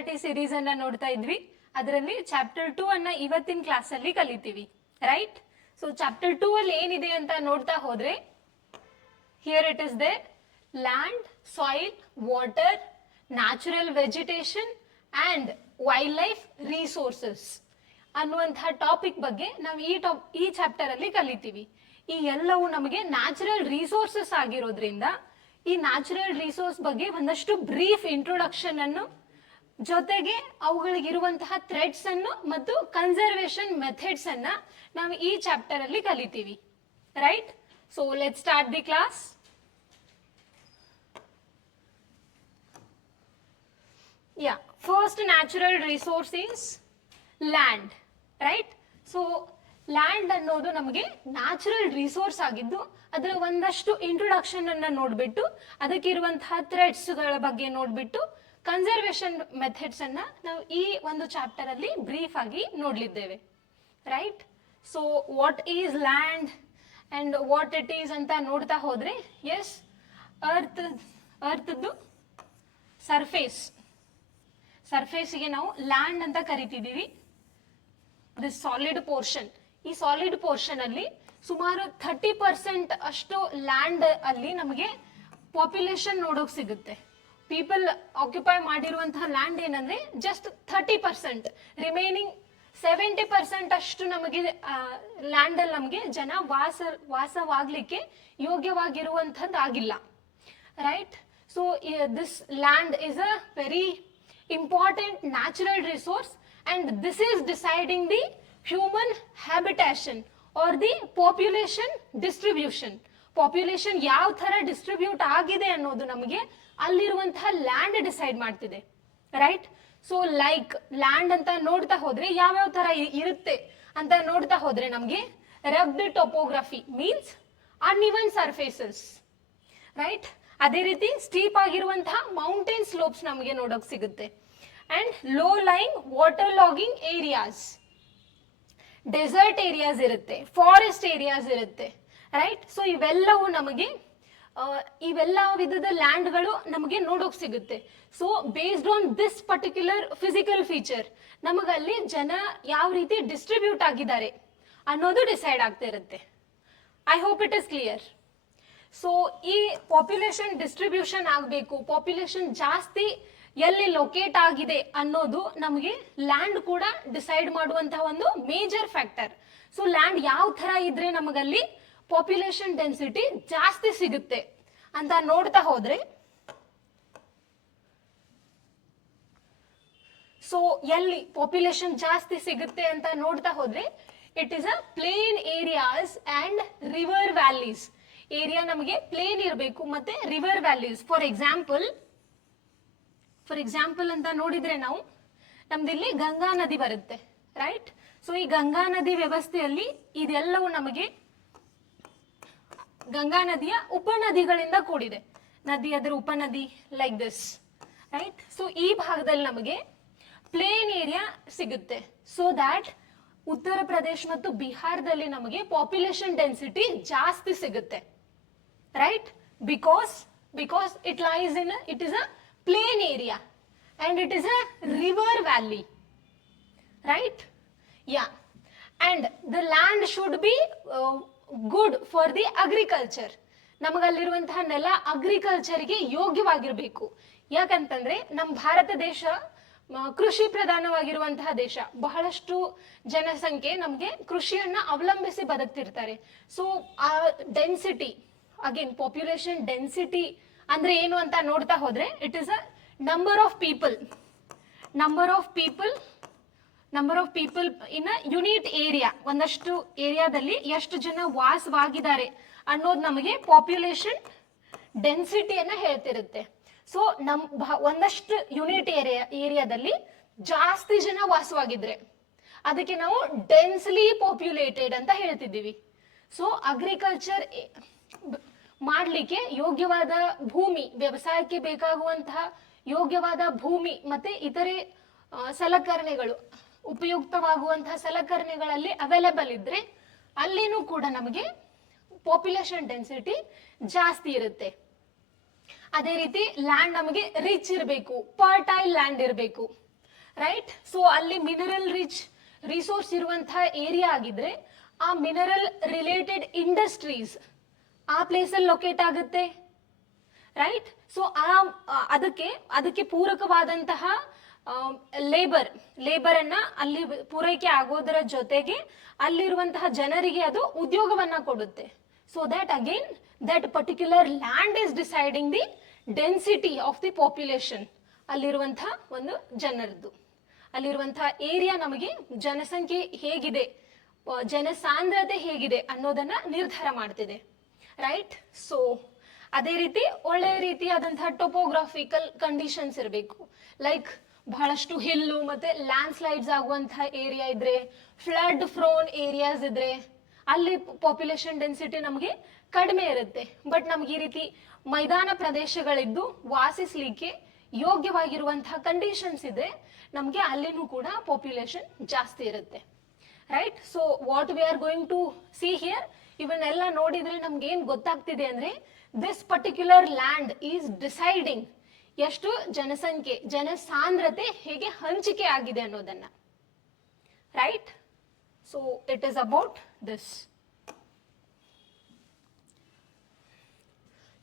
NCERT series ಅನ್ನ ನೋಡ್ತಾ ಇದ್ವಿ. ಅದರಲ್ಲಿ ಚಾಪ್ಟರ್ 2 ಅನ್ನ ಇವತ್ತಿನ ಕ್ಲಾಸ್ ಅಲ್ಲಿ ಕಲಿತೀವಿ, ರೈಟ್? ಸೊ ಚಾಪ್ಟರ್ 2 ಅಲ್ಲಿ ಏನಿದೆ ಅಂತ ನೋಡ್ತಾ ಹೋದ್ರೆ, here it is there, land, soil, water, natural vegetation and wildlife resources ಅನ್ನುವಂತಹ ಟಾಪಿಕ್ ಬಗ್ಗೆ ನಾವು ಈ ಚಾಪ್ಟರ್ ಅಲ್ಲಿ ಕಲಿತೀವಿ. ಈ ಎಲ್ಲವೂ ನಮಗೆ ನ್ಯಾಚುರಲ್ ರಿಸೋರ್ಸಸ್ ಆಗಿರೋದ್ರಿಂದ ಈ ನ್ಯಾಚುರಲ್ ರಿಸೋರ್ಸ್ ಬಗ್ಗೆ ಒಂದಷ್ಟು ಬ್ರೀಫ್ ಇಂಟ್ರೊಡಕ್ಷನ್ ಅನ್ನು, ಜೊತೆಗೆ ಅವುಗಳಿಗಿರುವಂತಹ ಥ್ರೆಡ್ಸ್ ಅನ್ನು ಮತ್ತು ಕನ್ಸರ್ವೇಷನ್ ಮೆಥಡ್ಸ್ ಅನ್ನ ನಾವು ಈ ಚಾಪ್ಟರ್ ಅಲ್ಲಿ ಕಲಿತೀವಿ, right? So let start the class. Yeah, first natural resource is land, right? So land ಅನ್ನೋದು ನಮಗೆ ನ್ಯಾಚುರಲ್ ರಿಸೋರ್ಸ್ ಆಗಿದ್ದು, ಅದರ ಒಂದಷ್ಟು ಇಂಟ್ರೊಡಕ್ಷನ್ ಅನ್ನ ನೋಡ್ಬಿಟ್ಟು, ಅದಕ್ಕಿರುವಂತಹ ಥ್ರೆಡ್ಸ್ ಗಳ ಬಗ್ಗೆ ನೋಡ್ಬಿಟ್ಟು, ಕನ್ಸರ್ವೇಷನ್ ಮೆಥಡ್ಸ್ ಅನ್ನ ನಾವು ಈ ಒಂದು ಚಾಪ್ಟರ್ ಅಲ್ಲಿ ಬ್ರೀಫ್ ಆಗಿ ನೋಡ್ಲಿದ್ದೇವೆ, right? So what is land and what it is ಅಂತ ನೋಡ್ತಾ ಹೋದ್ರೆ, ಎಸ್, ಅರ್ತ್ದು ಸರ್ಫೇಸ್ಗೆ ನಾವು ಲ್ಯಾಂಡ್ ಅಂತ ಕರಿತಿದ್ದೀವಿ. ದಿಸ್ ಸಾಲಿಡ್ ಪೋರ್ಷನ್, ಈ ಸಾಲಿಡ್ ಪೋರ್ಷನ್ ಅಲ್ಲಿ ಸುಮಾರು 30% ಅಷ್ಟು ಲ್ಯಾಂಡ್ ಅಲ್ಲಿ ನಮಗೆ ಪಾಪ್ಯುಲೇಷನ್ ನೋಡೋಕ್ ಸಿಗುತ್ತೆ. ಪೀಪಲ್ ಆಕ್ಯುಪೈ ಮಾಡಿರುವಂತಹ ಲ್ಯಾಂಡ್ ಏನಂದ್ರೆ ಜಸ್ಟ್ 30%, ರಿಮೈನಿಂಗ್ 70% ಅಷ್ಟು ನಮಗೆ ಲ್ಯಾಂಡ್ ಅಲ್ಲಿ ನಮಗೆ ಜನ ವಾಸವಾಗ್ಲಿಕ್ಕೆ ಯೋಗ್ಯವಾಗಿರುವಂತದ್ದಾಗಿಲ್ಲ, right? So this land is a very important natural resource and this is deciding the human habitation or the population distribution. Population ಯಾವ ತರ ಡಿಸ್ಟ್ರಿಬ್ಯೂಟ್ ಆಗಿದೆ ಅನ್ನೋದು ನಮಗೆ ಅಲ್ಲಿರುವಂತಹ ಲ್ಯಾಂಡ್ ಡಿಸೈಡ್ ಮಾಡ್ತಿದೆ, ರೈಟ್? ಸೊ ಲೈಕ್ ಲ್ಯಾಂಡ್ ಅಂತ ನೋಡ್ತಾ ಹೋದ್ರೆ ಯಾವ್ಯಾವ ತರ ಇರುತ್ತೆ ಅಂತ ನೋಡ್ತಾ ಹೋದ್ರೆ ನಮಗೆ rugged topography means uneven surfaces, right? ಅದೇ ರೀತಿ ಸ್ಟೀಪ್ ಆಗಿರುವಂತಹ ಮೌಂಟೇನ್ ಸ್ಲೋಪ್ಸ್ ನಮಗೆ ನೋಡೋಕ್ ಸಿಗುತ್ತೆ. And low lying water logging areas, desert areas ಇರುತ್ತೆ, ಫಾರೆಸ್ಟ್ ಏರಿಯಾಸ್ ಇರುತ್ತೆ, ರೈಟ್? ಸೊ ಇವೆಲ್ಲವೂ ನಮಗೆ ಇವೆಲ್ಲ ವಿಧದ ಲ್ಯಾಂಡ್ಗಳು ನಮಗೆ ನೋಡೋಕ್ ಸಿಗುತ್ತೆ. So based on this particular physical feature ನಮಗಲ್ಲಿ ಜನ ಯಾವ ರೀತಿ ಡಿಸ್ಟ್ರಿಬ್ಯೂಟ್ ಆಗಿದ್ದಾರೆ ಅನ್ನೋದು ಡಿಸೈಡ್ ಆಗ್ತಾ ಇರುತ್ತೆ. I hope it is clear. So ಈ ಪಾಪ್ಯುಲೇಷನ್ ಡಿಸ್ಟ್ರಿಬ್ಯೂಷನ್ ಆಗಬೇಕು, ಪಾಪ್ಯುಲೇಷನ್ ಜಾಸ್ತಿ ಎಲ್ಲಿ ಲೊಕೇಟ್ ಆಗಿದೆ ಅನ್ನೋದು ನಮಗೆ ಲ್ಯಾಂಡ್ ಕೂಡ ಡಿಸೈಡ್ ಮಾಡುವಂತಹ ಒಂದು ಮೇಜರ್ ಫ್ಯಾಕ್ಟರ್. ಸೊ ಲ್ಯಾಂಡ್ ಯಾವ ತರ ಇದ್ರೆ ನಮಗಲ್ಲಿ ಪಾಪ್ಯುಲೇಷನ್ ಡೆನ್ಸಿಟಿ ಜಾಸ್ತಿ ಸಿಗುತ್ತೆ ಅಂತ ನೋಡ್ತಾ ಹೋದ್ರೆ, ಸೊ ಎಲ್ಲಿ ಪಾಪ್ಯುಲೇಷನ್ ಜಾಸ್ತಿ ಸಿಗುತ್ತೆ ಅಂತ ನೋಡ್ತಾ ಹೋದ್ರೆ, it is a plain areas and river valleys. Area ನಮಗೆ ಪ್ಲೇನ್ ಇರಬೇಕು ಮತ್ತೆ ರಿವರ್ ವ್ಯಾಲೀಸ್. ಫಾರ್ ಎಕ್ಸಾಂಪಲ್ ಅಂತ ನೋಡಿದ್ರೆ ನಾವು ನಮ್ದಿಲ್ಲಿ ಗಂಗಾ ನದಿ ಬರುತ್ತೆ, ರೈಟ್? ಸೊ ಈ ಗಂಗಾ ನದಿ ವ್ಯವಸ್ಥೆಯಲ್ಲಿ ಇದೆಲ್ಲವೂ ನಮಗೆ ಗಂಗಾ ನದಿಯ ಉಪನದಿಗಳಿಂದ ಕೂಡಿದೆ. ನದಿ ಅದರ ಉಪನದಿ ಲೈಕ್ ದಿಸ್, ರೈಟ್? ಸೊ ಈ ಭಾಗದಲ್ಲಿ ನಮಗೆ ಪ್ಲೇನ್ ಏರಿಯಾ ಸಿಗುತ್ತೆ. ಸೊ ದ್ಯಾಟ್ ಉತ್ತರ ಪ್ರದೇಶ ಮತ್ತು ಬಿಹಾರದಲ್ಲಿ ನಮಗೆ ಪಾಪ್ಯುಲೇಷನ್ ಡೆನ್ಸಿಟಿ ಜಾಸ್ತಿ ಸಿಗುತ್ತೆ, right? Because it lies in it is a plain area and it is a river valley, right? Yeah, and the land should be good for the agriculture. ನಮಗಲ್ಲಿರುವಂತಹ ನೆಲ ಅಗ್ರಿಕಲ್ಚರ್ಗೆ ಯೋಗ್ಯವಾಗಿರಬೇಕು. ಯಾಕಂತಂದ್ರೆ ನಮ್ಮ ಭಾರತ ದೇಶ ಕೃಷಿ ಪ್ರಧಾನವಾಗಿರುವಂತಹ ದೇಶ. ಬಹಳಷ್ಟು ಜನಸಂಖ್ಯೆ ನಮಗೆ ಕೃಷಿಯನ್ನ ಅವಲಂಬಿಸಿ ಬದುಕ್ತಿರ್ತಾರೆ. ಸೊ ಆ ಡೆನ್ಸಿಟಿ, ಅಗೇನ್ ಪಾಪ್ಯುಲೇಷನ್ ಡೆನ್ಸಿಟಿ ಅಂದ್ರೆ ಏನು ಅಂತ ನೋಡ್ತಾ ಹೋದ್ರೆ, it is a number of people in a unit area. ಒಂದಷ್ಟು ಏರಿಯಾದಲ್ಲಿ ಎಷ್ಟು ಜನ ವಾಸವಾಗಿದ್ದಾರೆ ಅನ್ನೋದು ನಮಗೆ ಪಾಪ್ಯುಲೇಷನ್ ಡೆನ್ಸಿಟಿಯನ್ನ ಹೇಳ್ತಿರುತ್ತೆ. ಸೊ ಒಂದಷ್ಟು ಯೂನಿಟ್ ಏರಿಯಾದಲ್ಲಿ ಜಾಸ್ತಿ ಜನ ವಾಸವಾಗಿದ್ರೆ ಅದಕ್ಕೆ ನಾವು ಡೆನ್ಸ್ಲಿ ಪಾಪ್ಯುಲೇಟೆಡ್ ಅಂತ ಹೇಳ್ತಿದ್ದೀವಿ. ಸೊ ಅಗ್ರಿಕಲ್ಚರ್ ಮಾಡ್ಲಿಕ್ಕೆ ಯೋಗ್ಯವಾದ ಭೂಮಿ, ವ್ಯವಸಾಯಕ್ಕೆ ಬೇಕಾಗುವಂತಹ ಯೋಗ್ಯವಾದ ಭೂಮಿ ಮತ್ತೆ ಇತರೆ ಸಲಕರಣೆಗಳು, ಉಪಯುಕ್ತವಾಗುವಂತಹ ಸಲಕರಣೆಗಳಲ್ಲಿ ಅವೈಲೇಬಲ್ ಇದ್ರೆ ಅಲ್ಲಿನೂ ಕೂಡ ನಮಗೆ ಪಾಪ್ಯುಲೇಷನ್ ಡೆನ್ಸಿಟಿ ಜಾಸ್ತಿ ಇರುತ್ತೆ. ಅದೇ ರೀತಿ ಲ್ಯಾಂಡ್ ನಮಗೆ ರಿಚ್ ಇರಬೇಕು, ಫರ್ಟೈಲ್ ಲ್ಯಾಂಡ್ ಇರಬೇಕು, ರೈಟ್. ಸೊ ಅಲ್ಲಿ ಮಿನರಲ್ ರಿಚ್ ರಿಸೋರ್ಸ್ ಇರುವಂತಹ ಏರಿಯಾ ಆಗಿದ್ರೆ ಆ ಮಿನರಲ್ ರಿಲೇಟೆಡ್ ಇಂಡಸ್ಟ್ರೀಸ್ ಆ ಪ್ಲೇಸಲ್ಲಿ ಲೊಕೇಟ್ ಆಗುತ್ತೆ. ರೈಟ್. ಸೊ ಅದಕ್ಕೆ ಪೂರಕವಾದಂತಹ ಲೇಬರ್ ಅನ್ನ ಅಲ್ಲಿ ಪೂರೈಕೆ ಆಗೋದರ ಜೊತೆಗೆ ಅಲ್ಲಿರುವಂತಹ ಜನರಿಗೆ ಅದು ಉದ್ಯೋಗವನ್ನ ಕೊಡುತ್ತೆ. So that again that particular land is deciding the density of the population. ಅಲ್ಲಿರುವಂತಹ ಒಂದು ಜನರದ್ದು, ಅಲ್ಲಿರುವಂತಹ ಏರಿಯಾ ನಮಗೆ ಜನಸಂಖ್ಯೆ ಹೇಗಿದೆ, ಜನಸಾಂದ್ರತೆ ಹೇಗಿದೆ ಅನ್ನೋದನ್ನ ನಿರ್ಧಾರ ಮಾಡ್ತಿದೆ. ರೈಟ್. ಸೊ ಅದೇ ರೀತಿ ಒಳ್ಳೆಯ ರೀತಿಯಾದಂತಹ ಟೊಪೋಗ್ರಾಫಿಕಲ್ ಕಂಡೀಷನ್ಸ್ ಇರಬೇಕು. ಲೈಕ್ ಬಹಳಷ್ಟು ಹಿಲ್ಲು ಮತ್ತೆ ಲ್ಯಾಂಡ್ ಸ್ಲೈಡ್ಸ್ ಆಗುವಂತಹ ಏರಿಯಾ ಇದ್ರೆ, ಫ್ಲಡ್ ಫ್ರೋನ್ ಏರಿಯಾಸ್ ಇದ್ರೆ ಅಲ್ಲಿ ಪಾಪ್ಯುಲೇಷನ್ ಡೆನ್ಸಿಟಿ ನಮಗೆ ಕಡಿಮೆ ಇರುತ್ತೆ. ಬಟ್ ನಮ್ಗೆ ಈ ರೀತಿ ಮೈದಾನ ಪ್ರದೇಶಗಳಿದ್ದು ವಾಸಿಸ್ಲಿಕ್ಕೆ ಯೋಗ್ಯವಾಗಿರುವಂತಹ ಕಂಡೀಷನ್ಸ್ ಇದೆ, ನಮಗೆ ಅಲ್ಲಿನೂ ಕೂಡ ಪಾಪ್ಯುಲೇಷನ್ ಜಾಸ್ತಿ ಇರುತ್ತೆ. Right. So what we are going to see here, ಇವನ್ನೆಲ್ಲ ನೋಡಿದ್ರೆ ನಮ್ಗೆ ಏನ್ ಗೊತ್ತಾಗ್ತಿದೆ ಅಂದ್ರೆ this particular land is deciding ಎಷ್ಟು ಜನಸಂಖ್ಯೆ, ಜನಸಾಂದ್ರತೆ ಹೇಗೆ ಹಂಚಿಕೆ ಆಗಿದೆ ಅನ್ನೋದನ್ನ. Right. So it is about this.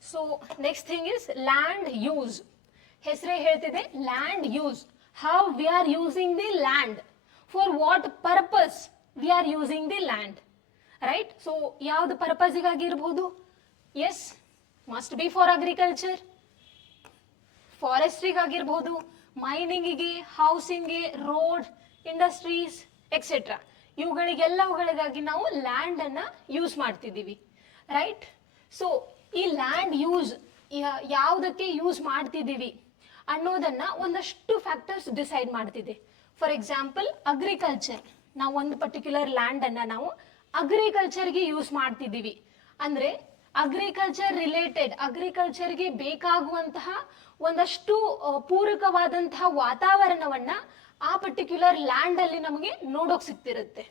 So next thing is land use. ಹೆಸರೇ ಹೇಳ್ತಿದೆ land use. How we are using the land, for what purpose we are using the land. Right. So ಯಾವ್ದು ಪರ್ಪಸ್ಗಾಗಿರ್ಬೋದು? Yes, must be for agriculture, ಫಾರೆಸ್ಟ್ರಿಗಾಗಿರ್ಬೋದು, ಮೈನಿಂಗಿಗೆ, ಹೌಸಿಂಗ್ಗೆ, road, industries etcetera. ಇವುಗಳಿಗೆಲ್ಲವುಗಳಿಗಾಗಿ ನಾವು land ಅನ್ನ use ಮಾಡ್ತಿದ್ದೀವಿ. Right. So ಈ land use ಯಾವುದಕ್ಕೆ use ಮಾಡ್ತಿದ್ದೀವಿ ಅನ್ನೋದನ್ನ ಒಂದಷ್ಟು ಫ್ಯಾಕ್ಟರ್ಸ್ ಡಿಸೈಡ್ ಮಾಡ್ತಿದೆ. ಫಾರ್ ಎಕ್ಸಾಂಪಲ್ ಅಗ್ರಿಕಲ್ಚರ್, ನಾವು ಒಂದು ಪರ್ಟಿಕ್ಯುಲರ್ ಲ್ಯಾಂಡ್ ಅನ್ನ ನಾವು ಅಗ್ರಿಕಲ್ಚರ್ಗೆ ಯೂಸ್ ಮಾಡ್ತಿದ್ದೀವಿ ಅಂದ್ರೆ ಅಗ್ರಿಕಲ್ಚರ್ ರಿಲೇಟೆಡ್, ಅಗ್ರಿಕಲ್ಚರ್ಗೆ ಬೇಕಾಗುವಂತಹ ಒಂದಷ್ಟು ಪೂರಕವಾದಂತಹ ವಾತಾವರಣವನ್ನ ಆ ಪರ್ಟಿಕ್ಯುಲರ್ ಲ್ಯಾಂಡ್ ಅಲ್ಲಿ ನಮಗೆ ನೋಡೋಕ್ ಸಿಗ್ತಿರುತ್ತೆ.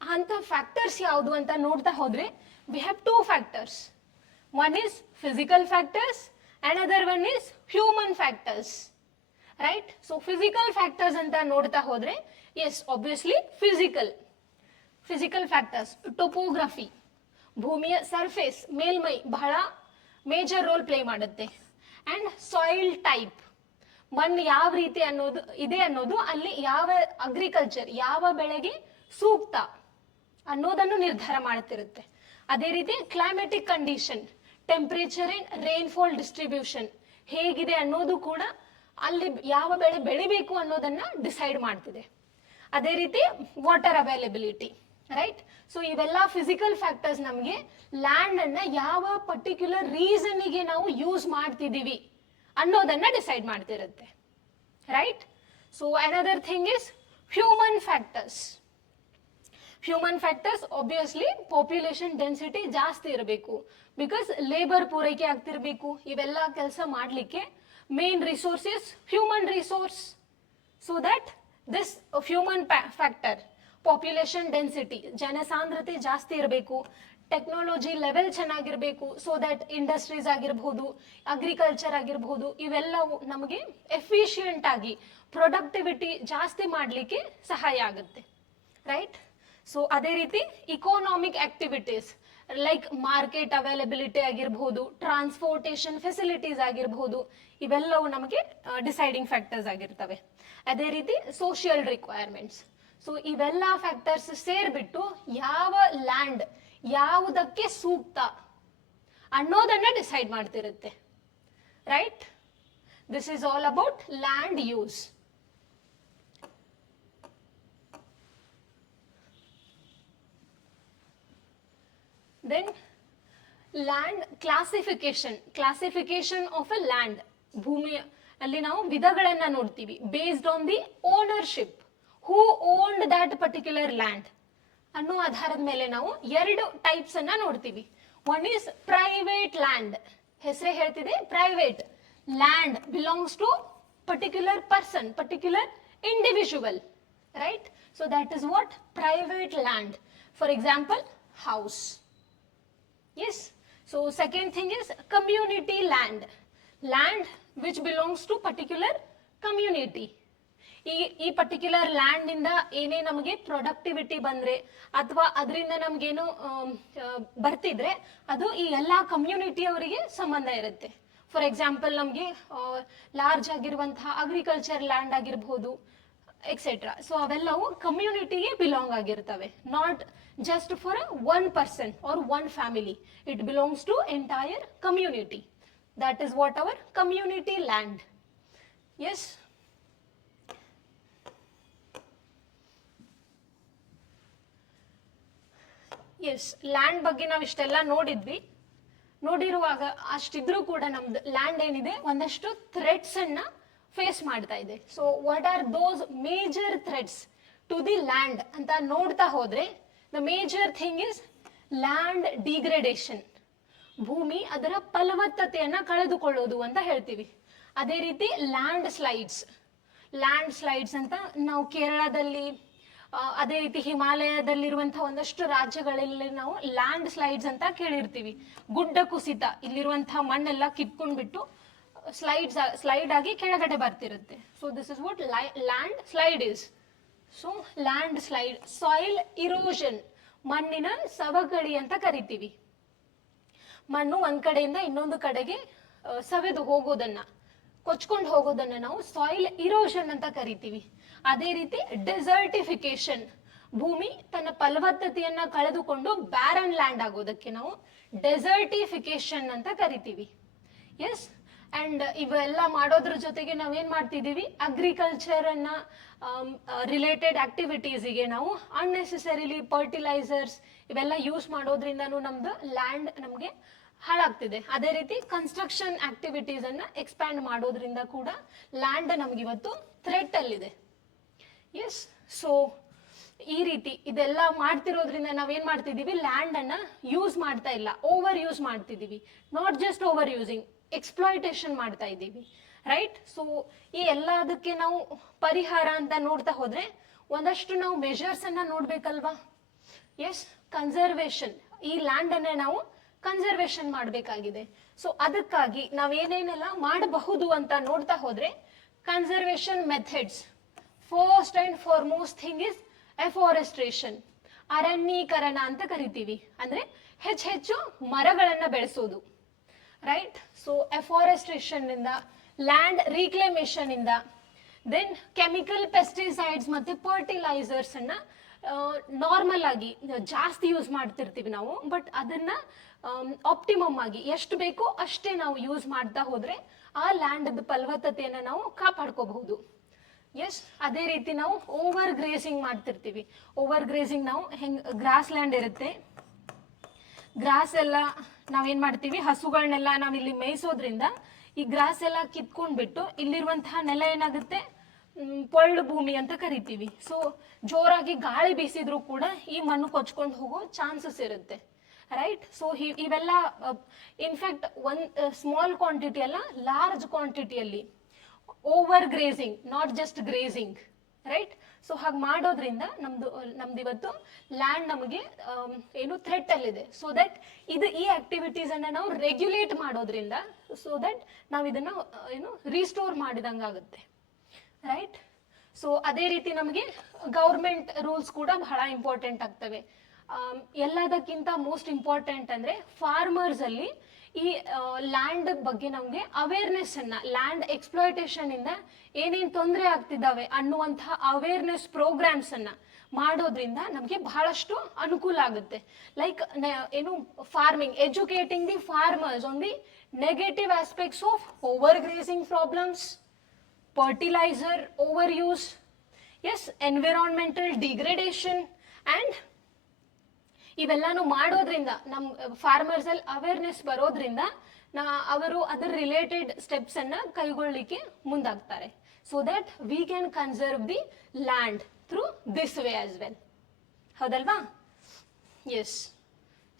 ಅಂತ ಫ್ಯಾಕ್ಟರ್ಸ್ ಯಾವುದು ಅಂತ ನೋಡ್ತಾ ಹೋದ್ರೆ we have two factors. One is physical factors and other one is human factors. Right. So physical factors ಅಂತ ನೋಡ್ತಾ ಹೋದ್ರೆ yes obviously physical factors, topography, ಭೂಮಿಯ ಸರ್ಫೇಸ್, ಮೇಲ್ಮೈ ಬಹಳ ಮೇಜರ್ ರೋಲ್ ಪ್ಲೇ ಮಾಡುತ್ತೆ. ಅಂಡ್ ಸಾಯಿಲ್ ಟೈಪ್, ಮಣ್ಣು ಯಾವ ರೀತಿ ಅನ್ನೋದು ಅಲ್ಲಿ ಯಾವ ಅಗ್ರಿಕಲ್ಚರ್, ಯಾವ ಬೆಳೆಗೆ ಸೂಕ್ತ ಅನ್ನೋದನ್ನು ನಿರ್ಧಾರ ಮಾಡ್ತಿರುತ್ತೆ. ಅದೇ ರೀತಿ climatic condition, temperature and rainfall distribution ಹೇಗಿದೆ ಅನ್ನೋದು ಕೂಡ ಅಲ್ಲಿ ಯಾವ ಬೆಳೆ ಬೆಳಿಬೇಕು ಅನ್ನೋದನ್ನ ಡಿಸೈಡ್ ಮಾಡ್ತಿದೆ. ಅದೇ ರೀತಿ ವಾಟರ್ ಅವೈಲಬಿಲಿಟಿ. ರೈಟ್. ಸೊ ಇವೆಲ್ಲ ಫಿಸಿಕಲ್ ಫ್ಯಾಕ್ಟರ್ಸ್ ನಮಗೆ ಲ್ಯಾಂಡ್ ಅನ್ನ ಯಾವ ಪರ್ಟಿಕ್ಯುಲರ್ ರೀಸನ್ಗೆ ನಾವು ಯೂಸ್ ಮಾಡ್ತಿದೀವಿ ಅನ್ನೋದನ್ನ ಡಿಸೈಡ್ ಮಾಡ್ತಿರುತ್ತೆ. Right. So another thing is human factors. Human factors obviously population density ಜಾಸ್ತಿ ಇರಬೇಕು, ಬಿಕಾಸ್ ಲೇಬರ್ ಪೂರೈಕೆ ಆಗ್ತಿರ್ಬೇಕು. ಇವೆಲ್ಲ ಕೆಲಸ ಮಾಡ್ಲಿಕ್ಕೆ main resource is human resource. So that this human factor, population density, ಜನಸಾಂದ್ರತೆ ಜಾಸ್ತಿ ಇರಬೇಕು, ಟೆಕ್ನಾಲಜಿ ಲೆವೆಲ್ ಚೆನ್ನಾಗಿರ್ಬೇಕು. ಸೊ ದಟ್ ಇಂಡಸ್ಟ್ರೀಸ್ ಆಗಿರ್ಬೋದು, ಅಗ್ರಿಕಲ್ಚರ್ ಆಗಿರ್ಬೋದು, ಇವೆಲ್ಲವೂ ನಮಗೆ ಎಫಿಷಿಯಂಟ್ ಆಗಿ ಪ್ರೊಡಕ್ಟಿವಿಟಿ ಜಾಸ್ತಿ ಮಾಡಲಿಕ್ಕೆ ಸಹಾಯ ಆಗುತ್ತೆ. ರೈಟ್. ಸೊ ಅದೇ ರೀತಿ economic activities like market availability ಆಗಿರ್ಬೋದು, ಟ್ರಾನ್ಸ್ಪೋರ್ಟೇಷನ್ ಫೆಸಿಲಿಟೀಸ್ ಆಗಿರ್ಬೋದು, ಇವೆಲ್ಲವೂ ನಮಗೆ ಡಿಸೈಡಿಂಗ್ ಫ್ಯಾಕ್ಟರ್ಸ್ ಆಗಿರ್ತವೆ. ಅದೇ ರೀತಿ ಸೋಷಿಯಲ್ ರಿಕ್ವೈರ್ಮೆಂಟ್ಸ್. ಸೊ ಇವೆಲ್ಲ ಫ್ಯಾಕ್ಟರ್ಸ್ ಸೇರ್ಬಿಟ್ಟು ಯಾವ ಲ್ಯಾಂಡ್ ಯಾವುದಕ್ಕೆ ಸೂಕ್ತ ಅನ್ನೋದನ್ನ ಡಿಸೈಡ್ ಮಾಡ್ತಿರುತ್ತೆ. Right. This is all about land use. Then land classification of a land. ಭೂಮಿ ಅಲ್ಲಿ ನಾವು ವಿಧಗಳನ್ನ ನೋಡ್ತೀವಿ based on the ownership, who owned that particular land ಅನ್ನೋ ಆಧಾರದ ಮೇಲೆ ನಾವು ಎರಡು ಟೈಪ್ಸ್ ಅನ್ನ ನೋಡ್ತೀವಿ. One is private land. ಹೆಸರೇ ಹೇಳ್ತಿದೆ private land belongs to particular person, particular individual. Right. So that is what private land. For example house. Yes. So second thing is community land. Land which belongs to particular community. ಈ particular land ಇಂದ ಏನೇ ನಮಗೆ productivity ಬಂದ್ರೆ ಅಥವಾ ಅದರಿಂದ ನಮ್ಗೇನು ಬರ್ತಿದ್ರೆ ಅದು ಈ ಎಲ್ಲಾ ಕಮ್ಯುನಿಟಿ ಅವರಿಗೆ ಸಂಬಂಧ ಇರುತ್ತೆ. ಫಾರ್ ಎಕ್ಸಾಂಪಲ್ ನಮ್ಗೆ ಲಾರ್ಜ್ ಆಗಿರುವಂತಹ ಅಗ್ರಿಕಲ್ಚರ್ ಲ್ಯಾಂಡ್ ಆಗಿರ್ಬೋದು ಎಕ್ಸೆಟ್ರಾ. ಸೊ ಅವೆಲ್ಲವೂ ಕಮ್ಯುನಿಟಿಗೆ ಬಿಲಾಂಗ್ ಆಗಿರ್ತವೆ, not just for one person or one family. It belongs to entire community. That is what our community land. Yes, yes, land ಬಗ್ಗೆ ನಾವು ಇಷ್ಟೆಲ್ಲ ನೋಡಿರುವಾಗ ಅಷ್ಟಿದ್ರೂ ಕೂಡ ನಮ್ದು ಲ್ಯಾಂಡ್ ಏನಿದೆ ಒಂದಷ್ಟು ಥ್ರೆಟ್ಸ್ ಅನ್ನ ಫೇಸ್ ಮಾಡ್ತಾ ಇದೆ. So what are those major threats to the land ಅಂತ ನೋಡ್ತಾ ಹೋದ್ರೆ, the major thing is land degradation. ಭೂಮಿ ಅದರ ಫಲವತ್ತತೆಯನ್ನ ಕಳೆದುಕೊಳ್ಳೋದು ಅಂತ ಹೇಳ್ತೀವಿ. ಅದೇ ರೀತಿ ಲ್ಯಾಂಡ್ ಸ್ಲೈಡ್ಸ್ ಅಂತ ನಾವು ಕೇರಳದಲ್ಲಿ, ಅದೇ ರೀತಿ ಹಿಮಾಲಯದಲ್ಲಿರುವಂತಹ ಒಂದಷ್ಟು ರಾಜ್ಯಗಳಲ್ಲಿ ನಾವು ಲ್ಯಾಂಡ್ ಸ್ಲೈಡ್ಸ್ ಅಂತ ಕೇಳಿರ್ತೀವಿ. ಗುಡ್ಡ ಕುಸಿತ, ಇಲ್ಲಿರುವಂತಹ ಮಣ್ಣೆಲ್ಲ ಕಿತ್ಕೊಂಡ್ಬಿಟ್ಟು ಸ್ಲೈಡ್ ಆಗಿ ಕೆಳಗಡೆ ಬರ್ತಿರುತ್ತೆ. So this is what land slide is. So land slide, soil erosion, ಮಣ್ಣಿನ ಸವಕಳಿ ಅಂತ ಕರಿತೀವಿ. ಮಣ್ಣು ಒಂದ್ ಕಡೆಯಿಂದ ಇನ್ನೊಂದು ಕಡೆಗೆ ಸವೆದು ಹೋಗೋದನ್ನ, ಕೊಚ್ಕೊಂಡು ಹೋಗೋದನ್ನ ನಾವು ಸಾಯಿಲ್ ಇರೋಷನ್ ಅಂತ ಕರಿತೀವಿ. ಅದೇ ರೀತಿ ಡೆಸರ್ಟಿಫಿಕೇಶನ್, ಭೂಮಿ ತನ್ನ ಫಲವತ್ತತೆಯನ್ನ ಕಳೆದುಕೊಂಡು ಬ್ಯಾರನ್ ಲ್ಯಾಂಡ್ ಆಗೋದಕ್ಕೆ ನಾವು ಡೆಸರ್ಟಿಫಿಕೇಶನ್ ಅಂತ ಕರಿತೀವಿ. ಎಸ್, ಅಂಡ್ ಇವೆಲ್ಲ ಮಾಡೋದ್ರ ಜೊತೆಗೆ ನಾವೇನ್ ಮಾಡ್ತಿದೀವಿ, ಅಗ್ರಿಕಲ್ಚರ್ ಅನ್ನ ರಿಲೇಟೆಡ್ ಆಕ್ಟಿವಿಟೀಸ್ಗೆ ನಾವು ಅನ್ನೆಸೆಸರಿಲಿ ಫರ್ಟಿಲೈಸರ್ಸ್ ಇವೆಲ್ಲ ಯೂಸ್ ಮಾಡೋದ್ರಿಂದನೂ ನಮ್ದು ಲ್ಯಾಂಡ್ ನಮ್ಗೆ ಹಾಳಾಗ್ತಿದೆ. ಅದೇ ರೀತಿ ಕನ್ಸ್ಟ್ರಕ್ಷನ್ ಆಕ್ಟಿವಿಟೀಸ್ ಅನ್ನ ಎಕ್ಸ್ಪ್ಯಾಂಡ್ ಮಾಡೋದ್ರಿಂದ ಕೂಡ ಲ್ಯಾಂಡ್ ನಮ್ಗೆ ಇವತ್ತು ಥ್ರೆಟ್ ಅಲ್ಲಿದೆ. ಎಸ್, ಸೊ ಈ ರೀತಿ ಇದೆಲ್ಲ ಮಾಡ್ತಿರೋದ್ರಿಂದ ನಾವೇನ್ ಮಾಡ್ತಿದೀವಿ, ಲ್ಯಾಂಡ್ ಅನ್ನ ಯೂಸ್ ಮಾಡ್ತಾ ಇಲ್ಲ, ಓವರ್ ಯೂಸ್ ಮಾಡ್ತಿದೀವಿ. Not just over using, exploitation ಮಾಡ್ತಾ ಇದ್ದೀವಿ, ರೈಟ್? ಸೊ ಈ ಎಲ್ಲದಕ್ಕೆ ನಾವು ಪರಿಹಾರ ಅಂತ ನೋಡ್ತಾ ಹೋದ್ರೆ ಒಂದಷ್ಟು ನಾವು ಮೆಷರ್ಸ್ ಅನ್ನ ನೋಡ್ಬೇಕಲ್ವಾ. ಎಸ್, ಕನ್ಸರ್ವೇಷನ್, ಈ ಲ್ಯಾಂಡ್ ಅನ್ನ ನಾವು ಕನ್ಸರ್ವೇಷನ್ ಮಾಡಬೇಕಾಗಿದೆ. ಸೊ ಅದಕ್ಕಾಗಿ ನಾವೇನೇನೆಲ್ಲ ಮಾಡಬಹುದು ಅಂತ ನೋಡ್ತಾ ಹೋದ್ರೆ, conservation methods, first and foremost thing is afforestation, ಅರಣ್ಯೀಕರಣ ಅಂತ ಕರಿತೀವಿ. ಅಂದ್ರೆ ಹೆಚ್ಚು ಮರಗಳನ್ನ ಬೆಳೆಸೋದು, ರೈಟ್? ಸೊ ಎಫಾರೆಸ್ಟ್ರೇಷನ್ ಇಂದ, ಲ್ಯಾಂಡ್ ರೀಕ್ಲೇಮೇಷನ್ ಇಂದ, ದೆನ್ ಕೆಮಿಕಲ್ ಪೆಸ್ಟಿಸೈಡ್ಸ್ ಮತ್ತೆ ಫರ್ಟಿಲೈಸರ್ಸ್ ಅನ್ನ ನಾರ್ಮಲ್ ಆಗಿ ಜಾಸ್ತಿ ಯೂಸ್ ಮಾಡ್ತಿರ್ತೀವಿ ನಾವು, ಬಟ್ ಅದನ್ನ ಆಪ್ಟಿಮಮ್ ಆಗಿ ಎಷ್ಟು ಬೇಕೋ ಅಷ್ಟೇ ನಾವು ಯೂಸ್ ಮಾಡ್ತಾ ಹೋದ್ರೆ ಆ ಲ್ಯಾಂಡ್ ಫಲವತ್ತತೆಯನ್ನ ನಾವು ಕಾಪಾಡ್ಕೋಬಹುದು. ಎಸ್, ಅದೇ ರೀತಿ ನಾವು ಓವರ್ ಗ್ರೇಸಿಂಗ್ ಮಾಡ್ತಿರ್ತೀವಿ. ಓವರ್ ಗ್ರೇಸಿಂಗ್, ನಾವು ಗ್ರಾಸ್ ಲ್ಯಾಂಡ್ ಇರುತ್ತೆ, ಗ್ರಾಸ್ ಎಲ್ಲ ನಾವೇನ್ ಮಾಡ್ತೀವಿ, ಹಸುಗಳನ್ನೆಲ್ಲ ನಾವಿಲ್ಲಿ ಮೇಯಿಸೋದ್ರಿಂದ ಈ ಗ್ರಾಸ್ ಎಲ್ಲ ಕಿತ್ಕೊಂಡ್ಬಿಟ್ಟು ಇಲ್ಲಿರುವಂತಹ ನೆಲ ಏನಾಗುತ್ತೆ, ಪೊಳ್ಳು ಭೂಮಿ ಅಂತ ಕರಿತೀವಿ. ಸೊ ಜೋರಾಗಿ ಗಾಳಿ ಬೀಸಿದ್ರು ಕೂಡ ಈ ಮಣ್ಣು ಕೊಚ್ಕೊಂಡು ಹೋಗೋ ಚಾನ್ಸಸ್ ಇರುತ್ತೆ, ರೈಟ್? ಸೊ ಇವೆಲ್ಲ ಇನ್ಫ್ಯಾಕ್ಟ್ ಸ್ಮಾಲ್ ಕ್ವಾಂಟಿಟಿ ಅಲ್ಲ, ಲಾರ್ಜ್ ಕ್ವಾಂಟಿಟಿಯಲ್ಲಿ over grazing, not just grazing, right? So ಹಾಗೆ ಮಾಡೋದ್ರಿಂದ ನಮ್ದು ಇವತ್ತು ಲ್ಯಾಂಡ್ ನಮಗೆ ಏನು ಥ್ರೆಟ್ ಅಲ್ಲಿದೆ. ಸೊ ದಟ್ ಈ ಆಕ್ಟಿವಿಟೀಸ್ ಅನ್ನ ನಾವು ರೆಗ್ಯುಲೇಟ್ ಮಾಡೋದ್ರಿಂದ, ಸೊ ದಟ್ ನಾವು ಇದನ್ನ ರೀಸ್ಟೋರ್ ಮಾಡಿದಂಗಾಗುತ್ತೆ, ರೈಟ್? ಸೊ ಅದೇ ರೀತಿ ನಮಗೆ ಗೌರ್ಮೆಂಟ್ ರೂಲ್ಸ್ ಕೂಡ ಬಹಳ ಇಂಪಾರ್ಟೆಂಟ್ ಆಗ್ತವೆ. ಎಲ್ಲದಕ್ಕಿಂತ ಮೋಸ್ಟ್ ಇಂಪಾರ್ಟೆಂಟ್ ಅಂದ್ರೆ ಫಾರ್ಮರ್ಸ್ ಅಲ್ಲಿ ಈ ಲ್ಯಾಂಡ್ ಬಗ್ಗೆ ನಮ್ಗೆ ಅವೇರ್ನೆಸ್ ಅನ್ನ, ಲ್ಯಾಂಡ್ ಎಕ್ಸ್ಪ್ಲಾಯಿಟೇಷನ್ ಇಂದ ಏನೇನ್ ತೊಂದರೆ ಆಗ್ತಿದ್ದಾವೆ ಅನ್ನುವಂತಹ ಅವೇರ್ನೆಸ್ ಪ್ರೋಗ್ರಾಮ್ಸ್ ಅನ್ನ ಮಾಡೋದ್ರಿಂದ ನಮ್ಗೆ ಬಹಳಷ್ಟು ಅನುಕೂಲ ಆಗುತ್ತೆ. Like farming, educating the farmers on the negative aspects of over grazing problems, fertilizer overuse, yes, environmental degradation, and ಇವೆಲ್ಲಾನು ಮಾಡೋದ್ರಿಂದ ನಮ್ಮ ಫಾರ್ಮರ್ಸ್ ಅಲ್ಲಿ ಅವೇರ್ನೆಸ್ ಬರೋದ್ರಿಂದ ಅವರು ಅದರ ರಿಲೇಟೆಡ್ ಸ್ಟೆಪ್ಸ್ ಅನ್ನ ಕೈಗೊಳ್ಳಿಕ್ಕೆ ಮುಂದಾಗ್ತಾರೆ. So that we can conserve the land through this way as well. ಹೌದಲ್ವಾ? Yes.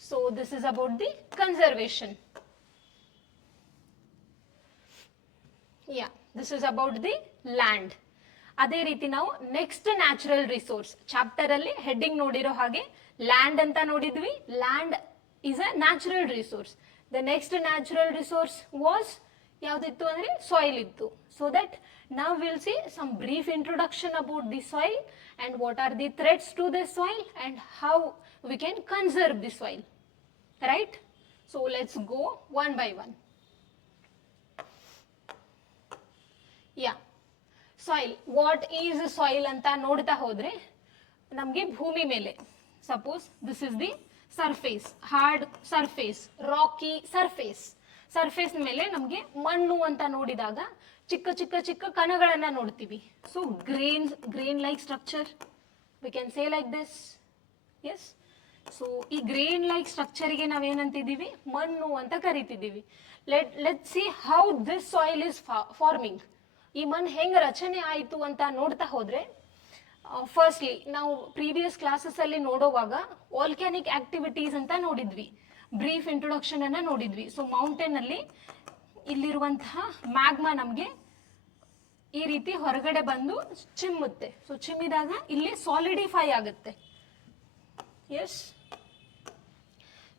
So this is about the conservation. Yeah, this is about the land. ಅದೇ ರೀತಿ ನಾವು ನೆಕ್ಸ್ಟ್ ನ್ಯಾಚುರಲ್ ರಿಸೋರ್ಸ್ ಚಾಪ್ಟರ್ ಅಲ್ಲಿ heading ನೋಡಿರೋ ಹಾಗೆ ಲ್ಯಾಂಡ್ ಅಂತ ನೋಡಿದ್ವಿ. Land is a natural resource. The next natural resource was ಯಾವ್ದಿತ್ತು ಅಂದ್ರೆ ಸಾಯಿಲ್ ಇತ್ತು. So that now we'll see some brief introduction about the soil and what are the threats to the soil and how we can conserve the soil, right? So let's go one by one. Yeah, soil, what is soil anta nodta hodre namge bhoomi mele, suppose this is the surface, hard surface, rocky surface, surface ಮೇಲೆ ನಮಗೆ ಮಣ್ಣು ಅಂತ ನೋಡಿದಾಗ ಚಿಕ್ಕ ಚಿಕ್ಕ ಚಿಕ್ಕ ಕಣಗಳನ್ನ ನೋಡ್ತೀವಿ. So grain like structure, we can say like this. Yes, so ಈ ಗ್ರೇನ್ ಲೈಕ್ ಸ್ಟ್ರಕ್ಚರ್ಗೆ ನಾವೇನಂತಿದ್ದೀವಿ, ಮಣ್ಣು ಅಂತ ಕರಿತಿದ್ದೀವಿ. Let see how this soil is forming. ಈ ಮಣ್ಣು ಹೆಂಗೆ ರಚನೆ ಆಯಿತು ಅಂತ ನೋಡ್ತಾ ಹೋದ್ರೆ, ಫಸ್ಟ್ಲಿ ನಾವು ಪ್ರೀವಿಯಸ್ ಕ್ಲಾಸಸ್ ಅಲ್ಲಿ ನೋಡುವಾಗ ವಾಲ್ಕ್ಯಾನಿಕ್ ಆಕ್ಟಿವಿಟೀಸ್ ಅಂತ ನೋಡಿದ್ವಿ, ಬ್ರೀಫ್ ಇಂಟ್ರೊಡಕ್ಷನ್ ಅನ್ನ ನೋಡಿದ್ವಿ. ಸೊ ಮೌಂಟೇನ್ ಅಲ್ಲಿ ಇಲ್ಲಿರುವಂತಹ ಮ್ಯಾಗ್ಮಾ ನಮಗೆ ಈ ರೀತಿ ಹೊರಗಡೆ ಬಂದು ಚಿಮ್ಮುತ್ತೆ. ಸೊ ಚಿಮ್ಮಿದಾಗ ಇಲ್ಲಿ ಸಾಲಿಡಿಫೈ ಆಗುತ್ತೆ. ಎಸ್,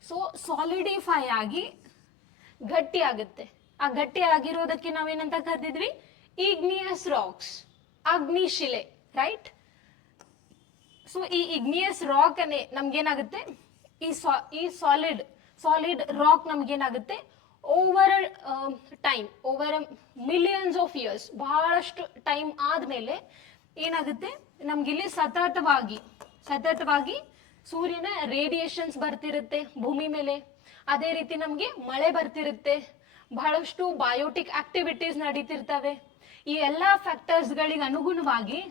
ಸೊ ಸಾಲಿಡಿಫೈ ಆಗಿ ಗಟ್ಟಿ ಆಗುತ್ತೆ. ಆ ಗಟ್ಟಿ ಆಗಿರೋದಕ್ಕೆ ನಾವೇನಂತ ಕರೆದಿದ್ವಿ, ಇಗ್ನಿಯಸ್ ರಾಕ್ಸ್, ಅಗ್ನಿಶಿಲೆ, ರೈಟ್? ಸೊ ಈ ಇಗ್ನಿಯಸ್ ರಾಕ್ ಅನ್ನೇ ನಮ್ಗೇನಾಗುತ್ತೆ, ಈ ಸಾಲಿಡ್ ರಾಕ್ ನಮ್ಗೇನಾಗುತ್ತೆ, over time, over millions of years, ಬಹಳಷ್ಟು ಟೈಮ್ ಆದ್ಮೇಲೆ ಏನಾಗುತ್ತೆ, ನಮ್ಗಿಲ್ಲಿ ಸತತವಾಗಿ ಸೂರ್ಯನ ರೇಡಿಯೇಷನ್ಸ್ ಬರ್ತಿರುತ್ತೆ ಭೂಮಿ ಮೇಲೆ. ಅದೇ ರೀತಿ ನಮ್ಗೆ ಮಳೆ ಬರ್ತಿರುತ್ತೆ, ಬಹಳಷ್ಟು ಬಯೋಟಿಕ್ ಆಕ್ಟಿವಿಟೀಸ್ ನಡೀತಿರ್ತವೆ. ಈ ಎಲ್ಲಾ ಫ್ಯಾಕ್ಟರ್ಸ್ ಗಳಿಗೆ ಅನುಗುಣವಾಗಿ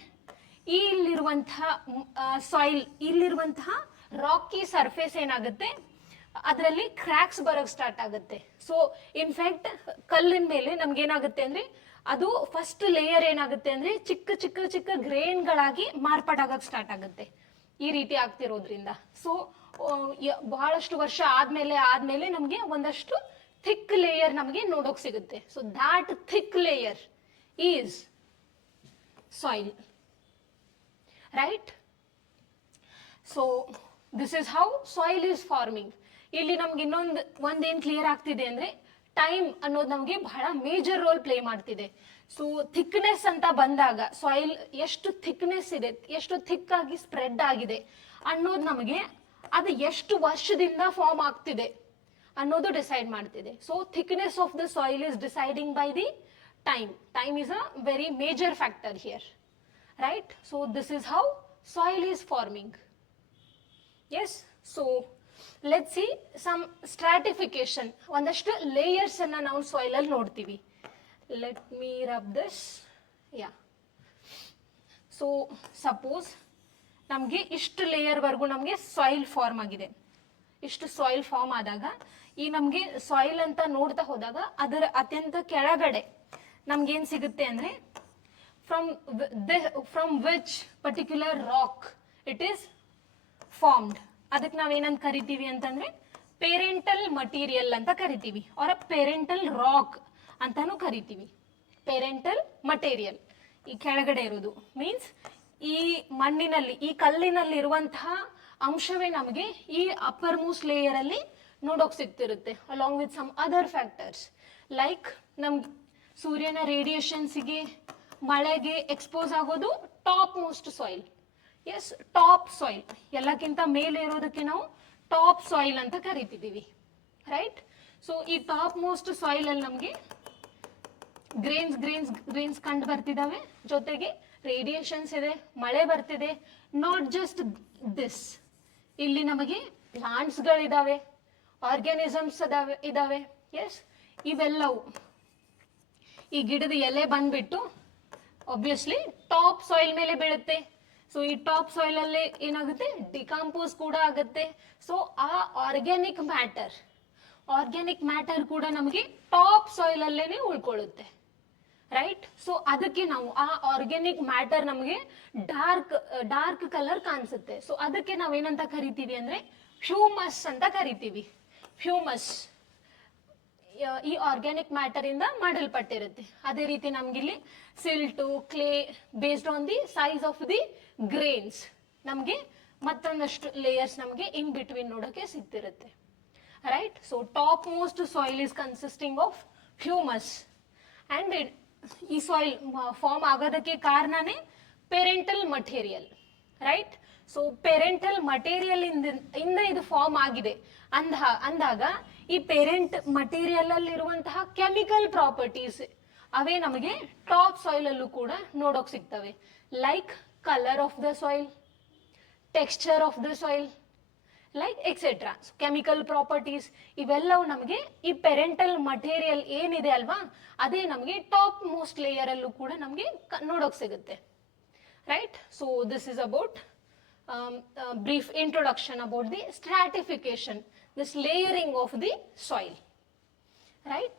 ಇಲ್ಲಿರುವಂತಹ ಸಾಯಿಲ್, ಇಲ್ಲಿರುವಂತಹ ರಾಕಿ ಸರ್ಫೇಸ್ ಏನಾಗುತ್ತೆ, ಅದರಲ್ಲಿ ಕ್ರ್ಯಾಕ್ಸ್ ಬರೋಕ್ ಸ್ಟಾರ್ಟ್ ಆಗುತ್ತೆ. ಸೊ ಇನ್ಫ್ಯಾಕ್ಟ್ ಕಲ್ಲಿನ ಮೇಲೆ ನಮ್ಗೆ ಏನಾಗುತ್ತೆ ಅಂದ್ರೆ, ಅದು ಫಸ್ಟ್ ಲೇಯರ್ ಏನಾಗುತ್ತೆ ಅಂದ್ರೆ ಚಿಕ್ಕ ಚಿಕ್ಕ ಚಿಕ್ಕ ಗ್ರೇನ್ಗಳಾಗಿ ಮಾರ್ಪಾಡಾಗಕ್ ಸ್ಟಾರ್ಟ್ ಆಗುತ್ತೆ ಈ ರೀತಿ ಆಗ್ತಿರೋದ್ರಿಂದ. ಸೊ ಬಹಳಷ್ಟು ವರ್ಷ ಆದ್ಮೇಲೆ ನಮ್ಗೆ ಒಂದಷ್ಟು ಥಿಕ್ ಲೇಯರ್ ನಮಗೆ ನೋಡೋಕ್ ಸಿಗುತ್ತೆ. So that thick layer is soil, right? So this is how soil is farming. ಇಲ್ಲಿ ನಮ್ಗೆ ಒಂದೇನ್ ಕ್ಲಿಯರ್ ಆಗ್ತಿದೆ ಅಂದ್ರೆ, ಟೈಮ್ ಅನ್ನೋದು ನಮ್ಗೆ ಬಹಳ ಮೇಜರ್ ರೋಲ್ ಪ್ಲೇ ಮಾಡ್ತಿದೆ. ಸೊ ಥಿಕ್ನೆಸ್ ಅಂತ ಬಂದಾಗ ಸಾಯಿಲ್ ಎಷ್ಟು ಥಿಕ್ನೆಸ್ ಇದೆ, ಎಷ್ಟು ಥಿಕ್ ಆಗಿ ಸ್ಪ್ರೆಡ್ ಆಗಿದೆ ಅನ್ನೋದು ನಮಗೆ ಅದು ಎಷ್ಟು ವರ್ಷದಿಂದ ಫಾರ್ಮ್ ಆಗ್ತಿದೆ ಅನ್ನೋದು ಡಿಸೈಡ್ ಮಾಡ್ತಿದೆ. So thickness of the soil is deciding by the time. Time is a very major factor here, right? So this is how soil is forming. Yes, so let's see some stratification, ಒಂದಷ್ಟು layers ಅನ್ನ ನಾವು soil ಅಲ್ಲಿ ನೋಡ್ತೀವಿ. Let me rub this. Ya, so suppose ನಮ್ಗೆ ಇಷ್ಟು layer ವರ್ಗು ನಮ್ಗೆ soil form ಆಗಿದೆ. ಇಷ್ಟು ಸಾಯಿಲ್ ಫಾರ್ಮ್ ಆದಾಗ ಈ ನಮ್ಗೆ ಸಾಯಿಲ್ ಅಂತ ನೋಡ್ತಾ ಹೋದಾಗ ಅದರ ಅತ್ಯಂತ ಕೆಳಗಡೆ ನಮ್ಗೇನ್ ಸಿಗುತ್ತೆ ಅಂದ್ರೆ, from which particular rock it is formed, ಅದಕ್ಕೆ ನಾವೇನಂತ ಕರಿತೀವಿ ಅಂತಂದ್ರೆ ಪೇರೆಂಟಲ್ ಮಟೀರಿಯಲ್ ಅಂತ ಕರಿತೀವಿ, ಆರ್ ಪೇರೆಂಟಲ್ ರಾಕ್ ಅಂತಾನು ಕರಿತೀವಿ. ಪೇರೆಂಟಲ್ ಮಟೀರಿಯಲ್ ಈ ಕೆಳಗಡೆ ಇರೋದು ಮೀನ್ಸ್ ಈ ಮಣ್ಣಿನಲ್ಲಿ, ಈ ಕಲ್ಲಿನಲ್ಲಿ ಇರುವಂತಹ ಅಂಶವೇ ನಮಗೆ ಈ ಅಪ್ಪರ್ ಮೋಸ್ಟ್ ಲೇಯರ್ ಅಲ್ಲಿ ನೋಡೋಕ್ ಸಿಗ್ತಿರುತ್ತೆ, along with some other factors like ನಮ್ಗೆ ಸೂರ್ಯನ ರೇಡಿಯೇಷನ್ಸ್ಗೆ, ಮಳೆಗೆ ಎಕ್ಸ್ಪೋಸ್ ಆಗೋದು top most soil. Yes, top soil, ಎಲ್ಲಕ್ಕಿಂತ ಮೇಲೆ ಇರೋದಕ್ಕೆ ನಾವು ಟಾಪ್ ಸಾಯಿಲ್ ಅಂತ ಕರಿತಿದ್ದೀವಿ, ರೈಟ್? ಸೊ ಈ ಟಾಪ್ ಮೋಸ್ಟ್ ಸಾಯಿಲ್ ಅಲ್ಲಿ ನಮ್ಗೆ ಗ್ರೇನ್ಸ್ ಕಂಡು ಬರ್ತಿದಾವೆ, ಜೊತೆಗೆ ರೇಡಿಯೇಷನ್ಸ್ ಇದೆ, ಮಳೆ ಬರ್ತಿದೆ. ನಾಟ್ ಜಸ್ಟ್ ದಿಸ್, ಇಲ್ಲಿ ನಮಗೆ ಪ್ಲಾಂಟ್ಸ್ ಗಳಿದಾವೆ, ಆರ್ಗ್ಯಾನಿಸಮ್ಸ್ ಇದಾವೆ. ಎಸ್, ಇವೆಲ್ಲವು ಈ ಗಿಡದ ಎಲೆ ಬಂದ್ಬಿಟ್ಟು ಆಬ್ವಿಯಸ್ಲಿ ಟಾಪ್ ಸಾಯಿಲ್ ಮೇಲೆ ಬೀಳುತ್ತೆ. ಸೊ ಈ ಟಾಪ್ ಸಾಯಿಲ್ ಅಲ್ಲಿ ಏನಾಗುತ್ತೆ, ಡಿಕಂಪೋಸ್ ಕೂಡ ಆಗುತ್ತೆ. ಸೊ ಆ ಆರ್ಗ್ಯಾನಿಕ್ ಮ್ಯಾಟರ್ ಕೂಡ ನಮಗೆ ಟಾಪ್ ಸಾಯಿಲ್ ಅಲ್ಲೇನೆ ಉಳ್ಕೊಳ್ಳುತ್ತೆ, ರೈಟ್? ಸೊ ಅದಕ್ಕೆ ನಾವು ಆ ಆರ್ಗ್ಯಾನಿಕ್ ಮ್ಯಾಟರ್ ನಮಗೆ ಡಾರ್ಕ್ ಕಲರ್ ಕಾಣಿಸುತ್ತೆ. ಸೊ ಅದಕ್ಕೆ ನಾವೇನಂತ ಕರಿತೀವಿ ಅಂದ್ರೆ ಹ್ಯೂಮಸ್ ಅಂತ ಕರಿತೀವಿ. ಹ್ಯೂಮಸ್ ಈ ಆರ್ಗ್ಯಾನಿಕ್ ಮ್ಯಾಟರ್ ಇಂದ ಮಾಡಲ್ಪಟ್ಟಿರುತ್ತೆ. ಅದೇ ರೀತಿ ನಮ್ಗಿಲ್ಲಿ silt, clay, based on the size of the grains ನಮ್ಗೆ ಮತ್ತೊಂದಷ್ಟು ಲೇಯರ್ಸ್ ನಮ್ಗೆ ಇನ್ ಬಿಟ್ವೀನ್ ನೋಡಕ್ಕೆ ಸಿಗ್ತಿರುತ್ತೆ, right? So top most soil is consisting of humus and ಈ ಸಾಯಿಲ್ ಫಾರ್ಮ್ ಆಗೋದಕ್ಕೆ ಕಾರಣನೇ parental material, right? So parental material ಇಂದ ಇದು ಫಾರ್ಮ್ ಆಗಿದೆ ಅಂದಾಗ ಈ ಪೇರೆಂಟ್ ಮಟೀರಿಯಲ್ ಅಲ್ಲಿರುವಂತಹ ಕೆಮಿಕಲ್ ಪ್ರಾಪರ್ಟೀಸ್ ಅವೇ ನಮಗೆ ಟಾಪ್ ಸಾಯಿಲ್ ಅಲ್ಲೂ ಕೂಡ ನೋಡೋಕ್ ಸಿಗ್ತವೆ. Like colour of the soil, texture of the soil, like etcetera. Chemical properties ಇವೆಲ್ಲವೂ ನಮಗೆ ಈ ಪೆರೆಂಟಲ್ ಮಟೀರಿಯಲ್ ಏನಿದೆ ಅಲ್ವಾ, ಅದೇ ನಮಗೆ ಟಾಪ್ ಮೋಸ್ಟ್ ಲೇಯರ್ ಅಲ್ಲೂ ಕೂಡ ನಮಗೆ ನೋಡೋಕ್ ಸಿಗುತ್ತೆ, right? So this is about brief introduction about the stratification, this layering of the soil, right?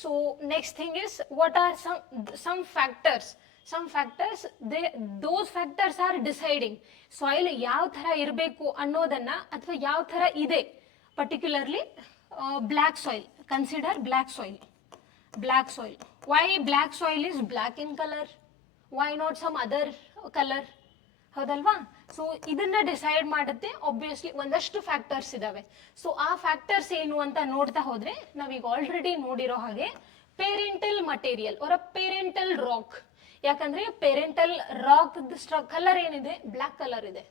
So next thing is, what are some factors? Some factors, those factors are deciding soil ಯಾವ ತರ ಇರಬೇಕು ಅನ್ನೋದನ್ನ, ಅಥವಾ ಯಾವ ತರ ಇದೆ. particularly black soil, consider black soil. Black soil, why black soil is black in color, why not some other color? ಹೌದಲ್ವಾ? So ಇದನ್ನ ಡಿಸೈಡ್ ಮಾಡುತ್ತೆ ಆಬ್ವಿಯಸ್ಲಿ ಒಂದಷ್ಟು ಫ್ಯಾಕ್ಟರ್ಸ್ ಇದಾವೆ. ಸೊ ಆ ಫ್ಯಾಕ್ಟರ್ಸ್ ಏನು ಅಂತ ನೋಡ್ತಾ ಹೋದ್ರೆ, ನಾವೀಗ ಆಲ್ರೆಡಿ ನೋಡಿರೋ ಹಾಗೆ ಪೇರೆಂಟಲ್ ಮಟೀರಿಯಲ್ ಅವರ ಪೇರೆಂಟಲ್ ರಾಕ್. ಯಾಕಂದ್ರೆ ಪೇರೆಂಟಲ್ ರಾಕ್ ಕಲರ್ ಏನಿದೆ, ಬ್ಲಾಕ್ ಕಲರ್ ಇದೆ.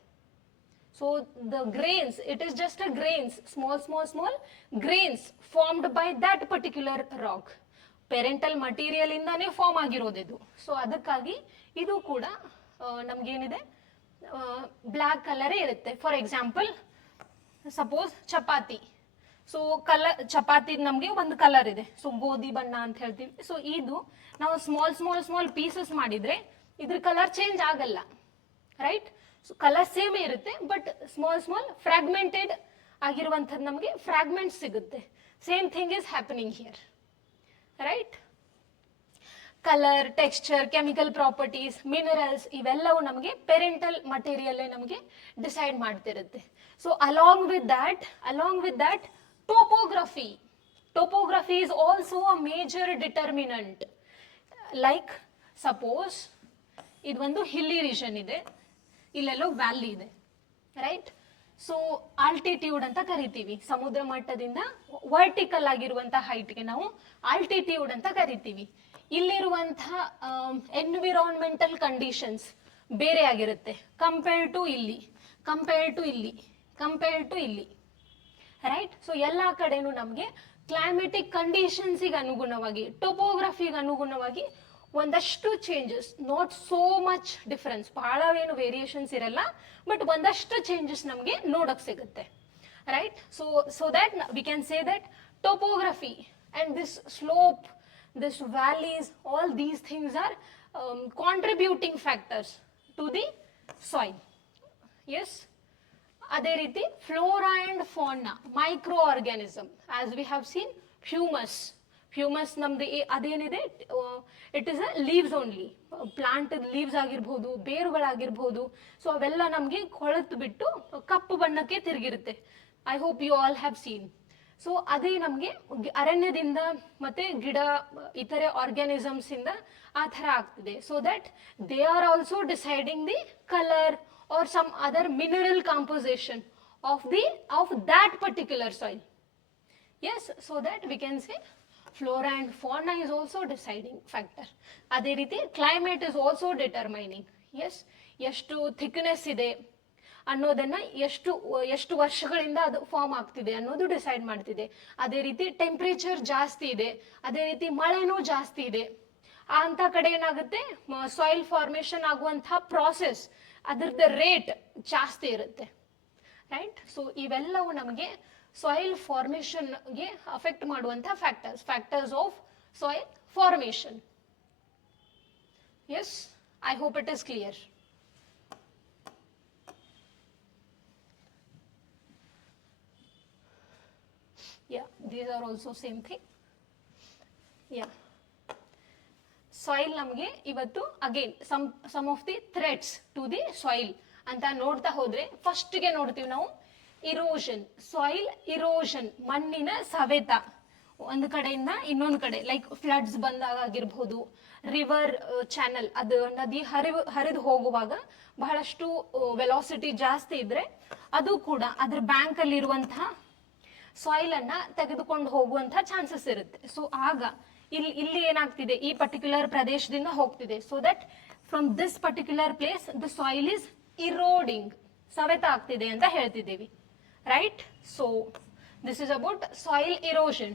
So the grains, it is just a grains, small grains formed by that particular rock. Parental material ಇಂದಾನೇ ಫಾರ್ಮ್ ಆಗಿರೋದಿದು. ಸೊ ಅದಕ್ಕಾಗಿ ಇದು ಕೂಡ ನಮ್ಗೇನಿದೆ, ಬ್ಲ್ಯಾಕ್ ಕಲರೇ ಇರುತ್ತೆ. For example, suppose chapati. So chapati ನಮಗೆ ಒಂದು ಕಲರ್ ಇದೆ, ಸೊ ಗೋಧಿ ಬಣ್ಣ ಅಂತ ಹೇಳ್ತೀವಿ. ಸೊ ಇದು ನಾವು ಸ್ಮಾಲ್ ಪೀಸಸ್ ಮಾಡಿದ್ರೆ ಇದ್ರ ಕಲರ್ ಚೇಂಜ್ ಆಗಲ್ಲ, ರೈಟ್? ಸೊ ಕಲರ್ ಸೇಮ್ ಇರುತ್ತೆ, ಬಟ್ ಸ್ಮಾಲ್ ಫ್ರಾಗ್ಮೆಂಟೆಡ್ ಆಗಿರುವಂಥದ್ದು ನಮಗೆ ಫ್ರಾಗ್ಮೆಂಟ್ಸ್ ಸಿಗುತ್ತೆ. Same thing is happening here, right? Colour, texture, chemical properties, minerals ಇವೆಲ್ಲವೂ ನಮಗೆ ಪೇರೆಂಟಲ್ ಮಟೀರಿಯಲ್ ನಮಗೆ ಡಿಸೈಡ್ ಮಾಡ್ತಿರುತ್ತೆ. So along with that topography is also a major determinant. Like suppose ಇದು ಒಂದು ಹಿಲ್ಲಿ ರೀಜನ್ ಇದೆ, ಇಲ್ಲೆಲ್ಲೋ ವ್ಯಾಲಿ ಇದೆ, ರೈಟ್? ಸೊ ಆಲ್ಟಿಟ್ಯೂಡ್ ಅಂತ ಕರಿತೀವಿ. ಸಮುದ್ರ ಮಟ್ಟದಿಂದ ವರ್ಟಿಕಲ್ ಆಗಿರುವಂತಹ ಹೈಟ್ಗೆ ನಾವು ಆಲ್ಟಿಟ್ಯೂಡ್ ಅಂತ ಕರಿತೀವಿ. ಇಲ್ಲಿರುವಂತಹ ಎನ್ವಿರಾನ್ಮೆಂಟಲ್ ಕಂಡೀಷನ್ಸ್ ಬೇರೆ ಆಗಿರುತ್ತೆ ಕಂಪೇರ್ ಟು ಇಲ್ಲಿ, ರೈಟ್? ಸೊ ಎಲ್ಲಾ ಕಡೆನೂ ನಮಗೆ ಕ್ಲೈಮೆಟಿಕ್ ಕಂಡೀಷನ್ಸಿಗೆ ಅನುಗುಣವಾಗಿ, ಟೋಪೋಗ್ರಫಿಗೆ ಅನುಗುಣವಾಗಿ ಒಂದಷ್ಟು changes, not so much difference, ಬಹಳ ಏನು ವೇರಿಯೇಷನ್ಸ್ ಇರಲ್ಲ, ಬಟ್ ಒಂದಷ್ಟು ಚೇಂಜಸ್ ನಮಗೆ ನೋಡಕ್ ಸಿಗುತ್ತೆ, right? So that we can say that topography and this slope, this valleys, all these things are contributing factors to the soil. Yes, ಅದೇ ರೀತಿ flora and fauna, micro organism, as we have seen humus ನಮ್ದು ಅದೇನಿದೆ, it is a leaves only, plant leaves ಆಗಿರ್ಬೋದು, ಬೇರುಗಳಾಗಿರ್ಬೋದು. So ಅವೆಲ್ಲ ನಮಗೆ ಕೊಳೆತು ಬಿಟ್ಟು ಕಪ್ಪು ಬಣ್ಣಕ್ಕೆ ತಿರುಗಿರುತ್ತೆ. I hope you all have seen. So ಅದೇ ನಮಗೆ ಅರಣ್ಯದಿಂದ ಮತ್ತೆ ಗಿಡ, ಇತರೆ ಆರ್ಗ್ಯಾನಿಸಮ್ಸ್ ಇಂದ ಆ ಥರ ಆಗ್ತಿದೆ. So that they are also deciding the colour or some other mineral composition of that particular soil. Yes, so that we can say flora and fauna is also deciding factor. ಅದೇ ರೀತಿ climate is also determining. Yes, ಎಷ್ಟು thickness ಇದೆ ಅನ್ನೋದನ್ನ, ಎಷ್ಟು ವರ್ಷಗಳಿಂದ ಅದು form ಆಗ್ತಿದೆ ಅನ್ನೋದು ಡಿಸೈಡ್ ಮಾಡ್ತಿದೆ. ಅದೇ ರೀತಿ ಟೆಂಪರೇಚರ್ ಜಾಸ್ತಿ ಇದೆ, ಅದೇ ರೀತಿ ಮಳೆನೂ ಜಾಸ್ತಿ ಇದೆ, ಅಂತ ಕಡೆ ಏನಾಗುತ್ತೆ, ಸಾಯಿಲ್ ಫಾರ್ಮೇಶನ್ ಆಗುವಂತಹ ಪ್ರಾಸೆಸ್, ಅದರದ ರೇಟ್ ಜಾಸ್ತಿ ಇರುತ್ತೆ, ರೈಟ್? ಸೊ ಇವೆಲ್ಲವೂ ನಮಗೆ ಸಾಯಿಲ್ ಫಾರ್ಮೇಶನ್ಗೆ ಅಫೆಕ್ಟ್ ಮಾಡುವಂತಹ factors of soil formation. Yes, I hope it is clear. Yeah, these are also same thing. Yeah. Soil ನಮಗೆ ಇವತ್ತು again some of the threats to the soil ಅಂತ ನೋಡ್ತಾ ಹೋದ್ರೆ, ಫಸ್ಟ್ ಗೆ ನೋಡ್ತೀವಿ ನಾವು ಇರೋಷನ್, ಸಾಯಿಲ್ ಇರೋಷನ್, ಮಣ್ಣಿನ ಸವೆತ. ಒಂದು ಕಡೆಯಿಂದ ಇನ್ನೊಂದು ಕಡೆ ಲೈಕ್ ಫ್ಲಡ್ಸ್ ಬಂದಾಗ ಆಗಿರ್ಬೋದು, ರಿವರ್ ಚಾನಲ್ ಅದು ನದಿ ಹರಿದು ಹೋಗುವಾಗ ಬಹಳಷ್ಟು ವೆಲಾಸಿಟಿ ಜಾಸ್ತಿ ಇದ್ರೆ ಅದು ಕೂಡ ಅದ್ರ ಬ್ಯಾಂಕ್ ಅಲ್ಲಿ ಇರುವಂತಹ ಸಾಯಿಲ್ ಅನ್ನ ತೆಗೆದುಕೊಂಡು ಹೋಗುವಂತಹ ಚಾನ್ಸಸ್ ಇರುತ್ತೆ. ಸೊ ಆಗ ಇಲ್ಲಿ ಏನಾಗ್ತಿದೆ, ಈ ಪರ್ಟಿಕ್ಯುಲರ್ ಪ್ರದೇಶದಿಂದ ಹೋಗ್ತಿದೆ. So that from this particular place the soil is eroding, ಸವೆತ ಆಗ್ತಿದೆ ಅಂತ ಹೇಳ್ತಿದ್ದೀವಿ, right? So this is about soil erosion,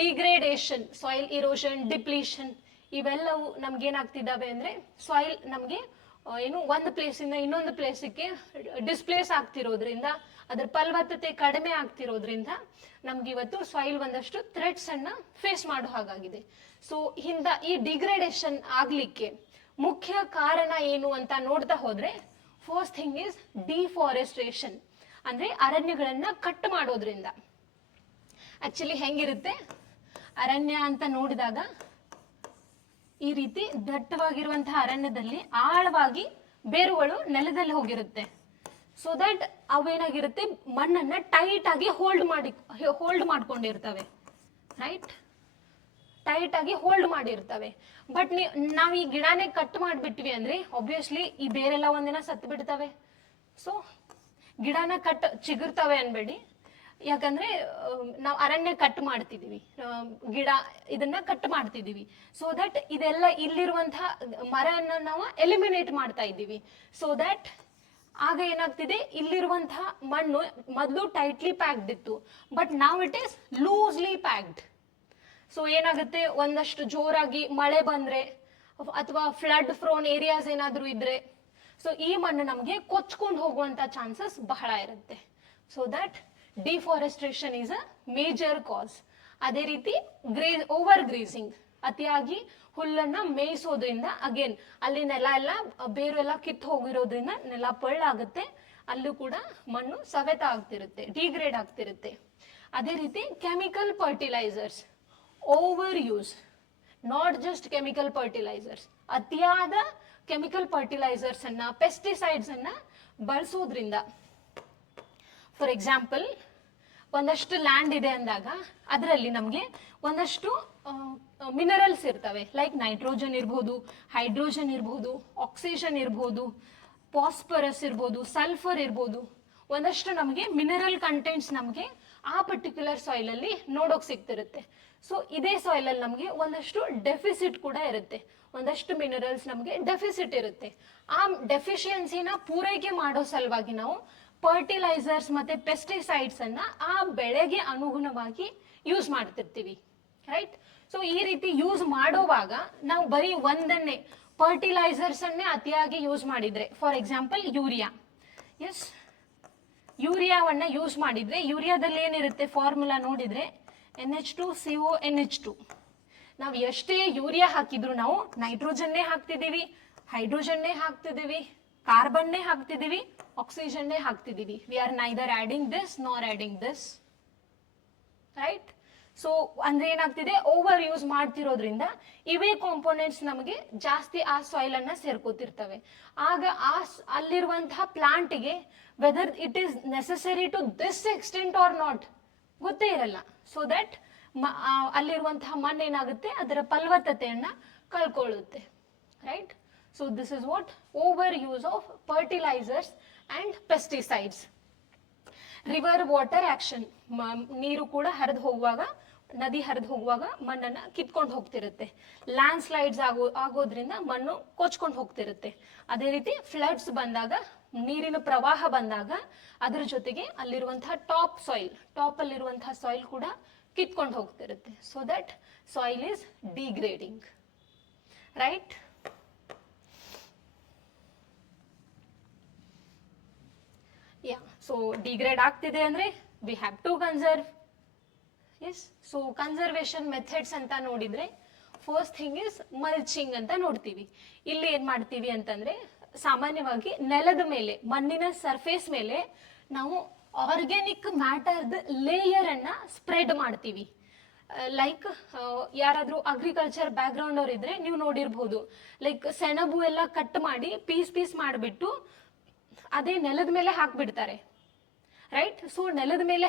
degradation, soil erosion, depletion. ಇವೆಲ್ಲವೂ ನಮ್ಗೆ ಏನಾಗ್ತಿದ್ದಾವೆ ಅಂದ್ರೆ ಸಾಯಿಲ್ ನಮ್ಗೆ ಏನು ಒಂದು ಪ್ಲೇಸಿಂದ ಇನ್ನೊಂದು ಪ್ಲೇಸಿಗೆ ಡಿಸ್ಪ್ಲೇಸ್ ಆಗ್ತಿರೋದ್ರಿಂದ, ಅದ್ರ ಫಲವತ್ತತೆ ಕಡಿಮೆ ಆಗ್ತಿರೋದ್ರಿಂದ ನಮ್ಗೆ ಇವತ್ತು ಸಾಯಿಲ್ ಒಂದಷ್ಟು ಥ್ರೆಟ್ಸ್ ಅನ್ನ ಫೇಸ್ ಮಾಡೋ ಹಾಗಾಗಿದೆ. ಸೊ ಈ ಡಿಗ್ರೇಡೇಷನ್ ಆಗ್ಲಿಕ್ಕೆ ಮುಖ್ಯ ಕಾರಣ ಏನು ಅಂತ ನೋಡ್ತಾ ಹೋದ್ರೆ, ಫಸ್ಟ್ ಥಿಂಗ್ ಇಸ್ ಡಿಫಾರೆಸ್ಟ್ರೇಷನ್, ಅಂದ್ರೆ ಅರಣ್ಯಗಳನ್ನ ಕಟ್ ಮಾಡೋದ್ರಿಂದ. ಆಕ್ಚುಲಿ ಹೆಂಗಿರುತ್ತೆ ಅರಣ್ಯ ಅಂತ ನೋಡಿದಾಗ, ಈ ರೀತಿ ದಟ್ಟವಾಗಿರುವಂತಹ ಅರಣ್ಯದಲ್ಲಿ ಆಳವಾಗಿ ಬೇರುಗಳು ನೆಲದಲ್ಲಿ ಹೋಗಿರುತ್ತೆ. ಸೊ ದಟ್ ಅವೇನಾಗಿರುತ್ತೆ, ಮಣ್ಣನ್ನ ಟೈಟ್ ಆಗಿ ಹೋಲ್ಡ್ ಮಾಡ್ಕೊಂಡಿರ್ತವೆ, ರೈಟ್? ಟೈಟ್ ಆಗಿ ಹೋಲ್ಡ್ ಮಾಡಿರ್ತವೆ. ಬಟ್ ನಾವ್ ಈ ಗಿಡನೇ ಕಟ್ ಮಾಡ್ಬಿಟ್ವಿ ಅಂದ್ರೆ ಆಬ್ವಿಯಸ್ಲಿ ಈ ಬೇರೆಲ್ಲ ಒಂದಿನ ಸತ್ತು ಬಿಡ್ತವೆ. ಸೊ ಗಿಡನ ಚಿಗುರ್ತವೆ ಅನ್ಬೇಡಿ, ಯಾಕಂದ್ರೆ ನಾವು ಅರಣ್ಯ ಕಟ್ ಮಾಡ್ತಿದೀವಿ, ಗಿಡ ಇದನ್ನ ಕಟ್ ಮಾಡ್ತಿದೀವಿ. ಸೊ ದಟ್ ಇದೆಲ್ಲ ಇಲ್ಲಿರುವಂತಹ ಮರನ್ನ ನಾವು ಎಲಿಮಿನೇಟ್ ಮಾಡ್ತಾ ಇದ್ದೀವಿ. ಸೊ ದಟ್ ಆಗ ಏನಾಗ್ತಿದೆ, ಇಲ್ಲಿರುವಂತಹ ಮಣ್ಣು ಮೊದಲು ಟೈಟ್ಲಿ ಪ್ಯಾಕ್ಡ್ ಇತ್ತು, ಬಟ್ ನಾವ್ it is loosely packed. So ಏನಾಗುತ್ತೆ, ಒಂದಷ್ಟು ಜೋರಾಗಿ ಮಳೆ ಬಂದ್ರೆ ಅಥವಾ ಫ್ಲಡ್ ಫ್ರೋನ್ ಏರಿಯಾಸ್ ಏನಾದ್ರೂ ಇದ್ರೆ, ಸೊ ಈ ಮಣ್ಣು ನಮ್ಗೆ ಕೊಚ್ಕೊಂಡು ಹೋಗುವಂತ ಚಾನ್ಸಸ್ ಬಹಳ ಇರುತ್ತೆ. So that deforestation is a major cause. ಅದೇ ರೀತಿ ಓವರ್ ಗ್ರೇಸಿಂಗ್, ಅತಿಯಾಗಿ ಹುಲ್ಲನ್ನ ಮೇಯಿಸೋದ್ರಿಂದ ಅಗೇನ್ ಅಲ್ಲಿ ನೆಲ ಎಲ್ಲ ಬೇರು ಎಲ್ಲ ಕಿತ್ತು ಹೋಗಿರೋದ್ರಿಂದ ನೆಲ ಪಳ್ಳಾಗುತ್ತೆ, ಅಲ್ಲೂ ಕೂಡ ಮಣ್ಣು ಸವೆತ ಆಗ್ತಿರುತ್ತೆ, ಡಿಗ್ರೇಡ್ ಆಗ್ತಿರುತ್ತೆ. ಅದೇ ರೀತಿ chemical fertilisers over use, not just chemical fertilisers, ಅತಿಯಾದ ಕೆಮಿಕಲ್ ಫರ್ಟಿಲೈಸರ್ಸ್ ಅನ್ನ, ಪೆಸ್ಟಿಸೈಡ್ಸ್ ಅನ್ನ ಬಳಸೋದ್ರಿಂದ. ಫಾರ್ ಎಕ್ಸಾಂಪಲ್, ಒಂದಷ್ಟು ಲ್ಯಾಂಡ್ ಇದೆ ಅಂದಾಗ ಅದರಲ್ಲಿ ನಮಗೆ ಒಂದಷ್ಟು ಮಿನರಲ್ಸ್ ಇರ್ತವೆ, ಲೈಕ್ ನೈಟ್ರೋಜನ್ ಇರ್ಬೋದು, ಹೈಡ್ರೋಜನ್ ಇರ್ಬೋದು, ಆಕ್ಸಿಜನ್ ಇರ್ಬೋದು, ಫಾಸ್ಫರಸ್ ಇರ್ಬೋದು, ಸಲ್ಫರ್ ಇರ್ಬೋದು. ಒಂದಷ್ಟು ನಮಗೆ ಮಿನರಲ್ ಕಂಟೆಂಟ್ಸ್ ನಮಗೆ ಆ ಪರ್ಟಿಕ್ಯುಲರ್ ಸಾಯಿಲ್ ಅಲ್ಲಿ ನೋಡೋಕ್ ಸಿಗ್ತಿರುತ್ತೆ. ಸೊ ಇದೇ ಸಾಯಿಲ್ ಅಲ್ಲಿ ನಮಗೆ ಒಂದಷ್ಟು ಡೆಫಿಸಿಟ್ ಕೂಡ ಇರುತ್ತೆ, ಒಂದಷ್ಟು ಮಿನರಲ್ಸ್ ನಮಗೆ ಡೆಫಿಸಿಟ್ ಇರುತ್ತೆ. ಆ ಡೆಫಿಷಿಯನ್ಸಿನ ಪೂರೈಕೆ ಮಾಡೋ ಸಲುವಾಗಿ ನಾವು ಫರ್ಟಿಲೈಸರ್ಸ್ ಮತ್ತೆ ಪೆಸ್ಟಿಸೈಡ್ಸ್ ಅನ್ನ ಆ ಬೆಳೆಗೆ ಅನುಗುಣವಾಗಿ ಯೂಸ್ ಮಾಡ್ತಿರ್ತೀವಿ, ರೈಟ್? ಸೊ ಈ ರೀತಿ ಯೂಸ್ ಮಾಡೋವಾಗ ನಾವು ಬರೀ ಒಂದನ್ನೇ ಫರ್ಟಿಲೈಸರ್ಸ್ ಅನ್ನೇ ಅತಿಯಾಗಿ ಯೂಸ್ ಮಾಡಿದ್ರೆ, ಫಾರ್ ಎಕ್ಸಾಂಪಲ್ ಯೂರಿಯಾ, ಎಸ್, ಯೂರಿಯಾವನ್ನ ಯೂಸ್ ಮಾಡಿದ್ರೆ, ಯೂರಿಯಾದಲ್ಲಿ ಏನಿರುತ್ತೆ ಫಾರ್ಮುಲಾ ನೋಡಿದ್ರೆ NH2CO NH2. ನಾವು ಎಷ್ಟೇ ಯೂರಿಯಾ ಹಾಕಿದ್ರು ನಾವು ನೈಟ್ರೋಜನ್ನೇ ಹಾಕ್ತಿದೀವಿ, ಹೈಡ್ರೋಜನ್ನೇ ಹಾಕ್ತಿದೀವಿ, ಕಾರ್ಬನ್ನೇ ಹಾಕ್ತಿದೀವಿ, ಆಕ್ಸಿಜನ್ನೇ ಹಾಕ್ತಿದೀವಿ. We are neither adding this nor adding this, right? So ಅಂದ್ರೆ ಏನಾಗ್ತಿದೆ, ಓವರ್ ಯೂಸ್ ಮಾಡ್ತಿರೋದ್ರಿಂದ ಇವೇ ಕಾಂಪೋನೆಂಟ್ಸ್ ನಮಗೆ ಜಾಸ್ತಿ ಆ ಸಾಯಿಲ್ ಅನ್ನ ಸೇರ್ಕೋತಿರ್ತವೆ. ಆಗ ಅಲ್ಲಿರುವಂತಹ ಪ್ಲಾಂಟ್ಗೆ whether it is necessary to this extent or not ಗೊತ್ತೇ ಇರಲ್ಲ. ಸೊ ದಟ್ ಅಲ್ಲಿರುವಂತಹ ಮಣ್ಣು ಏನಾಗುತ್ತೆ, ಅದರ ಫಲವತ್ತತೆಯನ್ನ ಕಳ್ಕೊಳ್ಳುತ್ತೆ, right? So this is what over use of fertilisers and pesticides. River water action, ನೀರು ಕೂಡ ಹರಿದು ಹೋಗುವಾಗ, ನದಿ ಹರಿದು ಹೋಗುವಾಗ ಮಣ್ಣನ್ನ ಕಿತ್ಕೊಂಡು ಹೋಗ್ತಿರುತ್ತೆ. ಲ್ಯಾಂಡ್ ಸ್ಲೈಡ್ಸ್ ಆಗೋದ್ರಿಂದ ಮಣ್ಣು ಕೊಚ್ಕೊಂಡು ಹೋಗ್ತಿರುತ್ತೆ. ಅದೇ ರೀತಿ ಫ್ಲಡ್ಸ್ ಬಂದಾಗ, ನೀರಿನ ಪ್ರವಾಹ ಬಂದಾಗ ಅದ್ರ ಜೊತೆಗೆ ಅಲ್ಲಿರುವಂತಹ ಟಾಪ್ ಅಲ್ಲಿರುವಂತಹ ಸಾಯಿಲ್ ಕೂಡ ಕಿತ್ಕೊಂಡು ಹೋಗ್ತಿರುತ್ತೆ. So that soil is degrading, right? So degrade ಆಗ್ತಿದೆ ಅಂದ್ರೆ we have to conserve. Yes, so conservation methods ಅಂತ ನೋಡಿದ್ರೆ ಫಸ್ಟ್ ಥಿಂಗ್ ಇಸ್ ಮಲ್ಚಿಂಗ್ ಅಂತ ನೋಡ್ತೀವಿ. ಇಲ್ಲಿ ಏನ್ ಮಾಡ್ತೀವಿ ಅಂತಂದ್ರೆ, ಸಾಮಾನ್ಯವಾಗಿ ನೆಲದ ಮೇಲೆ, ಮಣ್ಣಿನ ಸರ್ಫೇಸ್ ಮೇಲೆ ನಾವು ಆರ್ಗ್ಯಾನಿಕ್ ಮ್ಯಾಟರ್ದ ಲೇಯರ್ ಅನ್ನ ಸ್ಪ್ರೆಡ್ ಮಾಡ್ತೀವಿ. ಲೈಕ್ ಯಾರಾದ್ರೂ ಅಗ್ರಿಕಲ್ಚರ್ ಬ್ಯಾಕ್ ಗ್ರೌಂಡ್ ಅವ್ರು ಇದ್ರೆ ನೀವು ನೋಡಿರ್ಬಹುದು, ಲೈಕ್ ಸೆಣಬು ಎಲ್ಲ ಕಟ್ ಮಾಡಿ ಪೀಸ್ ಮಾಡಿಬಿಟ್ಟು ಅದೇ ನೆಲದ ಮೇಲೆ ಹಾಕ್ಬಿಡ್ತಾರೆ, ರೈಟ್? ಸೊ ನೆಲದ ಮೇಲೆ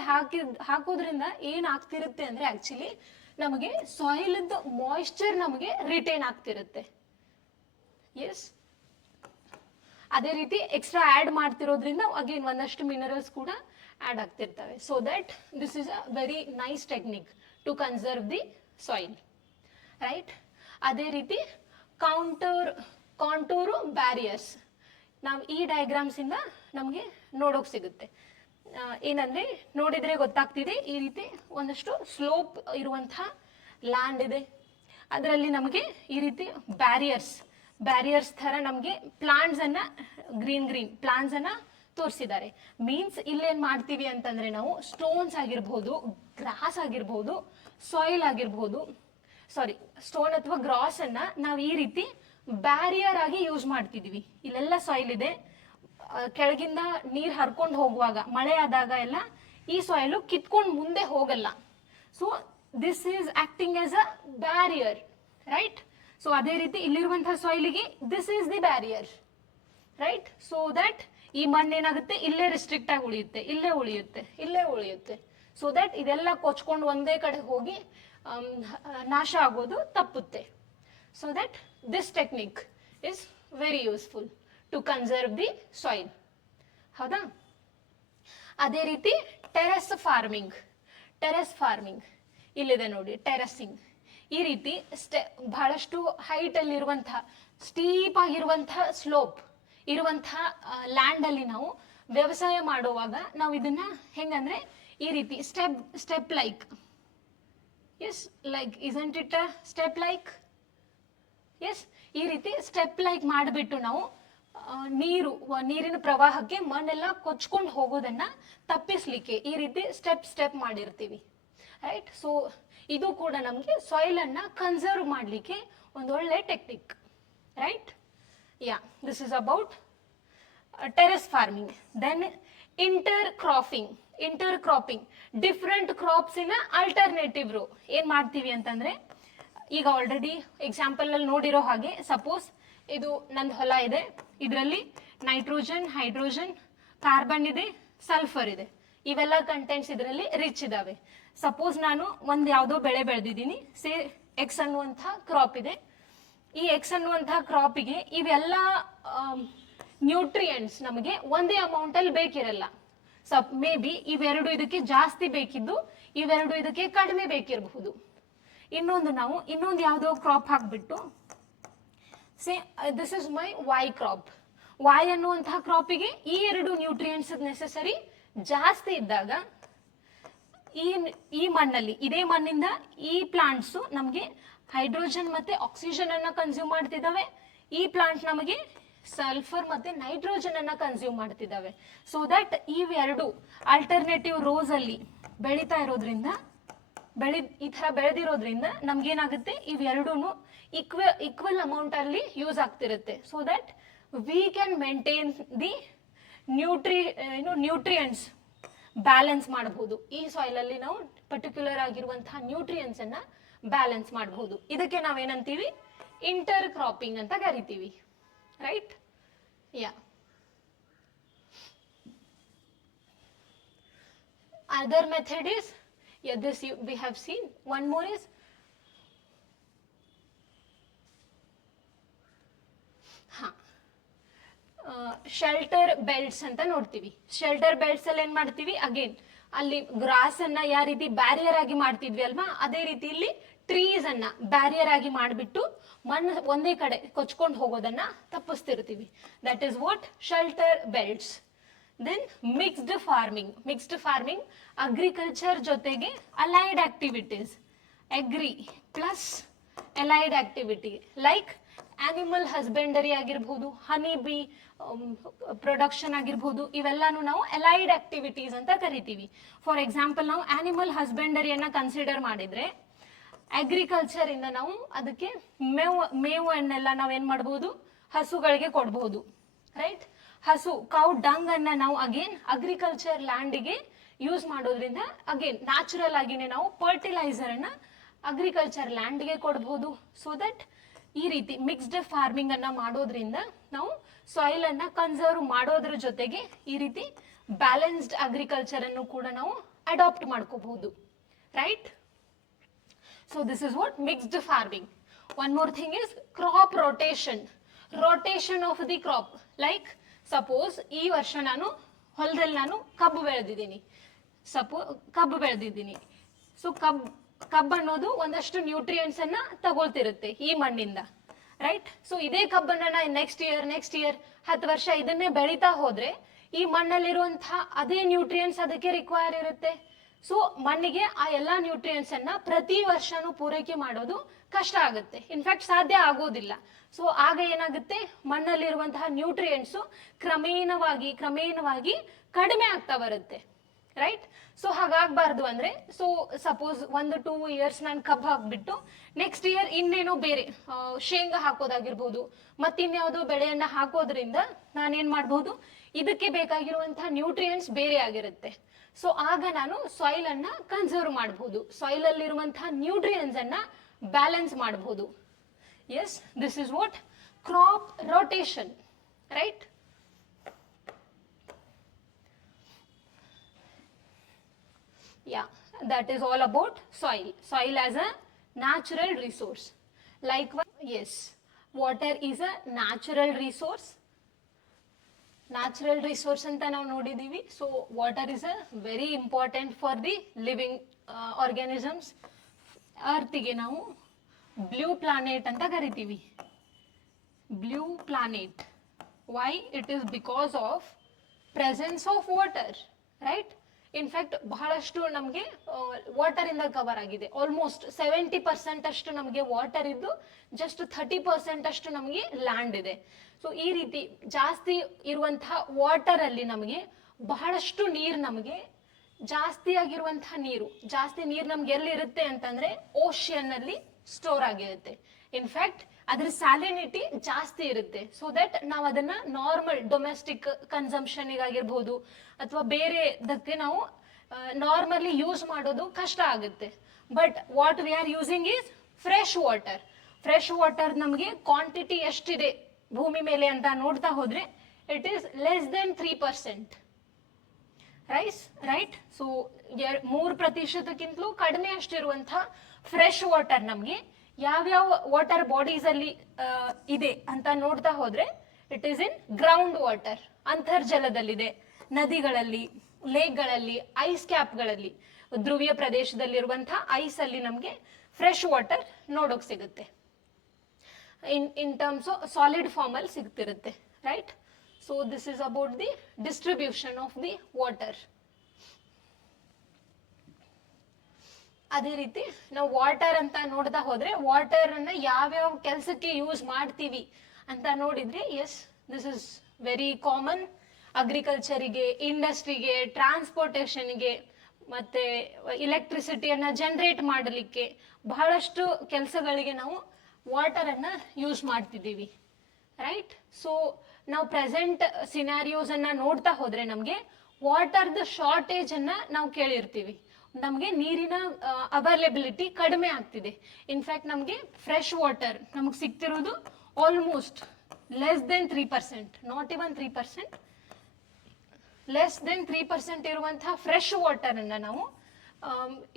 ಹಾಕೋದ್ರಿಂದ ಏನ್ ಆಗ್ತಿರುತ್ತೆ ಅಂದ್ರೆ, ಆಕ್ಚುಲಿ ನಮಗೆ ಸಾಯಿಲ್ ಮಾಯಿಶ್ಚರ್ ನಮಗೆ ರಿಟೈನ್ ಆಗ್ತಿರುತ್ತೆ. ಎಸ್, ಅದೇ ರೀತಿ ಎಕ್ಸ್ಟ್ರಾ ಆಡ್ ಮಾಡ್ತಿರೋದ್ರಿಂದ ಅಗೇನ್ ಒಂದಷ್ಟು ಮಿನರಲ್ಸ್ ಕೂಡ ಆಡ್ ಆಗ್ತಿರ್ತವೆ. So that this is a very nice technique to conserve the soil, right. ಅದೇ ರೀತಿ ಕಾಂಟೂರು ಬ್ಯಾರಿಯರ್ಸ್ ನಾವು ಈ ಡಯಾಗ್ರಾಮ್ಸ್ ಇಂದ ನಮಗೆ ನೋಡೋಕ್ ಸಿಗುತ್ತೆ. ಏನಂದ್ರೆ ನೋಡಿದ್ರೆ ಗೊತ್ತಾಗ್ತಿದೆ, ಈ ರೀತಿ ಒಂದಷ್ಟು ಸ್ಲೋಪ್ ಇರುವಂತಹ ಲ್ಯಾಂಡ್ ಇದೆ, ಅದರಲ್ಲಿ ನಮಗೆ ಈ ರೀತಿ ಬ್ಯಾರಿಯರ್ಸ್ ತರ ನಮಗೆ ಪ್ಲಾಂಟ್ಸ್ ಅನ್ನ ಗ್ರೀನ್ ಪ್ಲಾಂಟ್ಸ್ ಅನ್ನ ತೋರಿಸಿದ್ದಾರೆ. ಮೀನ್ಸ್ ಇಲ್ಲೇನ್ ಮಾಡ್ತೀವಿ ಅಂತಂದ್ರೆ ನಾವು ಸ್ಟೋನ್ಸ್ ಆಗಿರ್ಬೋದು, ಗ್ರಾಸ್ ಆಗಿರ್ಬೋದು, ಸಾಯಿಲ್ ಆಗಿರ್ಬೋದು, ಸ್ಟೋನ್ ಅಥವಾ ಗ್ರಾಸ್ ಅನ್ನ ನಾವು ಈ ರೀತಿ ಬ್ಯಾರಿಯರ್ ಆಗಿ ಯೂಸ್ ಮಾಡ್ತಿದೀವಿ. ಇಲ್ಲೆಲ್ಲ ಸಾಯಿಲ್ ಇದೆ, ಕೆಳಗಿಂದ ನೀರ್ ಹರ್ಕೊಂಡು ಹೋಗುವಾಗ ಮಳೆ ಆದಾಗ ಎಲ್ಲ ಈ ಸಾಯಿಲ್ ಕಿತ್ಕೊಂಡು ಮುಂದೆ ಹೋಗಲ್ಲ. So this is acting as a barrier, right. So ಅದೇ ರೀತಿ ಇಲ್ಲಿರುವಂತಹ ಸಾಯಿಲ್ಗೆ this is the barrier, right. So that ಈ ಮಣ್ಣು ಏನಾಗುತ್ತೆ, ಇಲ್ಲೇ ರಿಸ್ಟ್ರಿಕ್ಟ್ ಆಗಿ ಉಳಿಯುತ್ತೆ, ಇಲ್ಲೇ ಉಳಿಯುತ್ತೆ. ಸೊ ದಟ್ ಇದೆಲ್ಲ ಕೊಚ್ಕೊಂಡು ಒಂದೇ ಕಡೆ ಹೋಗಿ ನಾಶ ಆಗೋದು ತಪ್ಪುತ್ತೆ. So that this technique is very useful to conserve the soil, ಹೌದಾ. ಅದೇ ರೀತಿ ಟೆರೆಸ್ ಫಾರ್ಮಿಂಗ್ ಇಲ್ಲಿದೆ ನೋಡಿ, ಟೆರೆಸಿಂಗ್. ಈ ರೀತಿ ಬಹಳಷ್ಟು ಹೈಟ್ ಅಲ್ಲಿ ಇರುವಂತಹ ಸ್ಟೀಪ್ ಆಗಿರುವಂತಹ ಸ್ಲೋಪ್ ಇರುವಂತಹ ಲ್ಯಾಂಡ್ ಅಲ್ಲಿ ನಾವು ವ್ಯವಸಾಯ ಮಾಡುವಾಗ ನಾವು ಇದನ್ನ ಹೆಂಗಂದ್ರೆ ಈ ರೀತಿ step like, yes, like isn't it a step like? Yes, ಈ ರೀತಿ ಸ್ಟೆಪ್ ಲೈಕ್ ಮಾಡಿಬಿಟ್ಟು ನಾವು ನೀರಿನ ಪ್ರವಾಹಕ್ಕೆ ಮಣ್ಣೆಲ್ಲ ಕೊಚ್ಕೊಂಡು ಹೋಗೋದನ್ನ ತಪ್ಪಿಸ್ಲಿಕ್ಕೆ ಈ ರೀತಿ ಸ್ಟೆಪ್ ಮಾಡಿರ್ತೀವಿ, ರೈಟ್. ಸೊ ಇದು ಕೂಡ ನಮಗೆ ಸಾಯಿಲ್ ಅನ್ನ ಕನ್ಸರ್ವ್ ಮಾಡ್ಲಿಕ್ಕೆ ಒಂದು ಒಳ್ಳೆ technique, right. Ya, this is about terrace farming. Then intercropping, different crops in alternative row. ಏನ್ ಮಾಡ್ತೀವಿ ಅಂತಂದ್ರೆ, ಈಗ ಆಲ್ರೆಡಿ ಎಕ್ಸಾಂಪಲ್ ಅಲ್ಲಿ ನೋಡಿರೋ ಹಾಗೆ, ಸಪೋಸ್ ಇದು ನಂದು ಹೊಲ ಇದೆ, ಇದರಲ್ಲಿ ನೈಟ್ರೋಜನ್, ಹೈಡ್ರೋಜನ್, ಕಾರ್ಬನ್ ಇದೆ, ಸಲ್ಫರ್ ಇದೆ, ಇವೆಲ್ಲ ಕಂಟೆಂಟ್ಸ್ ಇದರಲ್ಲಿ ರಿಚ್ ಇದಾವೆ. ಸಪೋಸ್ ನಾನು ಒಂದ್ ಯಾವ್ದೋ ಬೆಳೆ ಬೆಳೆದಿದ್ದೀನಿ, ಸೇ ಎಕ್ಸ್ ಅನ್ನುವಂತಹ ಕ್ರಾಪ್ ಇದೆ. ಈ ಎಕ್ಸ್ ಅನ್ನುವಂತಹ ಕ್ರಾಪಿಗೆ ಇವೆಲ್ಲ ನ್ಯೂಟ್ರಿಯೆಂಟ್ಸ್ ನಮಗೆ ಒಂದೇ ಅಮೌಂಟ್ ಅಲ್ಲಿ ಬೇಕಿರಲ್ಲ. ಮೇ ಬಿ ಇವೆರಡು ಇದಕ್ಕೆ ಜಾಸ್ತಿ ಬೇಕಿದ್ದು, ಇವೆರಡು ಇದಕ್ಕೆ ಕಡಿಮೆ ಬೇಕಿರಬಹುದು. ಇನ್ನೊಂದು ಯಾವುದೋ ಕ್ರಾಪ್ ಹಾಕ್ಬಿಟ್ಟು, say this is my Y crop. Y ಅನ್ನುವಂತಹ ಕ್ರಾಪಿಗೆ ಈ ಎರಡು ನ್ಯೂಟ್ರಿಯೆಂಟ್ಸ್ ನೆಸೆಸರಿ ಜಾಸ್ತಿ ಇದ್ದಾಗ ಈ ಮಣ್ಣಲ್ಲಿ, ಇದೇ ಮಣ್ಣಿಂದ ಈ ಪ್ಲಾಂಟ್ಸ್ ನಮಗೆ ಹೈಡ್ರೋಜನ್ ಮತ್ತೆ ಆಕ್ಸಿಜನ್ ಅನ್ನ ಕನ್ಸ್ಯೂಮ್ ಮಾಡ್ತಿದ್ದಾವೆ. ಈ ಪ್ಲಾಂಟ್ ನಮಗೆ ಸಲ್ಫರ್ ಮತ್ತೆ ನೈಟ್ರೋಜನ್ ಅನ್ನ ಕನ್ಸ್ಯೂಮ್ ಮಾಡ್ತಿದ್ದಾವೆ. ಸೊ ದಟ್ ಇವೆರಡು ಆಲ್ಟರ್ನೇಟಿವ್ ರೋಸ್ ಅಲ್ಲಿ ಬೆಳೀತಾ ಇರೋದ್ರಿಂದ, ಈ ತರ ಬೆಳೆದಿರೋದ್ರಿಂದ ನಮ್ಗೇನಾಗುತ್ತೆ, ಇವೆರಡೂ ಈಕ್ವಲ್ ಅಮೌಂಟ್ ಅಲ್ಲಿ ಯೂಸ್ ಆಗ್ತಿರುತ್ತೆ. So that we can maintain the nutrients balance ಮಾಡಬಹುದು. ಈ ಸಾಯಿಲ್ ಅಲ್ಲಿ ನಾವು ಪರ್ಟಿಕ್ಯುಲರ್ ಆಗಿರುವಂತಹ ನ್ಯೂಟ್ರಿಯೆಂಟ್ಸ್ ಅನ್ನ ಬ್ಯಾಲೆನ್ಸ್ ಮಾಡಬಹುದು. ಇದಕ್ಕೆ ನಾವೇನಂತೀವಿ, ಇಂಟರ್ ಕ್ರಾಪಿಂಗ್ ಅಂತ ಕರಿತೀವಿ, right. Yeah, other method is, yeah, this we have seen. One more is shelter belts ಅಂತ ನೋಡ್ತೀವಿ. ಶೆಲ್ಟರ್ ಬೆಲ್ಟ್ಸ್ ಅಲ್ಲಿ ಏನ್ ಮಾಡ್ತೀವಿ, ಅಗೇನ್ ಅಲ್ಲಿ ಗ್ರಾಸ್ ಅನ್ನ ಯಾವ ರೀತಿ ಬ್ಯಾರಿಯರ್ ಆಗಿ ಮಾಡ್ತಿದ್ವಿ ಅಲ್ವಾ, ಅದೇ ರೀತಿ ಇಲ್ಲಿ ಟ್ರೀಸ್ ಅನ್ನ ಬ್ಯಾರಿಯರ್ ಆಗಿ ಮಾಡಿಬಿಟ್ಟು ಮಣ್ಣು ಒಂದೇ ಕಡೆ ಕೊಚ್ಕೊಂಡು ಹೋಗೋದನ್ನ ತಪ್ಪಿಸ್ತಿರ್ತೀವಿ. That is what shelter belts. Then mixed farming agriculture ಜೊತೆಗೆ allied activities, agri plus allied activity like animal husbandry ಆಗಿರ್ಬೋದು, ಹನಿ ಬಿ ಪ್ರೊಡಕ್ಷನ್ ಆಗಿರ್ಬೋದು, ಇವೆಲ್ಲಾನು ನಾವು ಅಲೈಡ್ ಆಕ್ಟಿವಿಟೀಸ್ ಅಂತ ಕರಿತೀವಿ. ಫಾರ್ ಎಕ್ಸಾಂಪಲ್, ನಾವು ಆನಿಮಲ್ ಹಸ್ಬೆಂಡರಿಯನ್ನ ಕನ್ಸಿಡರ್ ಮಾಡಿದ್ರೆ ಅಗ್ರಿಕಲ್ಚರ್ ಇಂದ ನಾವು ಅದಕ್ಕೆ ಮೇವನ್ನೆಲ್ಲ ನಾವೇನ್ ಮಾಡಬಹುದು, ಹಸುಗಳಿಗೆ ಕೊಡಬಹುದು, ರೈಟ್. ಕೌ ಡಂಗ್ ಅನ್ನ ನಾವು ಅಗೇನ್ ಅಗ್ರಿಕಲ್ಚರ್ ಲ್ಯಾಂಡ್ಗೆ ಯೂಸ್ ಮಾಡೋದ್ರಿಂದ ಅಗೇನ್ ನ್ಯಾಚುರಲ್ ಆಗಿನೇ ನಾವು ಫರ್ಟಿಲೈಸರ್ ಅನ್ನ ಅಗ್ರಿಕಲ್ಚರ್ ಲ್ಯಾಂಡ್ಗೆ ಕೊಡಬಹುದು. ಸೊ ದಟ್ ಈ ರೀತಿ ಮಿಕ್ಸ್ಡ್ ಫಾರ್ಮಿಂಗ್ ಅನ್ನ ಮಾಡೋದ್ರಿಂದ ನಾವು ಸಾಯಿಲ್ ಅನ್ನ ಕನ್ಸರ್ವ್ ಮಾಡೋದ್ರ ಜೊತೆಗೆ ಈ ರೀತಿ ಬ್ಯಾಲೆನ್ಸ್ಡ್ ಅಗ್ರಿಕಲ್ಚರ್ ಅನ್ನು ಕೂಡ ನಾವು ಅಡಾಪ್ಟ್ ಮಾಡ್ಕೋಬಹುದು, right. So this is what mixed farming. One more thing is crop rotation. Rotation of the crop. Like suppose ಈ ವರ್ಷ ನಾನು ಹೊಲದಲ್ಲಿ ನಾನು ಕಬ್ಬು ಬೆಳೆದಿದ್ದೀನಿ. ಸೊ ಕಬ್ಬು ಅನ್ನೋದು ಒಂದಷ್ಟು ನ್ಯೂಟ್ರಿಯೆಂಟ್ಸ್ ಅನ್ನ ತಗೊಳ್ತಿರುತ್ತೆ ಈ ಮಣ್ಣಿಂದ, ರೈಟ್? ಸೊ ಇದೇ ಕಬ್ಬನ್ನ ನೆಕ್ಸ್ಟ್ ಇಯರ್ 10 ವರ್ಷ ಇದನ್ನೇ ಬೆಳೀತಾ ಹೋದ್ರೆ ಈ ಮಣ್ಣಲ್ಲಿರುವಂತಹ ಅದೇ ನ್ಯೂಟ್ರಿಯೆಂಟ್ಸ್ ಅದಕ್ಕೆ ರಿಕ್ವೈರ್ ಇರುತ್ತೆ. ಸೊ ಮಣ್ಣಿಗೆ ಆ ಎಲ್ಲಾ ನ್ಯೂಟ್ರಿಯೆಂಟ್ಸ್ ಅನ್ನ ಪ್ರತಿ ವರ್ಷನೂ ಪೂರೈಕೆ ಮಾಡೋದು ಕಷ್ಟ ಆಗುತ್ತೆ, ಇನ್ಫ್ಯಾಕ್ಟ್ ಸಾಧ್ಯ ಆಗೋದಿಲ್ಲ. ಸೊ ಆಗ ಏನಾಗುತ್ತೆ, ಮಣ್ಣಲ್ಲಿರುವಂತಹ ನ್ಯೂಟ್ರಿಯೆಂಟ್ಸ್ ಕ್ರಮೇಣವಾಗಿ ಕಡಿಮೆ ಆಗ್ತಾ ಬರುತ್ತೆ, ರೈಟ್? ಸೊ ಹಾಗಾಗಬಾರ್ದು ಅಂದ್ರೆ, ಸೊ ಸಪೋಸ್ 1-2 ಇಯರ್ಸ್ ನಾನು ಕಬ್ಬು ಹಾಕ್ಬಿಟ್ಟು ನೆಕ್ಸ್ಟ್ ಇಯರ್ ಇನ್ನೇನೋ ಬೇರೆ ಶೇಂಗಾ ಹಾಕೋದಾಗಿರ್ಬೋದು, ಮತ್ತಿನ್ಯಾವುದೋ ಬೆಳೆಯನ್ನ ಹಾಕೋದ್ರಿಂದ ನಾನೇನ್ ಮಾಡ್ಬೋದು, ಇದಕ್ಕೆ ಬೇಕಾಗಿರುವಂತಹ ನ್ಯೂಟ್ರಿಯೆಂಟ್ಸ್ ಬೇರೆ ಆಗಿರುತ್ತೆ. ಸೊ ಆಗ ನಾನು ಸಾಯಿಲ್ ಅನ್ನ ಕನ್ಸರ್ವ್ ಮಾಡಬಹುದು, ಸಾಯಿಲ್ ಅಲ್ಲಿರುವಂತಹ ನ್ಯೂಟ್ರಿಯೆಂಟ್ಸ್ ಅನ್ನ ಬ್ಯಾಲೆನ್ಸ್ ಮಾಡಬಹುದು. Yes, this is what crop rotation, right? Yeah, that is all about soil as a natural resource. Likewise, yes, water is a natural resource ಅಂತ ನಾವು ನೋಡಿದೀವಿ. So water is a very important for the living organisms. ಅರ್ತಿಗೆ ನಾವು blue planet ಅಂತ ಕರಿತೀವಿ. Blue planet, why? It is because of presence of water, right? In fact ಬಹಳಷ್ಟು ನಮಗೆ water ಇಂದ ಕವರ್ ಆಗಿದೆ. ಆಲ್ಮೋಸ್ಟ್ 70% ಅಷ್ಟು ನಮಗೆ ವಾಟರ್ ಇದ್ದು ಜಸ್ಟ್ 30% ಅಷ್ಟು ನಮಗೆ ಲ್ಯಾಂಡ್ ಇದೆ. ಸೊ ಈ ರೀತಿ ಜಾಸ್ತಿ ಇರುವಂತಹ ವಾಟರ್ ಅಲ್ಲಿ ನಮಗೆ ಬಹಳಷ್ಟು ನೀರು, ನಮಗೆ ಜಾಸ್ತಿ ನೀರು ನಮ್ಗೆ ಎಲ್ಲಿರುತ್ತೆ ಅಂತಂದ್ರೆ ಓಷಿಯನ್ ಅಲ್ಲಿ ಸ್ಟೋರ್ ಆಗಿರುತ್ತೆ. ಇನ್ಫ್ಯಾಕ್ಟ್ ಅದ್ರ ಸ್ಯಾಲಿನಿಟಿ ಜಾಸ್ತಿ ಇರುತ್ತೆ. ಸೊ ದಟ್ ನಾವು ಅದನ್ನ ನಾರ್ಮಲ್ ಡೊಮೆಸ್ಟಿಕ್ ಕನ್ಸಂಪ್ಷನ್ ಆಗಿರ್ಬೋದು ಅಥವಾ ಬೇರೆದಕ್ಕೆ ನಾವು ನಾರ್ಮಲಿ ಯೂಸ್ ಮಾಡೋದು ಕಷ್ಟ ಆಗುತ್ತೆ. But what we are using is fresh water. ನಮಗೆ ಕ್ವಾಂಟಿಟಿ ಎಷ್ಟಿದೆ ಭೂಮಿ ಮೇಲೆ ಅಂತ ನೋಡ್ತಾ ಹೋದ್ರೆ it is less then 3%, right? So 3%ಕ್ಕಿಂತಲೂ ಕಡಿಮೆ ಅಷ್ಟಿರುವಂತಹ ಫ್ರೆಶ್ ವಾಟರ್ ನಮ್ಗೆ ಯಾವ್ಯಾವ ವಾಟರ್ ಬಾಡೀಸ್ ಅಲ್ಲಿ ಇದೆ ಅಂತ ನೋಡ್ತಾ ಹೋದ್ರೆ it is in ground water, ಅಂತರ್ಜಲದಲ್ಲಿದೆ, ನದಿಗಳಲ್ಲಿ, ಲೇಕ್ಗಳಲ್ಲಿ, ಐಸ್ ಕ್ಯಾಪ್ಗಳಲ್ಲಿ, ಧ್ರುವೀಯ ಪ್ರದೇಶದಲ್ಲಿರುವಂತಹ ಐಸ್ ಅಲ್ಲಿ ನಮ್ಗೆ ಫ್ರೆಶ್ ವಾಟರ್ ನೋಡೋಕ್ ಸಿಗುತ್ತೆ. In terms of solid form ಅಲ್ಲಿ ಸಿಗ್ತಿರುತ್ತೆ, right? So this is about the distribution of the water. ಅದೇ ರೀತಿ ನಾವು ವಾಟರ್ ಅಂತ ನೋಡ್ತಾ ಹೋದ್ರೆ ವಾಟರ್ ಅನ್ನ ಯಾವ್ಯಾವ ಕೆಲಸಕ್ಕೆ ಯೂಸ್ ಮಾಡ್ತೀವಿ ಅಂತ ನೋಡಿದ್ರೆ, yes, this is very common. ಅಗ್ರಿಕಲ್ಚರಿಗೆ, ಇಂಡಸ್ಟ್ರಿಗೆ, ಟ್ರಾನ್ಸ್ಪೋರ್ಟೇಷನ್ಗೆ, ಮತ್ತೆ ಇಲೆಕ್ಟ್ರಿಸಿಟಿಯನ್ನ ಜನರೇಟ್ ಮಾಡಲಿಕ್ಕೆ ಬಹಳಷ್ಟು ಕೆಲಸಗಳಿಗೆ ನಾವು ವಾಟರ್ ಅನ್ನ ಯೂಸ್ ಮಾಡ್ತಿದ್ದೀವಿ, ರೈಟ್? ಸೊ ನಾವು ಪ್ರೆಸೆಂಟ್ ಸಿನಾರಿಯೋಸ್ ಅನ್ನ ನೋಡ್ತಾ ಹೋದ್ರೆ ನಮ್ಗೆ ವಾಟರ್ದ ಶಾರ್ಟೇಜ್ ಅನ್ನ ನಾವು ಕೇಳಿರ್ತೀವಿ. ನಮಗೆ ನೀರಿನ ಅವೈಲೇಬಿಲಿಟಿ ಕಡಿಮೆ ಆಗ್ತಿದೆ. ಇನ್ಫ್ಯಾಕ್ಟ್ ನಮಗೆ ಫ್ರೆಶ್ ವಾಟರ್ ನಮಗೆ ಸಿಗ್ತಿರೋದು almost less then 3%, not even 3%, less then 3% ಇರುವಂತಹ ಫ್ರೆಶ್ ವಾಟರ್ ಅನ್ನ ನಾವು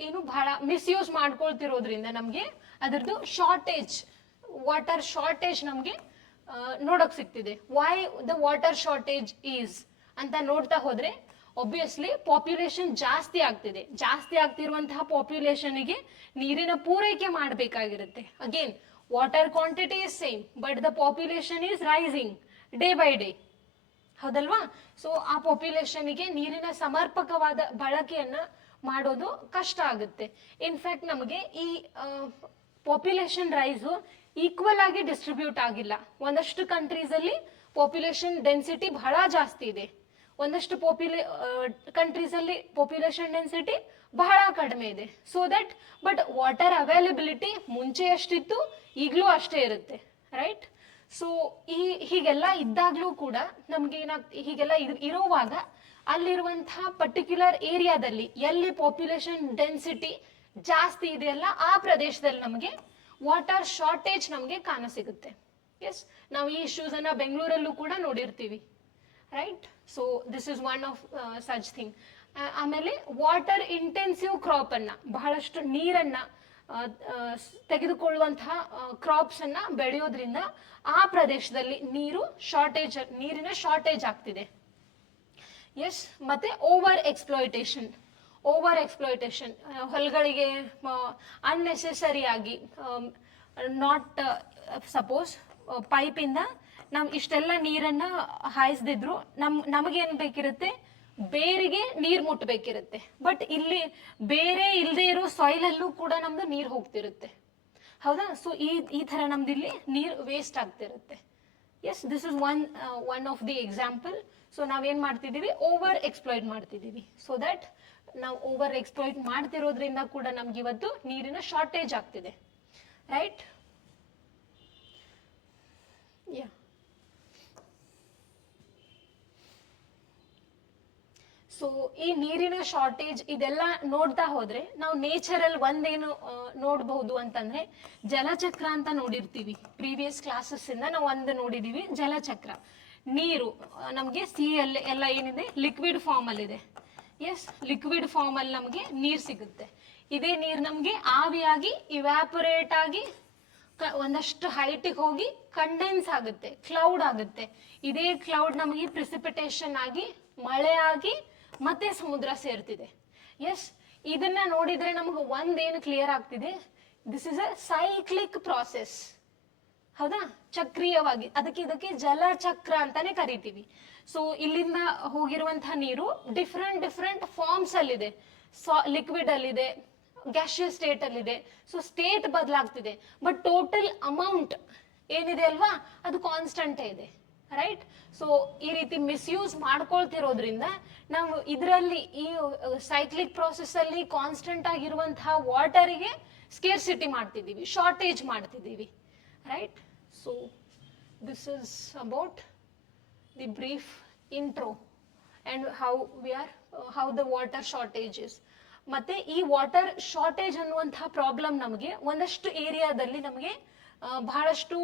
ಏನು ಬಹಳ ಮಿಸ್ಯೂಸ್ ಮಾಡ್ಕೊಳ್ತಿರೋದ್ರಿಂದ ನಮಗೆ ಅದರದ್ದು ವಾಟರ್ ಶಾರ್ಟೇಜ್ ನಮಗೆ ನೋಡಕ್ ಸಿಗ್ತಿದೆ. Why the water shortage is ಅಂತ ನೋಡ್ತಾ ಹೋದ್ರೆ ಒಬ್ವಿಯಸ್ಲಿ ಪಾಪ್ಯುಲೇಷನ್ ಜಾಸ್ತಿ ಆಗ್ತಿದೆ. ಜಾಸ್ತಿ ಆಗ್ತಿರುವಂತಹ ಪಾಪ್ಯುಲೇಷನ್ಗೆ ನೀರಿನ ಪೂರೈಕೆ ಮಾಡಬೇಕಾಗಿರುತ್ತೆ. Again water quantity is same, but the population is rising day by day, ಹೌದಲ್ವಾ? ಸೊ ಆ ಪಾಪ್ಯುಲೇಷನ್ಗೆ ನೀರಿನ ಸಮರ್ಪಕವಾದ ಬಳಕೆಯನ್ನ ಮಾಡೋದು ಕಷ್ಟ ಆಗುತ್ತೆ. ಇನ್ಫ್ಯಾಕ್ಟ್ ನಮಗೆ ಈ ಪಾಪ್ಯುಲೇಷನ್ ರೈಸು ಈಕ್ವಲ್ ಆಗಿ ಡಿಸ್ಟ್ರಿಬ್ಯೂಟ್ ಆಗಿಲ್ಲ. ಒಂದಷ್ಟು ಕಂಟ್ರೀಸ್ ಅಲ್ಲಿ ಪಾಪ್ಯುಲೇಷನ್ ಡೆನ್ಸಿಟಿ ಬಹಳ ಜಾಸ್ತಿ ಇದೆ, ಒಂದಷ್ಟು ಕಂಟ್ರೀಸ್ ಅಲ್ಲಿ ಪಾಪ್ಯುಲೇಷನ್ ಡೆನ್ಸಿಟಿ ಬಹಳ ಕಡಿಮೆ ಇದೆ. So that but water availability ಮುಂಚೆ ಎಷ್ಟಿತ್ತು ಈಗಲೂ ಅಷ್ಟೇ ಇರುತ್ತೆ, ರೈಟ್? ಸೊ ಹೀಗೆಲ್ಲ ಇದ್ದಾಗ್ಲೂ ಕೂಡ ನಮ್ಗೆ ಹೀಗೆಲ್ಲ ಇರುವಾಗ ಅಲ್ಲಿರುವಂತಹ ಪರ್ಟಿಕ್ಯುಲರ್ ಏರಿಯಾದಲ್ಲಿ ಎಲ್ಲಿ ಪಾಪ್ಯುಲೇಷನ್ ಡೆನ್ಸಿಟಿ ಜಾಸ್ತಿ ಇದೆಯಲ್ಲ ಆ ಪ್ರದೇಶದಲ್ಲಿ ನಮಗೆ ವಾಟರ್ ಶಾರ್ಟೇಜ್ ನಮಗೆ ಕಾಣಸಿಗುತ್ತೆ. ಎಸ್, ನಾವು ಈ ಇಶ್ಯೂಸ್ ಅನ್ನ ಬೆಂಗಳೂರಲ್ಲೂ ಕೂಡ ನೋಡಿರ್ತೀವಿ, right? So this is one of such thing. ಆಮೇಲೆ ವಾಟರ್ ಇಂಟೆನ್ಸಿವ್ ಕ್ರಾಪ್ ಅನ್ನ, ಬಹಳಷ್ಟು ನೀರನ್ನ ತೆಗೆದುಕೊಳ್ಳುವಂತಹ ಕ್ರಾಪ್ಸ್ ಅನ್ನ ಬೆಳೆಯೋದ್ರಿಂದ ಆ ಪ್ರದೇಶದಲ್ಲಿ ನೀರಿನ ಶಾರ್ಟೇಜ್ ಆಗ್ತಿದೆ. ಎಸ್, ಮತ್ತೆ ಓವರ್ ಎಕ್ಸ್ಪ್ಲಾಯಿಟೇಷನ್ ಹೊಲಗಳಿಗೆ ಅನ್ನೆಸೆಸರಿ ಆಗಿ ನಾಟ್ ಸಪೋಸ್ ಪೈಪಿಂದ ನಾವು ಇಷ್ಟೆಲ್ಲ ನೀರನ್ನ ಹಾಯಿಸದಿದ್ರು ನಮಗೇನ್ ಬೇಕಿರುತ್ತೆ, ಬೇರಿಗೆ ನೀರ್ ಮುಟ್ಬೇಕಿರುತ್ತೆ. ಬಟ್ ಇಲ್ಲಿ ಬೇರೆ ಇಲ್ಲದೆ ಇರೋ ಸಾಯಿಲ್ ಅಲ್ಲೂ ಕೂಡ ನಮ್ದು ನೀರ್ ಹೋಗ್ತಿರುತ್ತೆ, ಹೌದಾ? ಸೊ ಈ ತರ ನಮ್ದು ಇಲ್ಲಿ ನೀರ್ ವೇಸ್ಟ್ ಆಗ್ತಿರುತ್ತೆ. Yes, this is one of the example. So ನಾವೇನ್ ಮಾಡ್ತಿದೀವಿ, ಓವರ್ ಎಕ್ಸ್ಪ್ಲಾಯ್ಟ್ ಮಾಡ್ತಿದೀವಿ. ಸೊ ದಟ್ ನಾವು ಓವರ್ ಎಕ್ಸ್ಪ್ಲಾಯ್ಟ್ ಮಾಡ್ತಿರೋದ್ರಿಂದ ಕೂಡ ನಮ್ಗೆ ಇವತ್ತು ನೀರಿನ ಶಾರ್ಟೇಜ್ ಆಗ್ತಿದೆ, ರೈಟ್? ಯಾ, ಸೊ ಈ ನೀರಿನ ಶಾರ್ಟೇಜ್ ಇದೆಲ್ಲ ನೋಡ್ತಾ ಹೋದ್ರೆ ನಾವು ನೇಚರಲ್ಲಿ ಒಂದೇನು ನೋಡಬಹುದು ಅಂತಂದ್ರೆ, ಜಲಚಕ್ರ ಅಂತ ನೋಡಿರ್ತೀವಿ. ಪ್ರೀವಿಯಸ್ ಕ್ಲಾಸಸ್ ಇಂದ ನಾವು ಒಂದು ನೋಡಿದೀವಿ, ಜಲಚಕ್ರ. ನೀರು ನಮ್ಗೆ ಸಿ ಅಲ್ಲಿ ಎಲ್ಲ ಏನಿದೆ, ಲಿಕ್ವಿಡ್ ಫಾರ್ಮ್ ಅಲ್ಲಿ ಇದೆ. ಎಸ್, ಲಿಕ್ವಿಡ್ ಫಾರ್ಮ್ ಅಲ್ಲಿ ನಮ್ಗೆ ನೀರ್ ಸಿಗುತ್ತೆ. ಇದೇ ನೀರ್ ನಮ್ಗೆ ಆವಿಯಾಗಿ ಇವ್ಯಾಪೊರೇಟ್ ಆಗಿ ಒಂದಷ್ಟು ಹೈಟಿಗೆ ಹೋಗಿ ಕಂಡೆನ್ಸ್ ಆಗುತ್ತೆ, ಕ್ಲೌಡ್ ಆಗುತ್ತೆ. ಇದೇ ಕ್ಲೌಡ್ ನಮಗೆ ಪ್ರಿಸಿಪಿಟೇಷನ್ ಆಗಿ ಮಳೆ ಆಗಿ ಮತ್ತೆ ಸಮುದ್ರ ಸೇರ್ತಿದೆ. ಎಸ್, ಇದನ್ನ ನೋಡಿದ್ರೆ ನಮ್ಗೆ ಒಂದೇನು ಕ್ಲಿಯರ್ ಆಗ್ತಿದೆ, this is a cyclic process, ಹೌದಾ? ಚಕ್ರೀಯವಾಗಿ, ಇದಕ್ಕೆ ಜಲಚಕ್ರ ಅಂತಾನೆ ಕರಿತೀವಿ. ಸೊ ಇಲ್ಲಿಂದ ಹೋಗಿರುವಂತಹ ನೀರು ಡಿಫ್ರೆಂಟ್ ಫಾರ್ಮ್ಸ್ ಅಲ್ಲಿದೆ. ಲಿಕ್ವಿಡ್ ಅಲ್ಲಿದೆ, ಗ್ಯಾಶಿಯಸ್ ಸ್ಟೇಟ್ ಅಲ್ಲಿದೆ. ಸೊ ಸ್ಟೇಟ್ ಬದಲಾಗ್ತಿದೆ, ಬಟ್ ಟೋಟಲ್ ಅಮೌಂಟ್ ಏನಿದೆ ಅಲ್ವಾ, ಅದು ಕಾನ್ಸ್ಟಂಟೇ ಇದೆ, ರೈಟ್? ಸೊ ಈ ರೀತಿ ಮಿಸ್ಯೂಸ್ ಮಾಡ್ಕೊಳ್ತಿರೋದ್ರಿಂದ ನಾವು ಇದರಲ್ಲಿ ಈ ಸೈಕ್ಲಿಕ್ ಪ್ರಾಸೆಸ್ ಅಲ್ಲಿ ಕಾನ್ಸ್ಟಂಟ್ ಆಗಿರುವಂತಹ ವಾಟರಿಗೆ ಸ್ಕೇರ್ಸಿಟಿ ಮಾಡ್ತಿದ್ದೀವಿ, ಶಾರ್ಟೇಜ್ ಮಾಡ್ತಿದ್ದೀವಿ, right? So this is about the brief intro and how the water shortage is. ಮತ್ತೆ ಈ ವಾಟರ್ ಶಾರ್ಟೇಜ್ ಅನ್ನುವಂತಹ ಪ್ರಾಬ್ಲಮ್ ನಮಗೆ ಒಂದಷ್ಟು ಏರಿಯಾದಲ್ಲಿ ನಮಗೆ ಬಹಳಷ್ಟು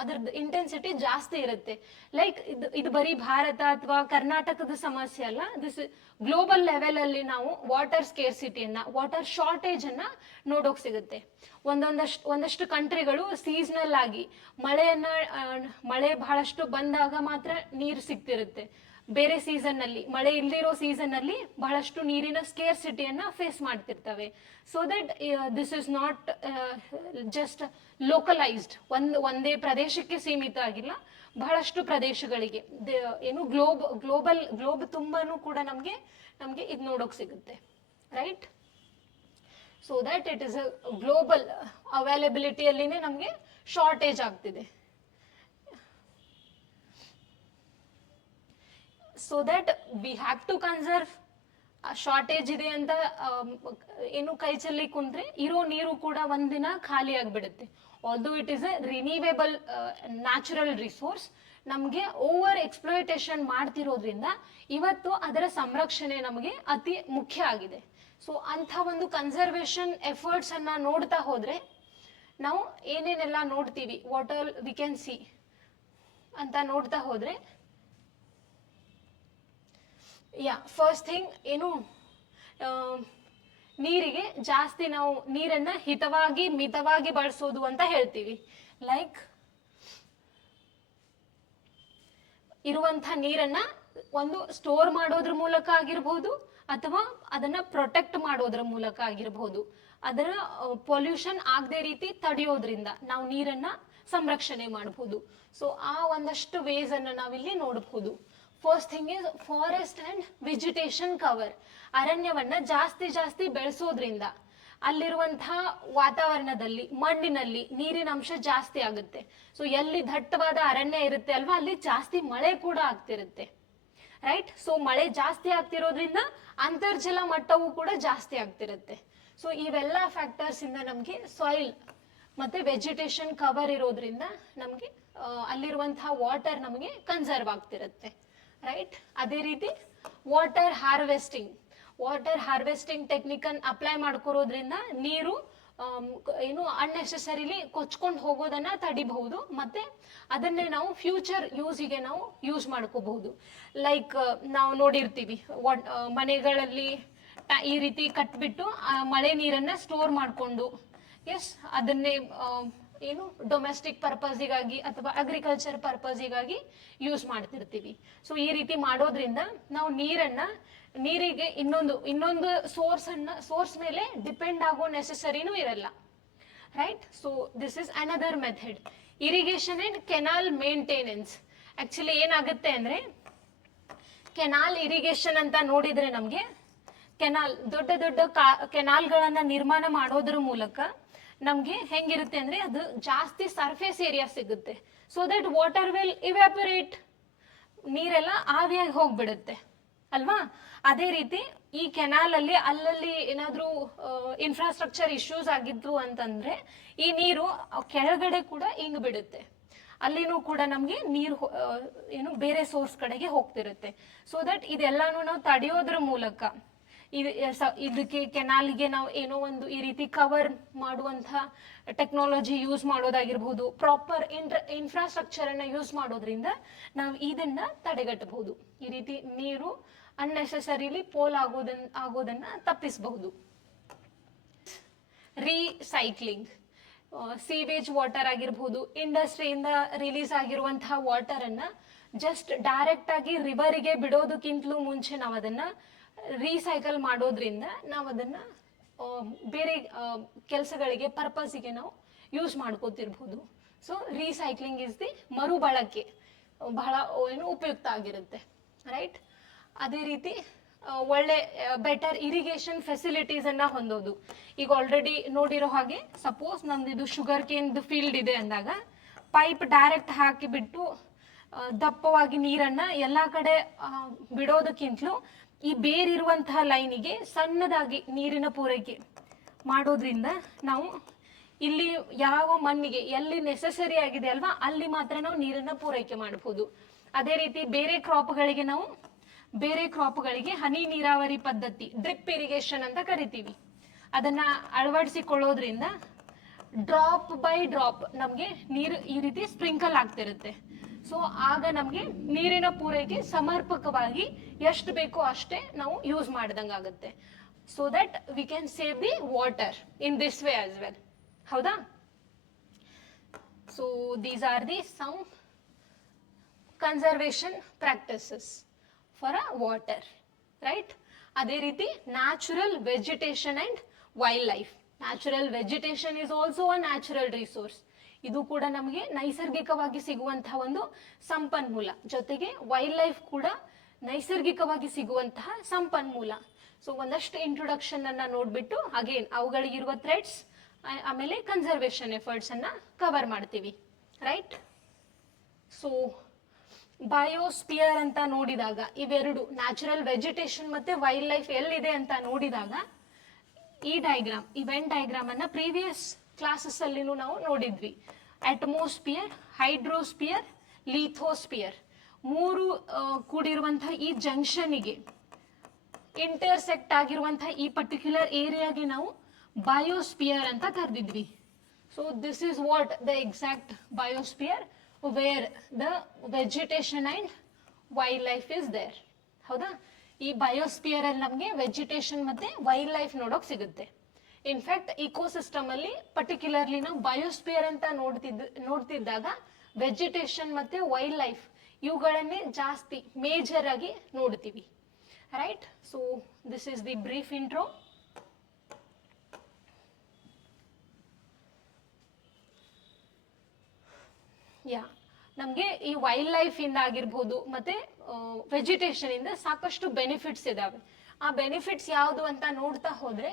ಅದ್ರದ್ದು ಇಂಟೆನ್ಸಿಟಿ ಜಾಸ್ತಿ ಇರುತ್ತೆ. ಲೈಕ್ ಇದು ಬರೀ ಭಾರತ ಅಥವಾ ಕರ್ನಾಟಕದ ಸಮಸ್ಯೆ ಅಲ್ಲ, ದಿಸ್ ಗ್ಲೋಬಲ್ ಲೆವೆಲ್ ಅಲ್ಲಿ ನಾವು ವಾಟರ್ ಸ್ಕೇರ್ಸಿಟಿಯನ್ನ, ವಾಟರ್ ಶಾರ್ಟೇಜ್ ಅನ್ನ ನೋಡೋಕ್ ಸಿಗುತ್ತೆ. ಒಂದಷ್ಟು ಕಂಟ್ರಿಗಳು ಸೀಸನಲ್ ಆಗಿ ಮಳೆ ಬಹಳಷ್ಟು ಬಂದಾಗ ಮಾತ್ರ ನೀರು ಸಿಗ್ತಿರುತ್ತೆ. ಬೇರೆ ಸೀಸನ್ ನಲ್ಲಿ, ಮಳೆ ಇಲ್ದಿರೋ ಸೀಸನ್ ಅಲ್ಲಿ ಬಹಳಷ್ಟು ನೀರಿನ ಸ್ಕೇರ್ಸಿಟಿಯನ್ನ ಫೇಸ್ ಮಾಡ್ತಿರ್ತವೆ. So that this is not just localised, ಒಂದೇ ಪ್ರದೇಶಕ್ಕೆ ಸೀಮಿತ ಆಗಿಲ್ಲ, ಬಹಳಷ್ಟು ಪ್ರದೇಶಗಳಿಗೆ ಏನು ಗ್ಲೋಬ್ ತುಂಬಾನು ಕೂಡ ನಮ್ಗೆ ಇದು ನೋಡೋಕ್ ಸಿಗುತ್ತೆ, right? So that it is a global ಅವೈಲಬಿಲಿಟಿಯಲ್ಲಿನೇ ನಮ್ಗೆ ಶಾರ್ಟೇಜ್ ಆಗ್ತಿದೆ. So that we have to conserve. Shortage ಇದೆ ಅಂತ ಏನು ಕೈ ಚೆಲ್ಲಿ ಕುಂತ್ರೆ ಇರೋ ನೀರು ಕೂಡ ಒಂದಿನ ಖಾಲಿ ಆಗ್ಬಿಡುತ್ತೆ. Although it is a renewable natural resource, ನಮ್ಗೆ ಓವರ್ ಎಕ್ಸ್ಪ್ಲೋಯಿಟೇಷನ್ ಮಾಡ್ತಿರೋದ್ರಿಂದ ಇವತ್ತು ಅದರ ಸಂರಕ್ಷಣೆ ನಮಗೆ ಅತಿ ಮುಖ್ಯ ಆಗಿದೆ. ಸೊ ಅಂಥ ಒಂದು ಕನ್ಸರ್ವೇಷನ್ ಎಫರ್ಟ್ಸ್ ಅನ್ನ ನೋಡ್ತಾ ಹೋದ್ರೆ ನಾವು ಏನೇನೆಲ್ಲ ನೋಡ್ತೀವಿ, what all we can see ಅಂತ ನೋಡ್ತಾ ಹೋದ್ರೆ, ಫಸ್ಟ್ ಥಿಂಗ್ ಏನು, ನೀರಿಗೆ ಜಾಸ್ತಿ ನಾವು ನೀರನ್ನ ಮಿತವಾಗಿ ಬಳಸೋದು ಅಂತ ಹೇಳ್ತೀವಿ. ಲೈಕ್ ಇರುವಂತಹ ನೀರನ್ನ ಒಂದು ಸ್ಟೋರ್ ಮಾಡೋದ್ರ ಮೂಲಕ ಆಗಿರ್ಬೋದು, ಅಥವಾ ಅದನ್ನ ಪ್ರೊಟೆಕ್ಟ್ ಮಾಡೋದ್ರ ಮೂಲಕ ಆಗಿರ್ಬೋದು. ಅದರ ಪೊಲ್ಯೂಷನ್ ಆಗದೆ ರೀತಿ ತಡೆಯೋದ್ರಿಂದ ನಾವು ನೀರನ್ನ ಸಂರಕ್ಷಣೆ ಮಾಡಬಹುದು. ಸೊ ಆ ಒಂದಷ್ಟು ವೇಸ್ ಅನ್ನ ನಾವಿಲ್ಲಿ ನೋಡಬಹುದು. First thing is forest and vegetation cover. ಅರಣ್ಯವನ್ನ ಜಾಸ್ತಿ ಬೆಳೆಸೋದ್ರಿಂದ ಅಲ್ಲಿರುವಂತಹ ವಾತಾವರಣದಲ್ಲಿ, ಮಣ್ಣಿನಲ್ಲಿ ನೀರಿನ ಅಂಶ ಜಾಸ್ತಿ ಆಗುತ್ತೆ. ಸೊ ಎಲ್ಲಿ ದಟ್ಟವಾದ ಅರಣ್ಯ ಇರುತ್ತೆ ಅಲ್ವಾ, ಅಲ್ಲಿ ಜಾಸ್ತಿ ಮಳೆ ಕೂಡ ಆಗ್ತಿರುತ್ತೆ, ರೈಟ್? ಸೊ ಮಳೆ ಜಾಸ್ತಿ ಆಗ್ತಿರೋದ್ರಿಂದ ಅಂತರ್ಜಲ ಮಟ್ಟವೂ ಕೂಡ ಜಾಸ್ತಿ ಆಗ್ತಿರುತ್ತೆ. ಸೊ ಇವೆಲ್ಲ ಫ್ಯಾಕ್ಟರ್ಸ್ ಇಂದ ನಮ್ಗೆ ಸಾಯಿಲ್ ಮತ್ತೆ ವೆಜಿಟೇಷನ್ ಕವರ್ ಇರೋದ್ರಿಂದ ನಮ್ಗೆ ಅಲ್ಲಿರುವಂತಹ ವಾಟರ್ ನಮಗೆ ಕನ್ಸರ್ವ್ ಆಗ್ತಿರುತ್ತೆ, ರೈಟ್? ಅದೇ ರೀತಿ ವಾಟರ್ ಹಾರ್ವೆಸ್ಟಿಂಗ್ ಟೆಕ್ನಿಕ್ ಅನ್ನು ಅಪ್ಲೈ ಮಾಡ್ಕೊರೋದ್ರಿಂದ ನೀರು ಏನು ಅನ್ನೆಸೆಸರಿಲಿ ಕೊಚ್ಕೊಂಡು ಹೋಗೋದನ್ನ ತಡಿಬಹುದು, ಮತ್ತೆ ಅದನ್ನೇ ನಾವು ಫ್ಯೂಚರ್ ಯೂಸಿಗೆ ನಾವು ಯೂಸ್ ಮಾಡ್ಕೋಬಹುದು. ಲೈಕ್ ನಾವು ನೋಡಿರ್ತೀವಿ ಮನೆಗಳಲ್ಲಿ ಈ ರೀತಿ ಕಟ್ಬಿಟ್ಟು ಮಳೆ ನೀರನ್ನ ಸ್ಟೋರ್ ಮಾಡಿಕೊಂಡು ಎಸ್ ಅದನ್ನೇ ಏನು ಡೊಮೆಸ್ಟಿಕ್ ಪರ್ಪಸ್ಗಾಗಿ ಅಥವಾ ಅಗ್ರಿಕಲ್ಚರ್ ಪರ್ಪಸ್ಗಾಗಿ ಯೂಸ್ ಮಾಡ್ತಿರ್ತೀವಿ. ಸೊ ಈ ರೀತಿ ಮಾಡೋದ್ರಿಂದ ನಾವು ನೀರಿಗೆ ಇನ್ನೊಂದು ಸೋರ್ಸ್ ಮೇಲೆ ಡಿಪೆಂಡ್ ಆಗೋ ನೆಸೆಸರಿನೂ ಇರಲ್ಲ, right? So this is another method, irrigation and canal maintenance. Actually ಏನಾಗುತ್ತೆ ಅಂದ್ರೆ ಕೆನಾಲ್ ಇರಿಗೇಷನ್ ಅಂತ ನೋಡಿದ್ರೆ ನಮ್ಗೆ ದೊಡ್ಡ ದೊಡ್ಡ ಕೆನಾಲ್ಗಳನ್ನ ನಿರ್ಮಾಣ ಮಾಡೋದ್ರ ಮೂಲಕ ನಮ್ಗೆ ಹೆಂಗಿರುತ್ತೆ ಅಂದ್ರೆ ಅದು ಜಾಸ್ತಿ ಸರ್ಫೇಸ್ ಏರಿಯಾ ಸಿಗುತ್ತೆ. ಸೊ ದಟ್ ವಾಟರ್ ವಿಲ್ ಇವ್ಯಾಪರೇಟ್, ನೀರೆಲ್ಲ ಆವಿಯಾಗಿ ಹೋಗ್ಬಿಡುತ್ತೆ ಅಲ್ವಾ? ಅದೇ ರೀತಿ ಈ ಕೆನಾಲ್ ಅಲ್ಲಲ್ಲಿ ಏನಾದ್ರೂ ಇನ್ಫ್ರಾಸ್ಟ್ರಕ್ಚರ್ ಇಶ್ಯೂಸ್ ಆಗಿದ್ವು ಅಂತಂದ್ರೆ ಈ ನೀರು ಕೆಳಗಡೆ ಕೂಡ ಇಂಗ್ ಬಿಡುತ್ತೆ, ಅಲ್ಲಿನೂ ಕೂಡ ನಮ್ಗೆ ನೀರು ಬೇರೆ ಸೋರ್ಸ್ ಕಡೆಗೆ ಹೋಗ್ತಿರುತ್ತೆ. ಸೊ ದಟ್ ಇದೆಲ್ಲಾನು ನಾವು ತಡೆಯೋದ್ರ ಮೂಲಕ ಇದಕ್ಕೆ ಕೆನಾಲ್ಗೆ ನಾವು ಏನೋ ಒಂದು ಈ ರೀತಿ ಕವರ್ ಮಾಡುವಂತಹ ಟೆಕ್ನಾಲಜಿ ಯೂಸ್ ಮಾಡೋದಾಗಿರ್ಬೋದು, ಪ್ರಾಪರ್ ಇನ್ಫ್ರಾಸ್ಟ್ರಕ್ಚರ್ ಅನ್ನ ಯೂಸ್ ಮಾಡೋದ್ರಿಂದ ನಾವು ಇದನ್ನ ತಡೆಗಟ್ಟಬಹುದು. ಈ ರೀತಿ ನೀರು ಅನ್ನೆಸೆಸರಿಲಿ ಪೋಲ್ ಆಗೋದನ್ನ ತಪ್ಪಿಸಬಹುದು. ರೀಸೈಕ್ಲಿಂಗ್, ಸೀವೇಜ್ ವಾಟರ್ ಆಗಿರ್ಬೋದು, ಇಂಡಸ್ಟ್ರಿಯಿಂದ ರಿಲೀಸ್ ಆಗಿರುವಂತಹ ವಾಟರ್ ಅನ್ನ ಜಸ್ಟ್ ಡೈರೆಕ್ಟ್ ಆಗಿ ರಿವರಿಗೆ ಬಿಡೋದಕ್ಕಿಂತಲೂ ಮುಂಚೆ ನಾವು ಅದನ್ನ ರೀಸೈಕಲ್ ಮಾಡೋದ್ರಿಂದ ನಾವು ಅದನ್ನ ಬೇರೆ ಕೆಲಸಗಳಿಗೆ ಪರ್ಪಸ್ಗೆ ನಾವು ಯೂಸ್ ಮಾಡ್ಕೋತಿರ್ಬೋದು. ಸೊ ರೀಸೈಕ್ಲಿಂಗ್ ಇಸ್ ದಿ ಮರುಬಳಕೆ, ಬಹಳ ಉಪಯುಕ್ತ ಆಗಿರುತ್ತೆ, ರೈಟ್? ಅದೇ ರೀತಿ ಒಳ್ಳೆ ಬೆಟರ್ ಇರಿಗೇಷನ್ ಫೆಸಿಲಿಟೀಸ್ ಅನ್ನ ಹೊಂದೋದು. ಈಗ ಆಲ್ರೆಡಿ ನೋಡಿರೋ ಹಾಗೆ ಸಪೋಸ್ ನಮ್ದು ಶುಗರ್ ಕೇನ್ ಫೀಲ್ಡ್ ಇದೆ ಅಂದಾಗ ಪೈಪ್ ಡೈರೆಕ್ಟ್ ಹಾಕಿಬಿಟ್ಟು ದಪ್ಪವಾಗಿ ನೀರನ್ನ ಎಲ್ಲಾ ಕಡೆ ಬಿಡೋದಕ್ಕಿಂತಲೂ ಈ ಬೇರಿರುವಂತಹ ಲೈನಿಗೆ ಸಣ್ಣದಾಗಿ ನೀರಿನ ಪೂರೈಕೆ ಮಾಡೋದ್ರಿಂದ ನಾವು ಇಲ್ಲಿ ಯಾವ ಮಣ್ಣಿಗೆ ಎಲ್ಲಿ ನೆಸೆಸರಿ ಆಗಿದೆ ಅಲ್ವಾ ಅಲ್ಲಿ ಮಾತ್ರ ನಾವು ನೀರನ್ನ ಪೂರೈಕೆ ಮಾಡಬಹುದು. ಅದೇ ರೀತಿ ಬೇರೆ ಕ್ರಾಪ್ಗಳಿಗೆ ಹನಿ ನೀರಾವರಿ ಪದ್ಧತಿ, ಡ್ರಿಪ್ ಇರಿಗೇಷನ್ ಅಂತ ಕರಿತೀವಿ, ಅದನ್ನ ಅಳವಡಿಸಿಕೊಳ್ಳೋದ್ರಿಂದ ಡ್ರಾಪ್ ಬೈ ಡ್ರಾಪ್ ನಮ್ಗೆ ನೀರು ಈ ರೀತಿ ಸ್ಪ್ರಿಂಕಲ್ ಆಗ್ತಿರುತ್ತೆ. ಸೊ ಆಗ ನಮ್ಗೆ ನೀರಿನ ಪೂರೈಕೆ ಸಮರ್ಪಕವಾಗಿ ಎಷ್ಟು ಬೇಕೋ ಅಷ್ಟೇ ನಾವು ಯೂಸ್ ಮಾಡಿದಂಗಾಗುತ್ತೆ. So that we can save the water in this way as well, ಹೌದಾ? So these are the some conservation practices for a water, right? ಅದೇ ರೀತಿ natural vegetation and wildlife. Natural vegetation is also a natural resource. ಇದು ಕೂಡ ನಮಗೆ ನೈಸರ್ಗಿಕವಾಗಿ ಸಿಗುವಂತಹ ಒಂದು ಸಂಪನ್ಮೂಲ, ಜೊತೆಗೆ ವೈಲ್ಡ್ ಲೈಫ್ ಕೂಡ ನೈಸರ್ಗಿಕವಾಗಿ ಸಿಗುವಂತಹ ಸಂಪನ್ಮೂಲ. ಸೊ ಒಂದಷ್ಟು ಇಂಟ್ರೊಡಕ್ಷನ್ ಅನ್ನ ನೋಡ್ಬಿಟ್ಟು ಅಗೇನ್ ಅವುಗಳಿಗಿರುವ ಥ್ರೆಡ್ಸ್ ಆಮೇಲೆ ಕನ್ಸರ್ವೇಷನ್ ಎಫರ್ಟ್ಸ್ ಅನ್ನ ಕವರ್ ಮಾಡ್ತೀವಿ, ರೈಟ್? ಸೊ ಬಯೋಸ್ಪಿಯರ್ ಅಂತ ನೋಡಿದಾಗ ಇವೆರಡು ನ್ಯಾಚುರಲ್ ವೆಜಿಟೇಷನ್ ಮತ್ತೆ ವೈಲ್ಡ್ ಲೈಫ್ ಎಲ್ಲಿದೆ ಅಂತ ನೋಡಿದಾಗ ಈ ಡಯಾಗ್ರಾಮ್, ಇವೆಂಟ್ ಡಯಾಗ್ರಾಮ್ ಅನ್ನ ಪ್ರೀವಿಯಸ್ ಕ್ಲಾಸಸ್ ಅಲ್ಲಿನೂ ನಾವು ನೋಡಿದ್ವಿ. ಅಟ್ಮೋಸ್ಫಿಯರ್, ಹೈಡ್ರೋಸ್ಪಿಯರ್, ಲಿಥೋಸ್ಪಿಯರ್ ಮೂರು ಕೂಡಿರುವಂತಹ ಈ ಜಂಕ್ಷನ್ಗೆ ಇಂಟರ್ಸೆಕ್ಟ್ ಆಗಿರುವಂತಹ ಈ ಪರ್ಟಿಕ್ಯುಲರ್ ಏರಿಯಾಗೆ ನಾವು ಬಯೋಸ್ಪಿಯರ್ ಅಂತ ಕರೆದಿದ್ವಿ. So this is what the exact biosphere where the vegetation and wildlife is there, ಹೌದಾ? ಈ ಬಯೋಸ್ಪಿಯರ್ ಅಲ್ಲಿ ನಮ್ಗೆ ವೆಜಿಟೇಷನ್ ಮತ್ತೆ ವೈಲ್ಡ್ ಲೈಫ್ ನೋಡೋಕ್ ಸಿಗುತ್ತೆ. ಇನ್ಫ್ಯಾಕ್ಟ್ ಇಕೋಸಿಸ್ಟಮ್ ಅಲ್ಲಿ ಪರ್ಟಿಕ್ಯುಲರ್ಲಿ ನಾವು ಬಯೋಸ್ಪಿಯರ್ ಅಂತ ನೋಡ್ತಿದ್ದಾಗ ವೆಜಿಟೇಷನ್ ಮತ್ತೆ ವೈಲ್ಡ್ ಲೈಫ್ ಇವುಗಳನ್ನೇ ಜಾಸ್ತಿ ಮೇಜರ್ ಆಗಿ ನೋಡ್ತೀವಿ, right? So this is the brief intro. Yeah, ನಮ್ಗೆ ಈ ವೈಲ್ಡ್ ಲೈಫ್ ಇಂದ ಆಗಿರ್ಬೋದು ಮತ್ತೆ ವೆಜಿಟೇಷನ್ ಇಂದ ಸಾಕಷ್ಟು ಬೆನಿಫಿಟ್ಸ್ ಇದಾವೆ. ಆ ಬೆನಿಫಿಟ್ಸ್ ಯಾವುದು ಅಂತ ನೋಡ್ತಾ ಹೋದ್ರೆ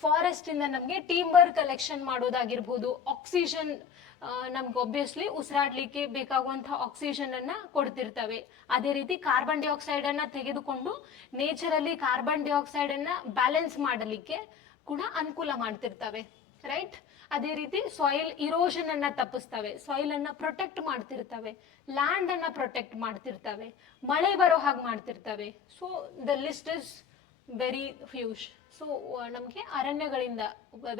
ಫಾರೆಸ್ಟ್ ಇಂದ ನಮ್ಗೆ ಟಿಂಬರ್ ಕಲೆಕ್ಷನ್ ಮಾಡೋದಾಗಿರ್ಬೋದು, ಆಕ್ಸಿಜನ್ ನಮ್ಗೆ ಒಬ್ವಿಯಸ್ಲಿ ಉಸಿರಾಡ್ಲಿಕ್ಕೆ ಬೇಕಾಗುವಂತಹ ಆಕ್ಸಿಜನ್ ಅನ್ನ ಕೊಡ್ತಿರ್ತವೆ. ಅದೇ ರೀತಿ ಕಾರ್ಬನ್ ಡೈಆಕ್ಸೈಡ್ ಅನ್ನ ತೆಗೆದುಕೊಂಡು ನೇಚರಲ್ಲಿ ಕಾರ್ಬನ್ ಡೈಆಕ್ಸೈಡ್ ಅನ್ನ ಬ್ಯಾಲೆನ್ಸ್ ಮಾಡಲಿಕ್ಕೆ ಕೂಡ ಅನುಕೂಲ ಮಾಡ್ತಿರ್ತವೆ, ರೈಟ್? ಅದೇ ರೀತಿ ಸಾಯಿಲ್ ಇರೋಷನ್ ಅನ್ನ ತಪ್ಪಿಸ್ತವೆ, ಸಾಯಿಲ್ ಅನ್ನ ಪ್ರೊಟೆಕ್ಟ್ ಮಾಡ್ತಿರ್ತವೆ, ಲ್ಯಾಂಡ್ ಅನ್ನ ಪ್ರೊಟೆಕ್ಟ್ ಮಾಡ್ತಿರ್ತವೆ, ಮಳೆ ಬರೋ ಹಾಗೆ ಮಾಡ್ತಿರ್ತವೆ. So the list is very huge. So ನಮಗೆ ಅರಣ್ಯಗಳಿಂದ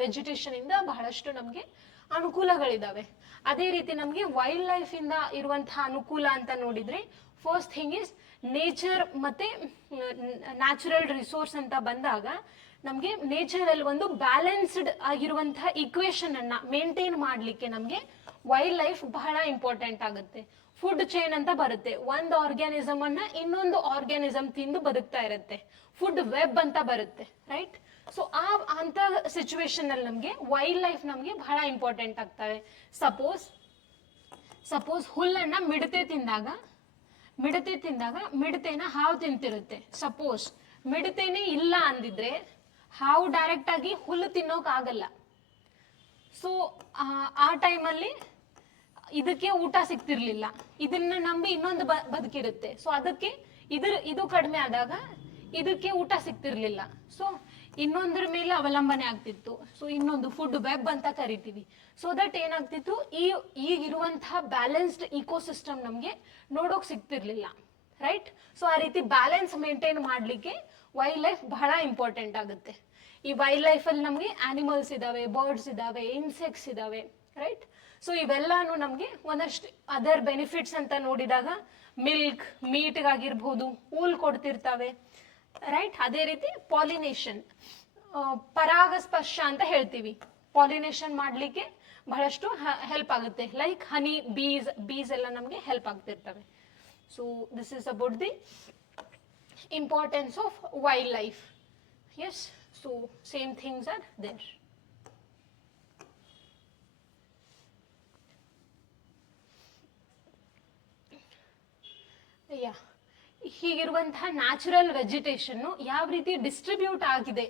ವೆಜಿಟೇಷನ್ ಇಂದ ಬಹಳಷ್ಟು ನಮಗೆ ಅನುಕೂಲಗಳಿದಾವೆ. ಅದೇ ರೀತಿ ನಮಗೆ ವೈಲ್ಡ್ ಲೈಫ್ ಇಂದ ಇರುವಂತಹ ಅನುಕೂಲ ಅಂತ ನೋಡಿದ್ರೆ ಫಸ್ಟ್ ಥಿಂಗ್ ಇಸ್ ನೇಚರ್ ಮತ್ತೆ ನ್ಯಾಚುರಲ್ ರಿಸೋರ್ಸ್ ಅಂತ ಬಂದಾಗ ನಮಗೆ ನೇಚರ್ ಅಲ್ಲಿ ಒಂದು ಬ್ಯಾಲೆನ್ಸ್ಡ್ ಆಗಿರುವಂತಹ ಇಕ್ವೇಶನ್ ಅನ್ನ ಮೇಂಟೈನ್ ಮಾಡ್ಲಿಕ್ಕೆ ನಮಗೆ ವೈಲ್ಡ್ ಲೈಫ್ ಬಹಳ ಇಂಪಾರ್ಟೆಂಟ್ ಆಗುತ್ತೆ. ಫುಡ್ ಚೈನ್ ಅಂತ ಬರುತ್ತೆ, ಒಂದು ಆರ್ಗ್ಯಾನಿಸಮ್ ಅನ್ನ ಇನ್ನೊಂದು ಆರ್ಗ್ಯಾನಿಸಮ್ ತಿಂದು ಬದುಕ್ತಾ ಇರುತ್ತೆ. ಫುಡ್ ವೆಬ್ ಅಂತ ಬರುತ್ತೆ, ರೈಟ್? ಸೊ ಅಂತ ಸಿಚುವೇಶನ್ ಅಲ್ಲಿ ನಮಗೆ ವೈಲ್ಡ್ ಲೈಫ್ ನಮಗೆ ಬಹಳ ಇಂಪಾರ್ಟೆಂಟ್ ಆಗ್ತವೆ. ಸಪೋಸ್ ಹುಲ್ಲನ್ನ ಮಿಡತೆನ ಹಾವು ತಿಂತಿರುತ್ತೆ. ಸಪೋಸ್ ಮಿಡತೆನೇ ಇಲ್ಲ ಅಂದಿದ್ರೆ ಹಾವು ಡೈರೆಕ್ಟ್ ಆಗಿ ಹುಲ್ಲು ತಿನ್ನೋಕ್ ಆಗಲ್ಲ. ಸೊ ಆ ಟೈಮಲ್ಲಿ ಇದಕ್ಕೆ ಊಟ ಸಿಗ್ತಿರ್ಲಿಲ್ಲ, ಇದನ್ನ ನಂಬಿ ಇನ್ನೊಂದು ಬದುಕಿರುತ್ತೆ. ಸೊ ಅದಕ್ಕೆ ಇದು ಕಡಿಮೆ ಆದಾಗ ಇದಕ್ಕೆ ಊಟ ಸಿಗ್ತಿರ್ಲಿಲ್ಲ. ಸೊ ಇನ್ನೊಂದ್ರ ಮೇಲೆ ಅವಲಂಬನೆ ಆಗ್ತಿತ್ತು. ಸೊ ಇನ್ನೊಂದು ಫುಡ್ ವೆಬ್ ಅಂತ ಕರಿತೀವಿ. ಸೊ ದಟ್ ಏನಾಗ್ತಿತ್ತು, ಈಗಿರುವಂತಹ ಬ್ಯಾಲೆನ್ಸ್ಡ್ ಇಕೋಸಿಸ್ಟಮ್ ನಮ್ಗೆ ನೋಡೋಕ್ ಸಿಗ್ತಿರ್ಲಿಲ್ಲ, ರೈಟ್? ಸೊ ಆ ರೀತಿ ಬ್ಯಾಲೆನ್ಸ್ ಮೇಂಟೈನ್ ಮಾಡ್ಲಿಕ್ಕೆ ವೈಲ್ಡ್ ಲೈಫ್ ಬಹಳ ಇಂಪಾರ್ಟೆಂಟ್ ಆಗುತ್ತೆ. ಈ ವೈಲ್ಡ್ ಲೈಫ್ ಅಲ್ಲಿ ನಮ್ಗೆ ಆನಿಮಲ್ಸ್ ಇದಾವೆ, ಬರ್ಡ್ಸ್ ಇದಾವೆ, ಇನ್ಸೆಕ್ಟ್ಸ್ ಇದಾವೆ, ರೈಟ್? ಸೊ ಇವೆಲ್ಲಾನು ನಮ್ಗೆ ಒಂದಷ್ಟು ಅದರ್ ಬೆನಿಫಿಟ್ಸ್ ಅಂತ ನೋಡಿದಾಗ ಮಿಲ್ಕ್, ಮೀಟ್ಗಾಗಿರ್ಬೋದು, ಊಲ್ ಕೊಡ್ತಿರ್ತಾವೆ, ರೈಟ್? ಅದೇ ರೀತಿ ಪಾಲಿನೇಷನ್, ಪರಾಗಸ್ಪರ್ಶ ಅಂತ ಹೇಳ್ತೀವಿ. ಪಾಲಿನೇಷನ್ ಮಾಡ್ಲಿಕ್ಕೆ ಬಹಳಷ್ಟು ಹೆಲ್ಪ್ ಆಗುತ್ತೆ. ಲೈಕ್ ಹನಿ, ಬೀಸ್ ಎಲ್ಲ ನಮ್ಗೆ ಹೆಲ್ಪ್ ಆಗ್ತಿರ್ತವೆ. So this is about the importance of wildlife. Yes, so same things are there. ಹೀಗಿರುವಂತಹ ನ್ಯಾಚುರಲ್ ವೆಜಿಟೇಷನ್ ಯಾವ ರೀತಿ ಡಿಸ್ಟ್ರಿಬ್ಯೂಟ್ ಆಗಿದೆ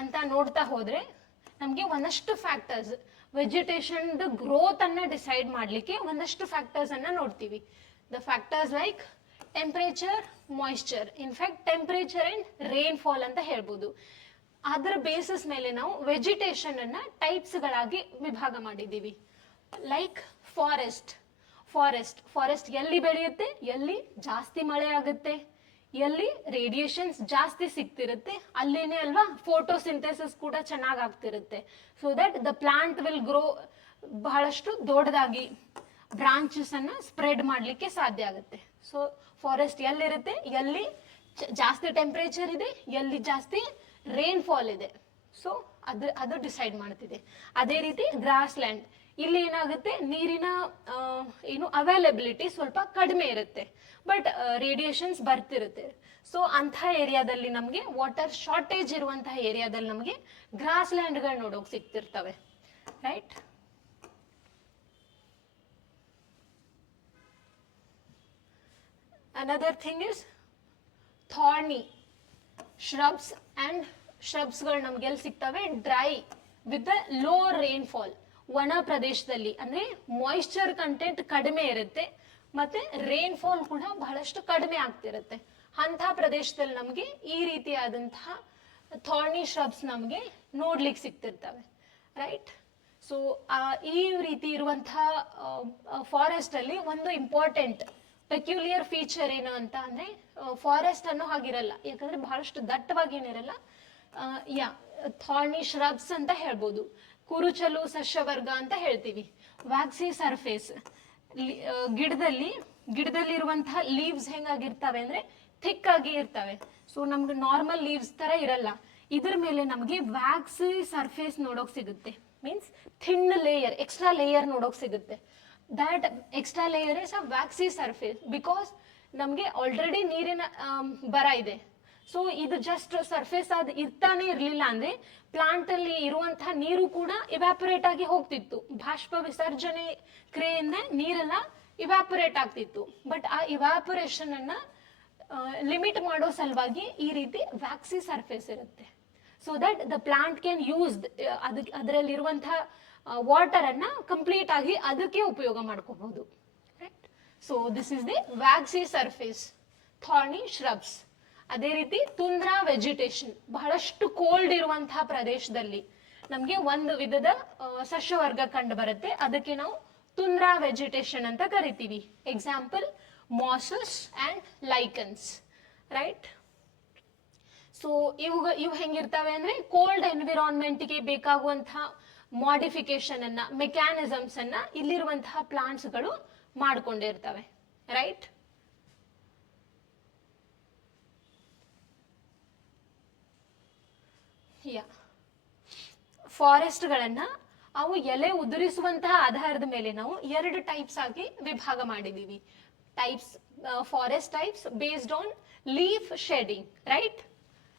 ಅಂತ ನೋಡ್ತಾ ಹೋದ್ರೆ ನಮ್ಗೆ ಒಂದಷ್ಟು ಫ್ಯಾಕ್ಟರ್ಸ್, ವೆಜಿಟೇಷನ್ ಗ್ರೋತ್ ಅನ್ನ ಡಿಸೈಡ್ ಮಾಡ್ಲಿಕ್ಕೆ ಒಂದಷ್ಟು ಫ್ಯಾಕ್ಟರ್ಸ್ ಅನ್ನ ನೋಡ್ತೀವಿ. The factors like temperature, moisture, in fact temperature and rainfall ಅಂತ ಹೇಳ್ಬೋದು. ಅದರ ಬೇಸಿಸ್ ಮೇಲೆ ನಾವು ವೆಜಿಟೇಷನ್ ಅನ್ನ ಟೈಪ್ಸ್ ಗಳಾಗಿ ವಿಭಾಗ ಮಾಡಿದ್ದೀವಿ. ಲೈಕ್ ಫಾರೆಸ್ಟ್ ಎಲ್ಲಿ ಬೆಳೆಯುತ್ತೆ, ಎಲ್ಲಿ ಜಾಸ್ತಿ ಮಳೆ ಆಗುತ್ತೆ, ಎಲ್ಲಿ ರೇಡಿಯೇಷನ್ಸ್ ಜಾಸ್ತಿ ಸಿಗ್ತಿರುತ್ತೆ, ಅಲ್ಲೇನೆ ಅಲ್ವಾ ಫೋಟೋಸಿಂಥೆಸಿಸ್ ಕೂಡ ಚೆನ್ನಾಗಿ ಆಗ್ತಿರುತ್ತೆ. So that the plant will grow, ಬಹಳಷ್ಟು ದೊಡ್ಡದಾಗಿ ಬ್ರಾಂಚಸ್ ಅನ್ನ ಸ್ಪ್ರೆಡ್ ಮಾಡ್ಲಿಕ್ಕೆ ಸಾಧ್ಯ ಆಗುತ್ತೆ. ಸೊ ಫಾರೆಸ್ಟ್ ಎಲ್ಲಿರುತ್ತೆ, ಎಲ್ಲಿ ಜಾಸ್ತಿ ಟೆಂಪರೇಚರ್ ಇದೆ, ಎಲ್ಲಿ ಜಾಸ್ತಿ ರೈನ್ಫಾಲ್ ಇದೆ, ಸೊ ಅದು ಡಿಸೈಡ್ ಮಾಡ್ತಿದೆ. ಅದೇ ರೀತಿ ಗ್ರಾಸ್ ಲ್ಯಾಂಡ್, ಇಲ್ಲಿ ಏನಾಗುತ್ತೆ, ನೀರಿನ ಅವೈಲಬಿಲಿಟಿ ಸ್ವಲ್ಪ ಕಡಿಮೆ ಇರುತ್ತೆ, ಬಟ್ ರೇಡಿಯೇಷನ್ಸ್ ಬರ್ತಿರುತ್ತೆ. ಸೊ ಅಂಥ ಏರಿಯಾದಲ್ಲಿ ನಮಗೆ ವಾಟರ್ ಶಾರ್ಟೇಜ್ ಇರುವಂತಹ ಏರಿಯಾದಲ್ಲಿ ನಮಗೆ ಗ್ರಾಸ್ ಲ್ಯಾಂಡ್ಗಳು ನೋಡೋಕೆ ಸಿಗ್ತಿರ್ತವೆ, ರೈಟ್? ಅನದರ್ ಥಿಂಗ್ ಇಸ್ ಥಾರ್ನಿ ಶ್ರಬ್ಸ್ಗಳು ನಮ್ಗೆ ಎಲ್ಲಿ ಸಿಗ್ತವೆ, dry with the low rainfall, ಒಣ ಪ್ರದೇಶದಲ್ಲಿ, ಅಂದ್ರೆ ಮಾಯಿಶ್ಚರ್ ಕಂಟೆಂಟ್ ಕಡಿಮೆ ಇರುತ್ತೆ ಮತ್ತೆ ರೈನ್ಫಾಲ್ ಕೂಡ ಬಹಳಷ್ಟು ಕಡಿಮೆ ಆಗ್ತಿರುತ್ತೆ. ಅಂತ ಪ್ರದೇಶದಲ್ಲಿ ನಮ್ಗೆ ಈ ರೀತಿಯಾದಂತಹ ಥಾರ್ನಿ ಶ್ರಬ್ಸ್ ನಮ್ಗೆ ನೋಡ್ಲಿಕ್ಕೆ ಸಿಗ್ತಿರ್ತವೆ, ರೈಟ್? ಸೊ ಈ ರೀತಿ ಇರುವಂತಹ ಫಾರೆಸ್ಟ್ ಅಲ್ಲಿ ಒಂದು ಇಂಪಾರ್ಟೆಂಟ್ ಪೆಕ್ಯುಲಿಯರ್ ಫೀಚರ್ ಏನು ಅಂತ ಅಂದ್ರೆ, ಫಾರೆಸ್ಟ್ ಅನ್ನೋ ಹಾಗಿರಲ್ಲ, ಯಾಕಂದ್ರೆ ಬಹಳಷ್ಟು ದಟ್ಟವಾಗಿ ಏನಿರಲ್ಲ. ಥಾರ್ನಿ ಶ್ರಬ್ಸ್ ಅಂತ ಹೇಳ್ಬೋದು, ಕುರುಚಲು ಸಸ್ಯವರ್ಗ ಅಂತ ಹೇಳ್ತೀವಿ. ವ್ಯಾಕ್ಸಿ ಸರ್ಫೇಸ್, ಗಿಡದಲ್ಲಿ ಇರುವಂತಹ ಲೀವ್ಸ್ ಹೆಂಗಾಗಿರ್ತವೆ ಅಂದ್ರೆ ಥಿಕ್ ಆಗಿ ಇರ್ತವೆ. ಸೊ ನಮ್ಗೆ ನಾರ್ಮಲ್ ಲೀವ್ಸ್ ತರ ಇರಲ್ಲ, ಇದ್ರ ಮೇಲೆ ನಮ್ಗೆ ವ್ಯಾಕ್ಸಿ ಸರ್ಫೇಸ್ ನೋಡೋಕ್ ಸಿಗುತ್ತೆ. Means thin layer, extra layer ನೋಡೋಕ್ ಸಿಗುತ್ತೆ. That extra layer is a ವ್ಯಾಕ್ಸಿ surface, because ನಮ್ಗೆ ಆಲ್ರೆಡಿ ನೀರಿನ ಬರ ಇದೆ. ಸೊ ಇದು ಜಸ್ಟ್ ಸರ್ಫೇಸ್ ಇರ್ತಾನೆ ಇರ್ಲಿಲ್ಲ ಅಂದ್ರೆ ಪ್ಲಾಂಟ್ ಅಲ್ಲಿ ಇರುವಂತಹ ನೀರು ಕೂಡ ಇವ್ಯಾಪರೇಟ್ ಆಗಿ ಹೋಗ್ತಿತ್ತು. ಬಾಷ್ಪ ವಿಸರ್ಜನೆ ಕ್ರಿಯೆಯಿಂದ ನೀರೆಲ್ಲ ಇವ್ಯಾಪರೇಟ್ ಆಗ್ತಿತ್ತು. ಬಟ್ ಆ ಇವ್ಯಾಪರೇಷನ್ ಅನ್ನ ಲಿಮಿಟ್ ಮಾಡೋ ಸಲುವಾಗಿ ಈ ರೀತಿ ವ್ಯಾಕ್ಸಿ ಸರ್ಫೇಸ್ ಇರುತ್ತೆ. So that the plant can use ಅದರಲ್ಲಿರುವಂತಹ ವಾಟರ್ ಅನ್ನ ಕಂಪ್ಲೀಟ್ ಆಗಿ ಅದಕ್ಕೆ ಉಪಯೋಗ ಮಾಡ್ಕೋಬಹುದು. So this is the waxy surface, thorny shrubs. ಅದೇ ರೀತಿ ತುಂದ್ರಾ ವೆಜಿಟೇಷನ್, ಬಹಳಷ್ಟು ಕೋಲ್ಡ್ ಇರುವಂತಹ ಪ್ರದೇಶದಲ್ಲಿ ನಮ್ಗೆ ಒಂದು ವಿಧದ ಸಸ್ಯವರ್ಗ ಕಂಡು ಬರುತ್ತೆ, ಅದಕ್ಕೆ ನಾವು ತುಂದ್ರಾ ವೆಜಿಟೇಷನ್ ಅಂತ ಕರಿತೀವಿ. Example mosses and lichens, right? So ಇವು ಹೆಂಗಿರ್ತವೆ ಅಂದ್ರೆ ಕೋಲ್ಡ್ ಎನ್ವಿರಾನ್ಮೆಂಟ್ಗೆ ಬೇಕಾಗುವಂತಹ ಮಾಡಿಫಿಕೇಶನ್ ಅನ್ನ ಮೆಕ್ಯಾನಿಸಮ್ಸ್ ಅನ್ನ ಇಲ್ಲಿರುವಂತಹ ಪ್ಲಾಂಟ್ಸ್ ಗಳು ಮಾಡ್ಕೊಂಡಿರ್ತವೆ. ರೈಟ್? ಫಾರೆಸ್ಟ್ ಗಳನ್ನ ಅವು ಎಲೆ ಉದುರಿಸುವಂತಹ ಆಧಾರದ ಮೇಲೆ ನಾವು 2 ಟೈಪ್ಸ್ ಆಗಿ ವಿಭಾಗ ಮಾಡಿದೀವಿ. Types, forest types based on leaf shading. Right?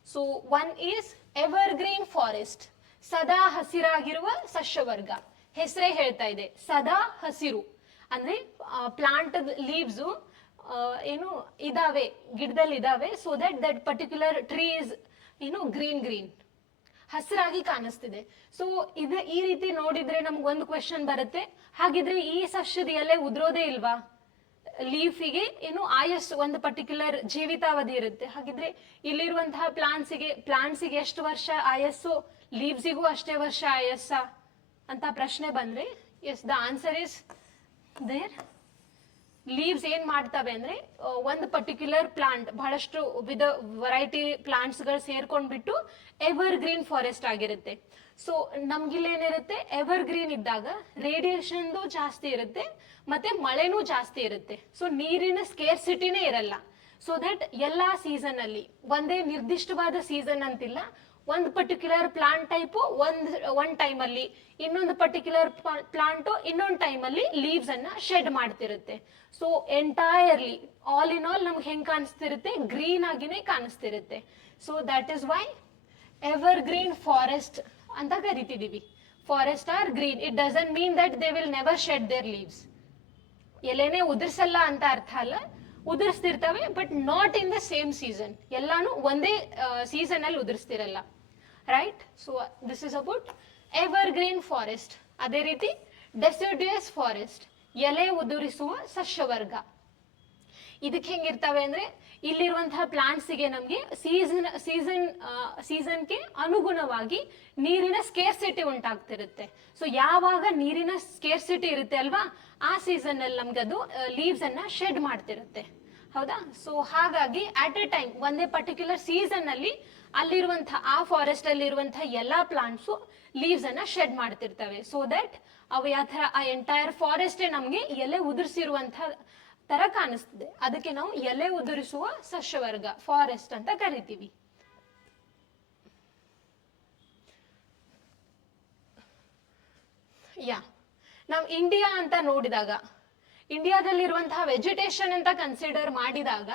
So one is evergreen forest, ಸದಾ ಹಸಿರಾಗಿರುವ ಸಸ್ಯವರ್ಗ. ಹೆಸರೇ ಹೇಳ್ತಾ ಇದೆ, ಸದಾ ಹಸಿರು ಅಂದ್ರೆ ಪ್ಲಾಂಟ್ ಲೀವ್ಸ್ ಏನು ಇದಾವೆ, ಗಿಡದಲ್ಲಿ ಇದಾವೆ, so that particular tree is green ಹಸಿರಾಗಿ ಕಾಣಿಸ್ತಿದೆ. ಸೊ ಈ ರೀತಿ ನೋಡಿದ್ರೆ ನಮ್ಗೆ ಒಂದು ಕ್ವೆಶನ್ ಬರುತ್ತೆ, ಹಾಗಿದ್ರೆ ಈ ಸಸ್ಯದ ಎಲೆ ಉದ್ರೋದೇ ಇಲ್ವಾ? ಲೀಫಿಗೆ ಆಯಸ್ಸು, ಒಂದು ಪರ್ಟಿಕ್ಯುಲರ್ ಜೀವಿತಾವಧಿ ಇರುತ್ತೆ. ಹಾಗಿದ್ರೆ ಇಲ್ಲಿರುವಂತಹ ಪ್ಲಾಂಟ್ಸಿಗೆ ಎಷ್ಟು ವರ್ಷ ಆಯಸ್ಸು, ಲೀವ್ಸಿಗೂ ಅಷ್ಟೇ ವರ್ಷ ಆಯಸ್ಸ ಅಂತ ಪ್ರಶ್ನೆ ಬಂದ್ರೆ, yes, the answer is there. Leaves ಏನ್ ಮಾಡ್ತವೆ ಅಂದ್ರೆ ಒಂದು ಪರ್ಟಿಕ್ಯುಲರ್ ಪ್ಲಾಂಟ್, ಬಹಳಷ್ಟು ವೆರೈಟಿ ಪ್ಲಾಂಟ್ಸ್ ಗಳು ಸೇರ್ಕೊಂಡ್ಬಿಟ್ಟು ಎವರ್ ಗ್ರೀನ್ ಫಾರೆಸ್ಟ್ ಆಗಿರುತ್ತೆ. ಸೊ ನಮ್ಗಿಲ್ಲೇನಿರುತ್ತೆ, ಎವರ್ ಗ್ರೀನ್ ಇದ್ದಾಗ ರೇಡಿಯೇಷನ್ ಜಾಸ್ತಿ ಇರುತ್ತೆ ಮತ್ತೆ ಮಳೆನೂ ಜಾಸ್ತಿ ಇರುತ್ತೆ. ಸೊ ನೀರಿನ ಸ್ಕೇರ್ಸಿಟಿನೇ ಇರಲ್ಲ. ಸೊ ದಟ್ ಎಲ್ಲಾ ಸೀಸನ್ ಅಲ್ಲಿ, ಒಂದೇ ನಿರ್ದಿಷ್ಟವಾದ ಸೀಸನ್ ಅಂತಿಲ್ಲ, ಒಂದು ಪರ್ಟಿಕ್ಯುಲರ್ ಪ್ಲಾಂಟ್ ಟೈಪ್ ಒಂದ್ ಟೈಮ್ ಅಲ್ಲಿ, ಇನ್ನೊಂದು ಪರ್ಟಿಕ್ಯುಲರ್ ಪ್ಲಾಂಟ್ ಇನ್ನೊಂದು ಟೈಮ್ ಅಲ್ಲಿ ಲೀವ್ಸ್ ಅನ್ನ ಶೆಡ್ ಮಾಡ್ತಿರುತ್ತೆ. So entirely all in all ನಮ್ಗೆ ಹೆಂಗ್ ಕಾಣಿಸ್ತಿರುತ್ತೆ, ಗ್ರೀನ್ ಆಗಿನೇ ಕಾಣಿಸ್ತಿರುತ್ತೆ. So that is why evergreen forest ಅಂತ ಕರಿತಿದೀವಿ. Forest are green. It doesn't mean that they will never shed their leaves. ಎಲೆನೇ ಉದುರ್ಸಲ್ಲ ಅಂತ ಅರ್ಥ ಅಲ್ಲ, ಉದುರಿಸ್ತಿರ್ತವೆ, but not in the same season. ಎಲ್ಲಾನು ಒಂದೇ ಸೀಸನ್ ಅಲ್ಲಿ ಉದುರಿಸ್ತಿರಲ್ಲ. Right? So this is about ever green forest. ಅದೇ ರೀತಿ ಡೆಸಿಡ್ಯೂಯಸ್ ಫಾರೆಸ್ಟ್, ಎಲೆ ಉದುರಿಸುವ ಸಸ್ಯವರ್ಗ. ಇದಕ್ಕೆ ಹೆಂಗಿರ್ತವೆ ಅಂದ್ರೆ, ಇಲ್ಲಿರುವಂತಹ ಪ್ಲಾಂಟ್ಸ್ಗೆ ನಮ್ಗೆ ಸೀಸನ್ಗೆ ಅನುಗುಣವಾಗಿ ನೀರಿನ ಸ್ಕೇರ್ಸಿಟಿ ಉಂಟಾಗ್ತಿರುತ್ತೆ. ಸೊ ಯಾವಾಗ ನೀರಿನ ಸ್ಕೇರ್ಸಿಟಿ ಇರುತ್ತೆ ಅಲ್ವಾ, ಆ ಸೀಸನ್ ಅಲ್ಲಿ ನಮ್ಗೆ ಅದು ಲೀವ್ಸ್ ಅನ್ನ ಶೆಡ್ ಮಾಡ್ತಿರುತ್ತೆ. ಹೌದಾ? ಸೊ ಹಾಗಾಗಿ ಅಟ್ ಎ ಟೈಮ್ ಒಂದೇ ಪರ್ಟಿಕ್ಯುಲರ್ ಸೀಸನ್ ಅಲ್ಲಿ ಅಲ್ಲಿರುವಂತಹ ಆ ಫಾರೆಸ್ಟ್ ಅಲ್ಲಿ ಇರುವಂತಹ ಎಲ್ಲಾ ಪ್ಲಾಂಟ್ಸ್ ಲೀವ್ಸ್ ಅನ್ನ ಶೆಡ್ ಮಾಡ್ತಿರ್ತವೆ. ಸೊ ದಟ್ ಅವು ಯಾವ ತರ ಆ ಎಂಟೈರ್ ಫಾರೆಸ್ಟ್ ನಮ್ಗೆ ಎಲೆ ಉದುರಿಸಿರುವಂತಹ ತರ ಕಾಣಿಸ್ತದೆ. ಅದಕ್ಕೆ ನಾವು ಎಲೆ ಉದುರಿಸುವ ಸಸ್ಯವರ್ಗ ಫಾರೆಸ್ಟ್ ಅಂತ ಕರಿತೀವಿ. ನಾವು ಇಂಡಿಯಾ ಅಂತ ನೋಡಿದಾಗ, ಇಂಡಿಯಾದಲ್ಲಿರುವಂತಹ ವೆಜಿಟೇಷನ್ ಅಂತ ಕನ್ಸಿಡರ್ ಮಾಡಿದಾಗ,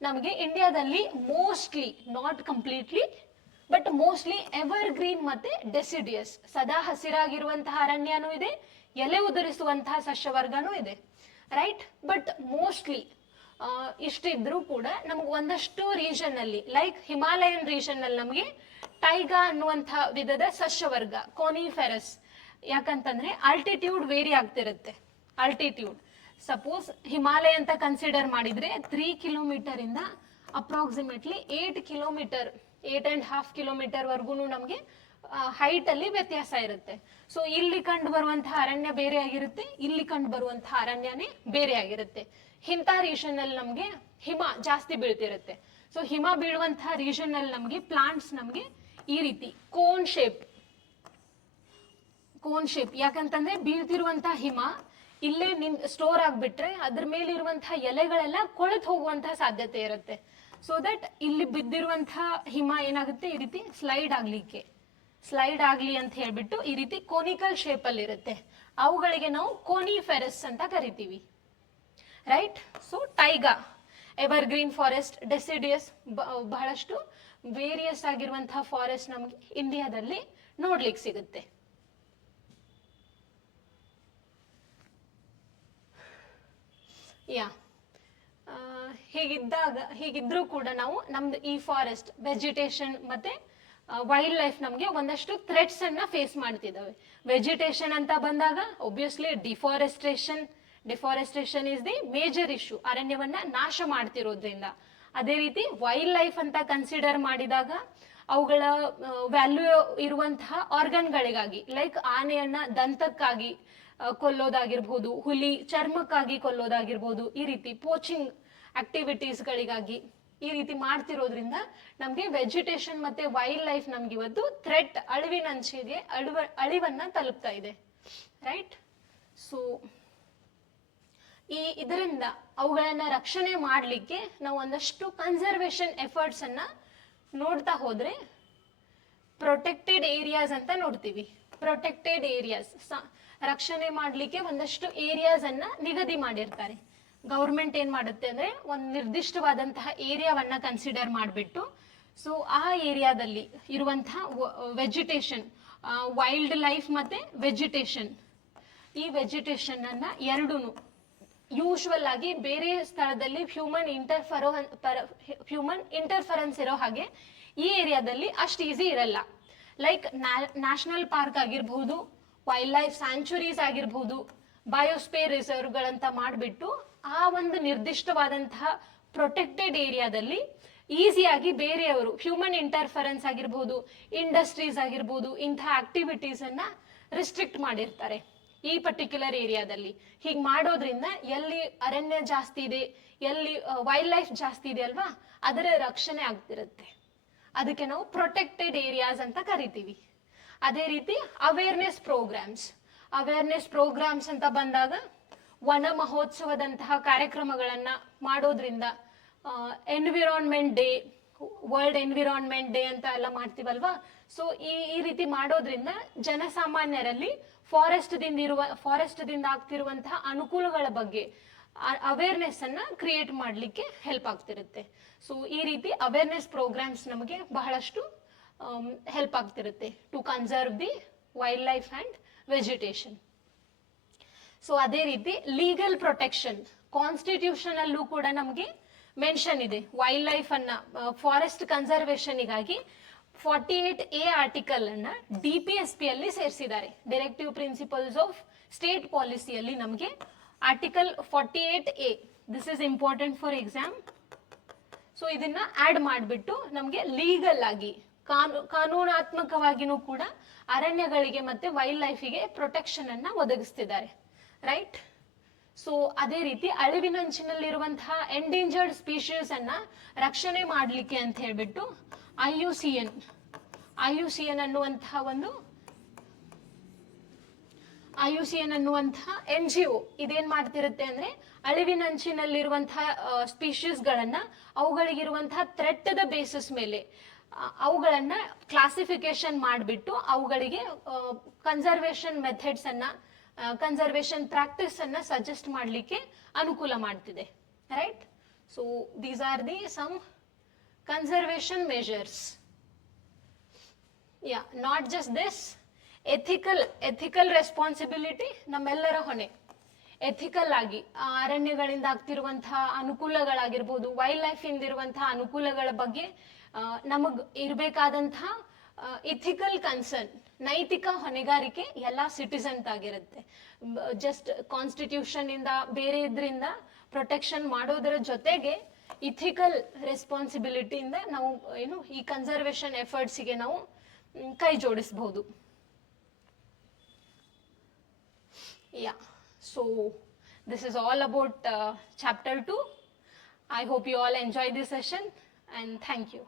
ನಮಗೆ ಇಂಡಿಯಾದಲ್ಲಿ mostly, not completely but mostly ever green ಮತ್ತೆ ಡೆಸಿಡಿಯಸ್, ಸದಾ ಹಸಿರಾಗಿರುವಂತಹ ಅರಣ್ಯನೂ ಇದೆ, ಎಲೆ ಉದುರಿಸುವಂತಹ ಸಸ್ಯವರ್ಗನೂ ಇದೆ. ರೈಟ್? ಬಟ್ ಮೋಸ್ಟ್ಲಿ ಇಷ್ಟಿದ್ರೂ ಕೂಡ ನಮ್ಗೆ ಒಂದಷ್ಟು ರೀಜನ್ ಅಲ್ಲಿ, ಲೈಕ್ ಹಿಮಾಲಯನ್ ರೀಜನ್ ಅಲ್ಲಿ ನಮಗೆ ಟೈಗಾ ಅನ್ನುವಂತಹ ವಿಧದ ಸಸ್ಯವರ್ಗ, ಕೋನಿಫೆರಸ್. ಯಾಕಂತಂದ್ರೆ ಆಲ್ಟಿಟ್ಯೂಡ್ ವೇರಿ ಆಗ್ತಿರುತ್ತೆ. ಆಲ್ಟಿಟ್ಯೂಡ್ ಸಪೋಸ್ ಹಿಮಾಲಯ ಅಂತ ಕನ್ಸಿಡರ್ ಮಾಡಿದ್ರೆ 3 ಕಿಲೋಮೀಟರ್ ಇಂದ ಅಪ್ರಾಕ್ಸಿಮೇಟ್ಲಿ 8.5 ಕಿಲೋಮೀಟರ್ ವರ್ಗು ನಮ್ಗೆ ಹೈಟ್ ಅಲ್ಲಿ ವ್ಯತ್ಯಾಸ ಇರುತ್ತೆ. ಸೊ ಇಲ್ಲಿ ಕಂಡು ಬರುವಂತಹ ಅರಣ್ಯ ಬೇರೆ ಆಗಿರುತ್ತೆ, ಇಲ್ಲಿ ಕಂಡು ಬರುವಂತಹ ಅರಣ್ಯನೇ ಬೇರೆ ಆಗಿರುತ್ತೆ. ಇಂಥ ರೀಜನ್ ಅಲ್ಲಿ ನಮ್ಗೆ ಹಿಮ ಜಾಸ್ತಿ ಬೀಳ್ತಿರುತ್ತೆ. ಸೊ ಹಿಮ ಬೀಳುವಂತಹ ರೀಜನ್ ಅಲ್ಲಿ ನಮ್ಗೆ ಪ್ಲಾಂಟ್ಸ್ ನಮ್ಗೆ ಈ ರೀತಿ ಕೋನ್ ಶೇಪ್, ಯಾಕಂತಂದ್ರೆ ಬೀಳ್ತಿರುವಂತಹ ಹಿಮ ಇಲ್ಲೇ ಸ್ಟೋರ್ ಆಗ್ಬಿಟ್ರೆ ಅದ್ರ ಮೇಲೆ ಇರುವಂತಹ ಎಲೆಗಳೆಲ್ಲ ಕೊಳೆತು ಹೋಗುವಂತಹ ಸಾಧ್ಯತೆ ಇರುತ್ತೆ. ಸೊ ದಟ್ ಇಲ್ಲಿ ಬಿದ್ದಿರುವಂತಹ ಹಿಮ ಏನಾಗುತ್ತೆ, ಈ ರೀತಿ ಸ್ಲೈಡ್ ಆಗ್ಲಿ ಅಂತ ಹೇಳ್ಬಿಟ್ಟು ಈ ರೀತಿ ಕೋನಿಕಲ್ ಶೇಪ್ ಅಲ್ಲಿ ಇರುತ್ತೆ. ಅವುಗಳಿಗೆ ನಾವು ಕೋನಿಫೆರಸ್ ಅಂತ ಕರಿತೀವಿ. Right? So taiga, evergreen forest, deciduous, ಬಹಳಷ್ಟು ವೇರಿಯಸ್ ಆಗಿರುವಂತಹ ಫಾರೆಸ್ಟ್ ನಮ್ಗೆ ಇಂಡಿಯಾದಲ್ಲಿ ನೋಡ್ಲಿಕ್ಕೆ ಸಿಗುತ್ತೆ. ಹೀಗಿದ್ರೂ ಕೂಡ ನಾವು ನಮ್ದು ಈ ಫಾರೆಸ್ಟ್ ವೆಜಿಟೇಷನ್ ಮತ್ತೆ ವೈಲ್ಡ್ ಲೈಫ್ ನಮ್ಗೆ ಒಂದಷ್ಟು ಥ್ರೆಟ್ಸ್ ಅನ್ನ ಫೇಸ್ ಮಾಡ್ತಿದ್ದಾವೆ. ವೆಜಿಟೇಷನ್ ಅಂತ ಬಂದಾಗ obviously deforestation is the major issue, ಅರಣ್ಯವನ್ನ ನಾಶ ಮಾಡ್ತಿರೋದ್ರಿಂದ. ಅದೇ ರೀತಿ ವೈಲ್ಡ್ ಲೈಫ್ ಅಂತ ಕನ್ಸಿಡರ್ ಮಾಡಿದಾಗ ಅವುಗಳ ವ್ಯಾಲ್ಯೂ ಇರುವಂತಹ ಆರ್ಗನ್ಗಳಿಗಾಗಿ, ಲೈಕ್ ಆನೆಯನ್ನ ದಂತಕ್ಕಾಗಿ ಕೊಲ್ಲೋದಾಗಿರ್ಬೋದು, ಹುಲಿ ಚರ್ಮಕ್ಕಾಗಿ ಕೊಲ್ಲೋದಾಗಿರ್ಬೋದು, ಈ ರೀತಿ ಪೋಚಿಂಗ್ ಆಕ್ಟಿವಿಟೀಸ್ಗಳಿಗಾಗಿ ಈ ರೀತಿ ಮಾಡ್ತಿರೋದ್ರಿಂದ ನಮ್ಗೆ ವೆಜಿಟೇಷನ್ ಮತ್ತೆ ವೈಲ್ಡ್ ಲೈಫ್ ನಮ್ಗೆ ಇವತ್ತು ಥ್ರೆಟ್, ಅಳಿವಿನಂಚಿಗೆ ಅಳಿವನ್ನ ತಲುಪ್ತಾ ಇದೆ. ರೈಟ್. ಸೊ ಇದರಿಂದ ಅವುಗಳನ್ನ ರಕ್ಷಣೆ ಮಾಡ್ಲಿಕ್ಕೆ ನಾವು ಒಂದಷ್ಟು ಕನ್ಸರ್ವೇಷನ್ ಎಫರ್ಟ್ಸ್ ಅನ್ನ ನೋಡ್ತಾ ಹೋದ್ರೆ ಪ್ರೊಟೆಕ್ಟೆಡ್ ಏರಿಯಾಸ್ ಅಂತ ನೋಡ್ತೀವಿ. ಪ್ರೊಟೆಕ್ಟೆಡ್ ಏರಿಯಾಸ್ ರಕ್ಷಣೆ ಮಾಡ್ಲಿಕ್ಕೆ ಒಂದಷ್ಟು ಏರಿಯಾಸ್ ಅನ್ನ ನಿಗದಿ ಮಾಡಿರ್ತಾರೆ. ಗೌರ್ಮೆಂಟ್ ಏನ್ ಮಾಡುತ್ತೆ ಅಂದ್ರೆ ಒಂದು ನಿರ್ದಿಷ್ಟವಾದಂತಹ ಏರಿಯಾವನ್ನ ಕನ್ಸಿಡರ್ ಮಾಡಿಬಿಟ್ಟು ಸೊ ಆ ಏರಿಯಾದಲ್ಲಿ ಇರುವಂತಹ ವೆಜಿಟೇಷನ್, ವೈಲ್ಡ್ ಲೈಫ್ ಮತ್ತೆ ವೆಜಿಟೇಷನ್, ಈ ವೆಜಿಟೇಷನ್ ಅನ್ನ ಎರಡೂನು ಯೂಶುವಲ್ ಆಗಿ ಬೇರೆ ಸ್ಥಳದಲ್ಲಿ ಹ್ಯೂಮನ್ ಇಂಟರ್ಫರೆನ್ಸ್ ಇರೋ ಹಾಗೆ ಈ ಏರಿಯಾದಲ್ಲಿ ಅಷ್ಟು ಈಸಿ ಇರಲ್ಲ. ಲೈಕ್ ನ್ಯಾಷನಲ್ ಪಾರ್ಕ್ ಆಗಿರ್ಬಹುದು, ವೈಲ್ಡ್ ಲೈಫ್ ಸ್ಯಾಂಚುರೀಸ್ ಆಗಿರ್ಬಹುದು, ಬಯೋಸ್ಪೇರ್ ರಿಸರ್ವ್ಗಳಂತ ಮಾಡಿಬಿಟ್ಟು ಆ ಒಂದು ನಿರ್ದಿಷ್ಟವಾದಂತಹ ಪ್ರೊಟೆಕ್ಟೆಡ್ ಏರಿಯಾದಲ್ಲಿ ಈಸಿಯಾಗಿ ಬೇರೆಯವರು ಹ್ಯೂಮನ್ ಇಂಟರ್ಫರೆನ್ಸ್ ಆಗಿರ್ಬೋದು, ಇಂಡಸ್ಟ್ರೀಸ್ ಆಗಿರ್ಬೋದು, ಇಂತಹ ಆಕ್ಟಿವಿಟೀಸ್ ಅನ್ನ ರಿಸ್ಟ್ರಿಕ್ಟ್ ಮಾಡಿರ್ತಾರೆ ಈ ಪರ್ಟಿಕ್ಯುಲರ್ ಏರಿಯಾದಲ್ಲಿ. ಹೀಗೆ ಮಾಡೋದ್ರಿಂದ ಎಲ್ಲಿ ಅರಣ್ಯ ಜಾಸ್ತಿ ಇದೆ, ಎಲ್ಲಿ ವೈಲ್ಡ್ ಲೈಫ್ ಜಾಸ್ತಿ ಇದೆ ಅಲ್ವಾ, ಅದರ ರಕ್ಷಣೆ ಆಗ್ತಿರುತ್ತೆ. ಅದಕ್ಕೆ ನಾವು ಪ್ರೊಟೆಕ್ಟೆಡ್ ಏರಿಯಾಸ್ ಅಂತ ಕರಿತೀವಿ. ಅದೇ ರೀತಿ ಅವೇರ್ನೆಸ್ ಪ್ರೋಗ್ರಾಮ್ಸ್ ಅಂತ ಬಂದಾಗ ವನ ಮಹೋತ್ಸವದಂತಹ ಕಾರ್ಯಕ್ರಮಗಳನ್ನ ಮಾಡೋದ್ರಿಂದ, environment day, world environment day ಅಂತ ಎಲ್ಲ ಮಾಡ್ತೀವಲ್ವಾ, ಸೊ ಈ ರೀತಿ ಮಾಡೋದ್ರಿಂದ ಜನಸಾಮಾನ್ಯರಲ್ಲಿ ಫಾರೆಸ್ಟ್ ದಿಂದ ಆಗ್ತಿರುವಂತಹ ಅನುಕೂಲಗಳ ಬಗ್ಗೆ ಅವೇರ್ನೆಸ್ ಅನ್ನ ಕ್ರಿಯೇಟ್ ಮಾಡ್ಲಿಕ್ಕೆ ಹೆಲ್ಪ್ ಆಗ್ತಿರುತ್ತೆ. ಸೊ ಈ ರೀತಿ ಅವೇರ್ನೆಸ್ ಪ್ರೋಗ್ರಾಮ್ಸ್ ನಮಗೆ ಬಹಳಷ್ಟು ಹೆಲ್ಪ್ ಆಗ್ತಿರುತ್ತೆ to conserve the wildlife and vegetation. So ಅದೇ ರೀತಿ ಲೀಗಲ್ ಪ್ರೊಟೆಕ್ಷನ್ ಕಾನ್ಸ್ಟಿಟ್ಯೂಷನ್ ಅಲ್ಲೂ ಕೂಡ ನಮಗೆ ಮೆನ್ಷನ್ ಇದೆ. ವೈಲ್ಡ್ ಲೈಫ್ ಅನ್ನ ಫಾರೆಸ್ಟ್ ಕನ್ಸರ್ವೇಷನ್ಗಾಗಿ 48A ಆರ್ಟಿಕಲ್ ಅನ್ನ DPSP ಅಲ್ಲಿ ಸೇರಿಸಿದ್ದಾರೆ. ಡೈರೆಕ್ಟಿವ್ ಪ್ರಿನ್ಸಿಪಲ್ಸ್ ಆಫ್ ಸ್ಟೇಟ್ ಪಾಲಿಸಿಯಲ್ಲಿ ನಮಗೆ article 48A, this is important for exam. So ಇದನ್ನ ಆಡ್ ಮಾಡಿಬಿಟ್ಟು ನಮಗೆ ಲೀಗಲ್ ಆಗಿ ಕಾನೂನಾತ್ಮಕವಾಗಿನೂ ಕೂಡ ಅರಣ್ಯಗಳಿಗೆ ಮತ್ತೆ ವೈಲ್ಡ್ ಲೈಫಿಗೆ ಪ್ರೊಟೆಕ್ಷನ್ ಅನ್ನ ಒದಗಿಸ್ತಿದ್ದಾರೆ. ರೈಟ್. ಸೊ ಅದೇ ರೀತಿ ಅಳಿವಿನಂಚಿನಲ್ಲಿರುವಂತಹ ಎಂಡೇಂಜರ್ಡ್ ಸ್ಪೀಶೀಸ್ ಅನ್ನ ರಕ್ಷಣೆ ಮಾಡಲಿಕ್ಕೆ ಅಂತ ಹೇಳ್ಬಿಟ್ಟು IUCN ಅನ್ನುವಂತಹ NGO ಇದೇನ್ ಮಾಡ್ತಿರುತ್ತೆ ಅಂದ್ರೆ ಅಳಿವಿನಂಚಿನಲ್ಲಿರುವಂತಹ ಸ್ಪೀಶೀಸ್ ಗಳನ್ನ ಅವುಗಳಿಗಿರುವಂತಹ ಥ್ರೆಟ್ ಬೇಸಿಸ್ ಮೇಲೆ ಅವುಗಳನ್ನ ಕ್ಲಾಸಿಫಿಕೇಶನ್ ಮಾಡಿಬಿಟ್ಟು ಅವುಗಳಿಗೆ ಕನ್ಸರ್ವೇಷನ್ ಮೆಥಡ್ಸ್ ಅನ್ನ, ಕನ್ಸರ್ವೇಷನ್ ಪ್ರಾಕ್ಟೀಸ್ ಅನ್ನ ಸಜೆಸ್ಟ್ ಮಾಡಲಿಕ್ಕೆ ಅನುಕೂಲ ಮಾಡ್ತಿದೆ. Right. So these are the some conservation measures. Not just this, ethical responsibility ನಮ್ಮೆಲ್ಲರ ಹೊಣೆ. ಎಥಿಕಲ್ ಆಗಿ ಅರಣ್ಯಗಳಿಂದ ಆಗ್ತಿರುವಂತಹ ಅನುಕೂಲಗಳಾಗಿರ್ಬೋದು, ವೈಲ್ಡ್ ಲೈಫ್ ಇಂದಿರುವಂತಹ ಅನುಕೂಲಗಳ ಬಗ್ಗೆ ನಮಗ್ ಇರಬೇಕಾದಂತಹ ಇಥಿಕಲ್ ಕನ್ಸರ್ನ್, ನೈತಿಕ ಹೊಣೆಗಾರಿಕೆ ಎಲ್ಲ ಸಿಟಿಸನ್ ಆಗಿರುತ್ತೆ. ಜಸ್ಟ್ ಕಾನ್ಸ್ಟಿಟ್ಯೂಷನ್ ಇಂದ ಬೇರೆ ಇದರಿಂದ ಪ್ರೊಟೆಕ್ಷನ್ ಮಾಡೋದರ ಜೊತೆಗೆ ಇಥಿಕಲ್ ರೆಸ್ಪಾನ್ಸಿಬಿಲಿಟಿಯಿಂದ ನಾವು ಈ ಕನ್ಸರ್ವೇಷನ್ ಎಫರ್ಟ್ಸ್ಗೆ ನಾವು ಕೈ ಜೋಡಿಸಬಹುದು. So this is all about chapter 2. I hope you all enjoy this session and thank you.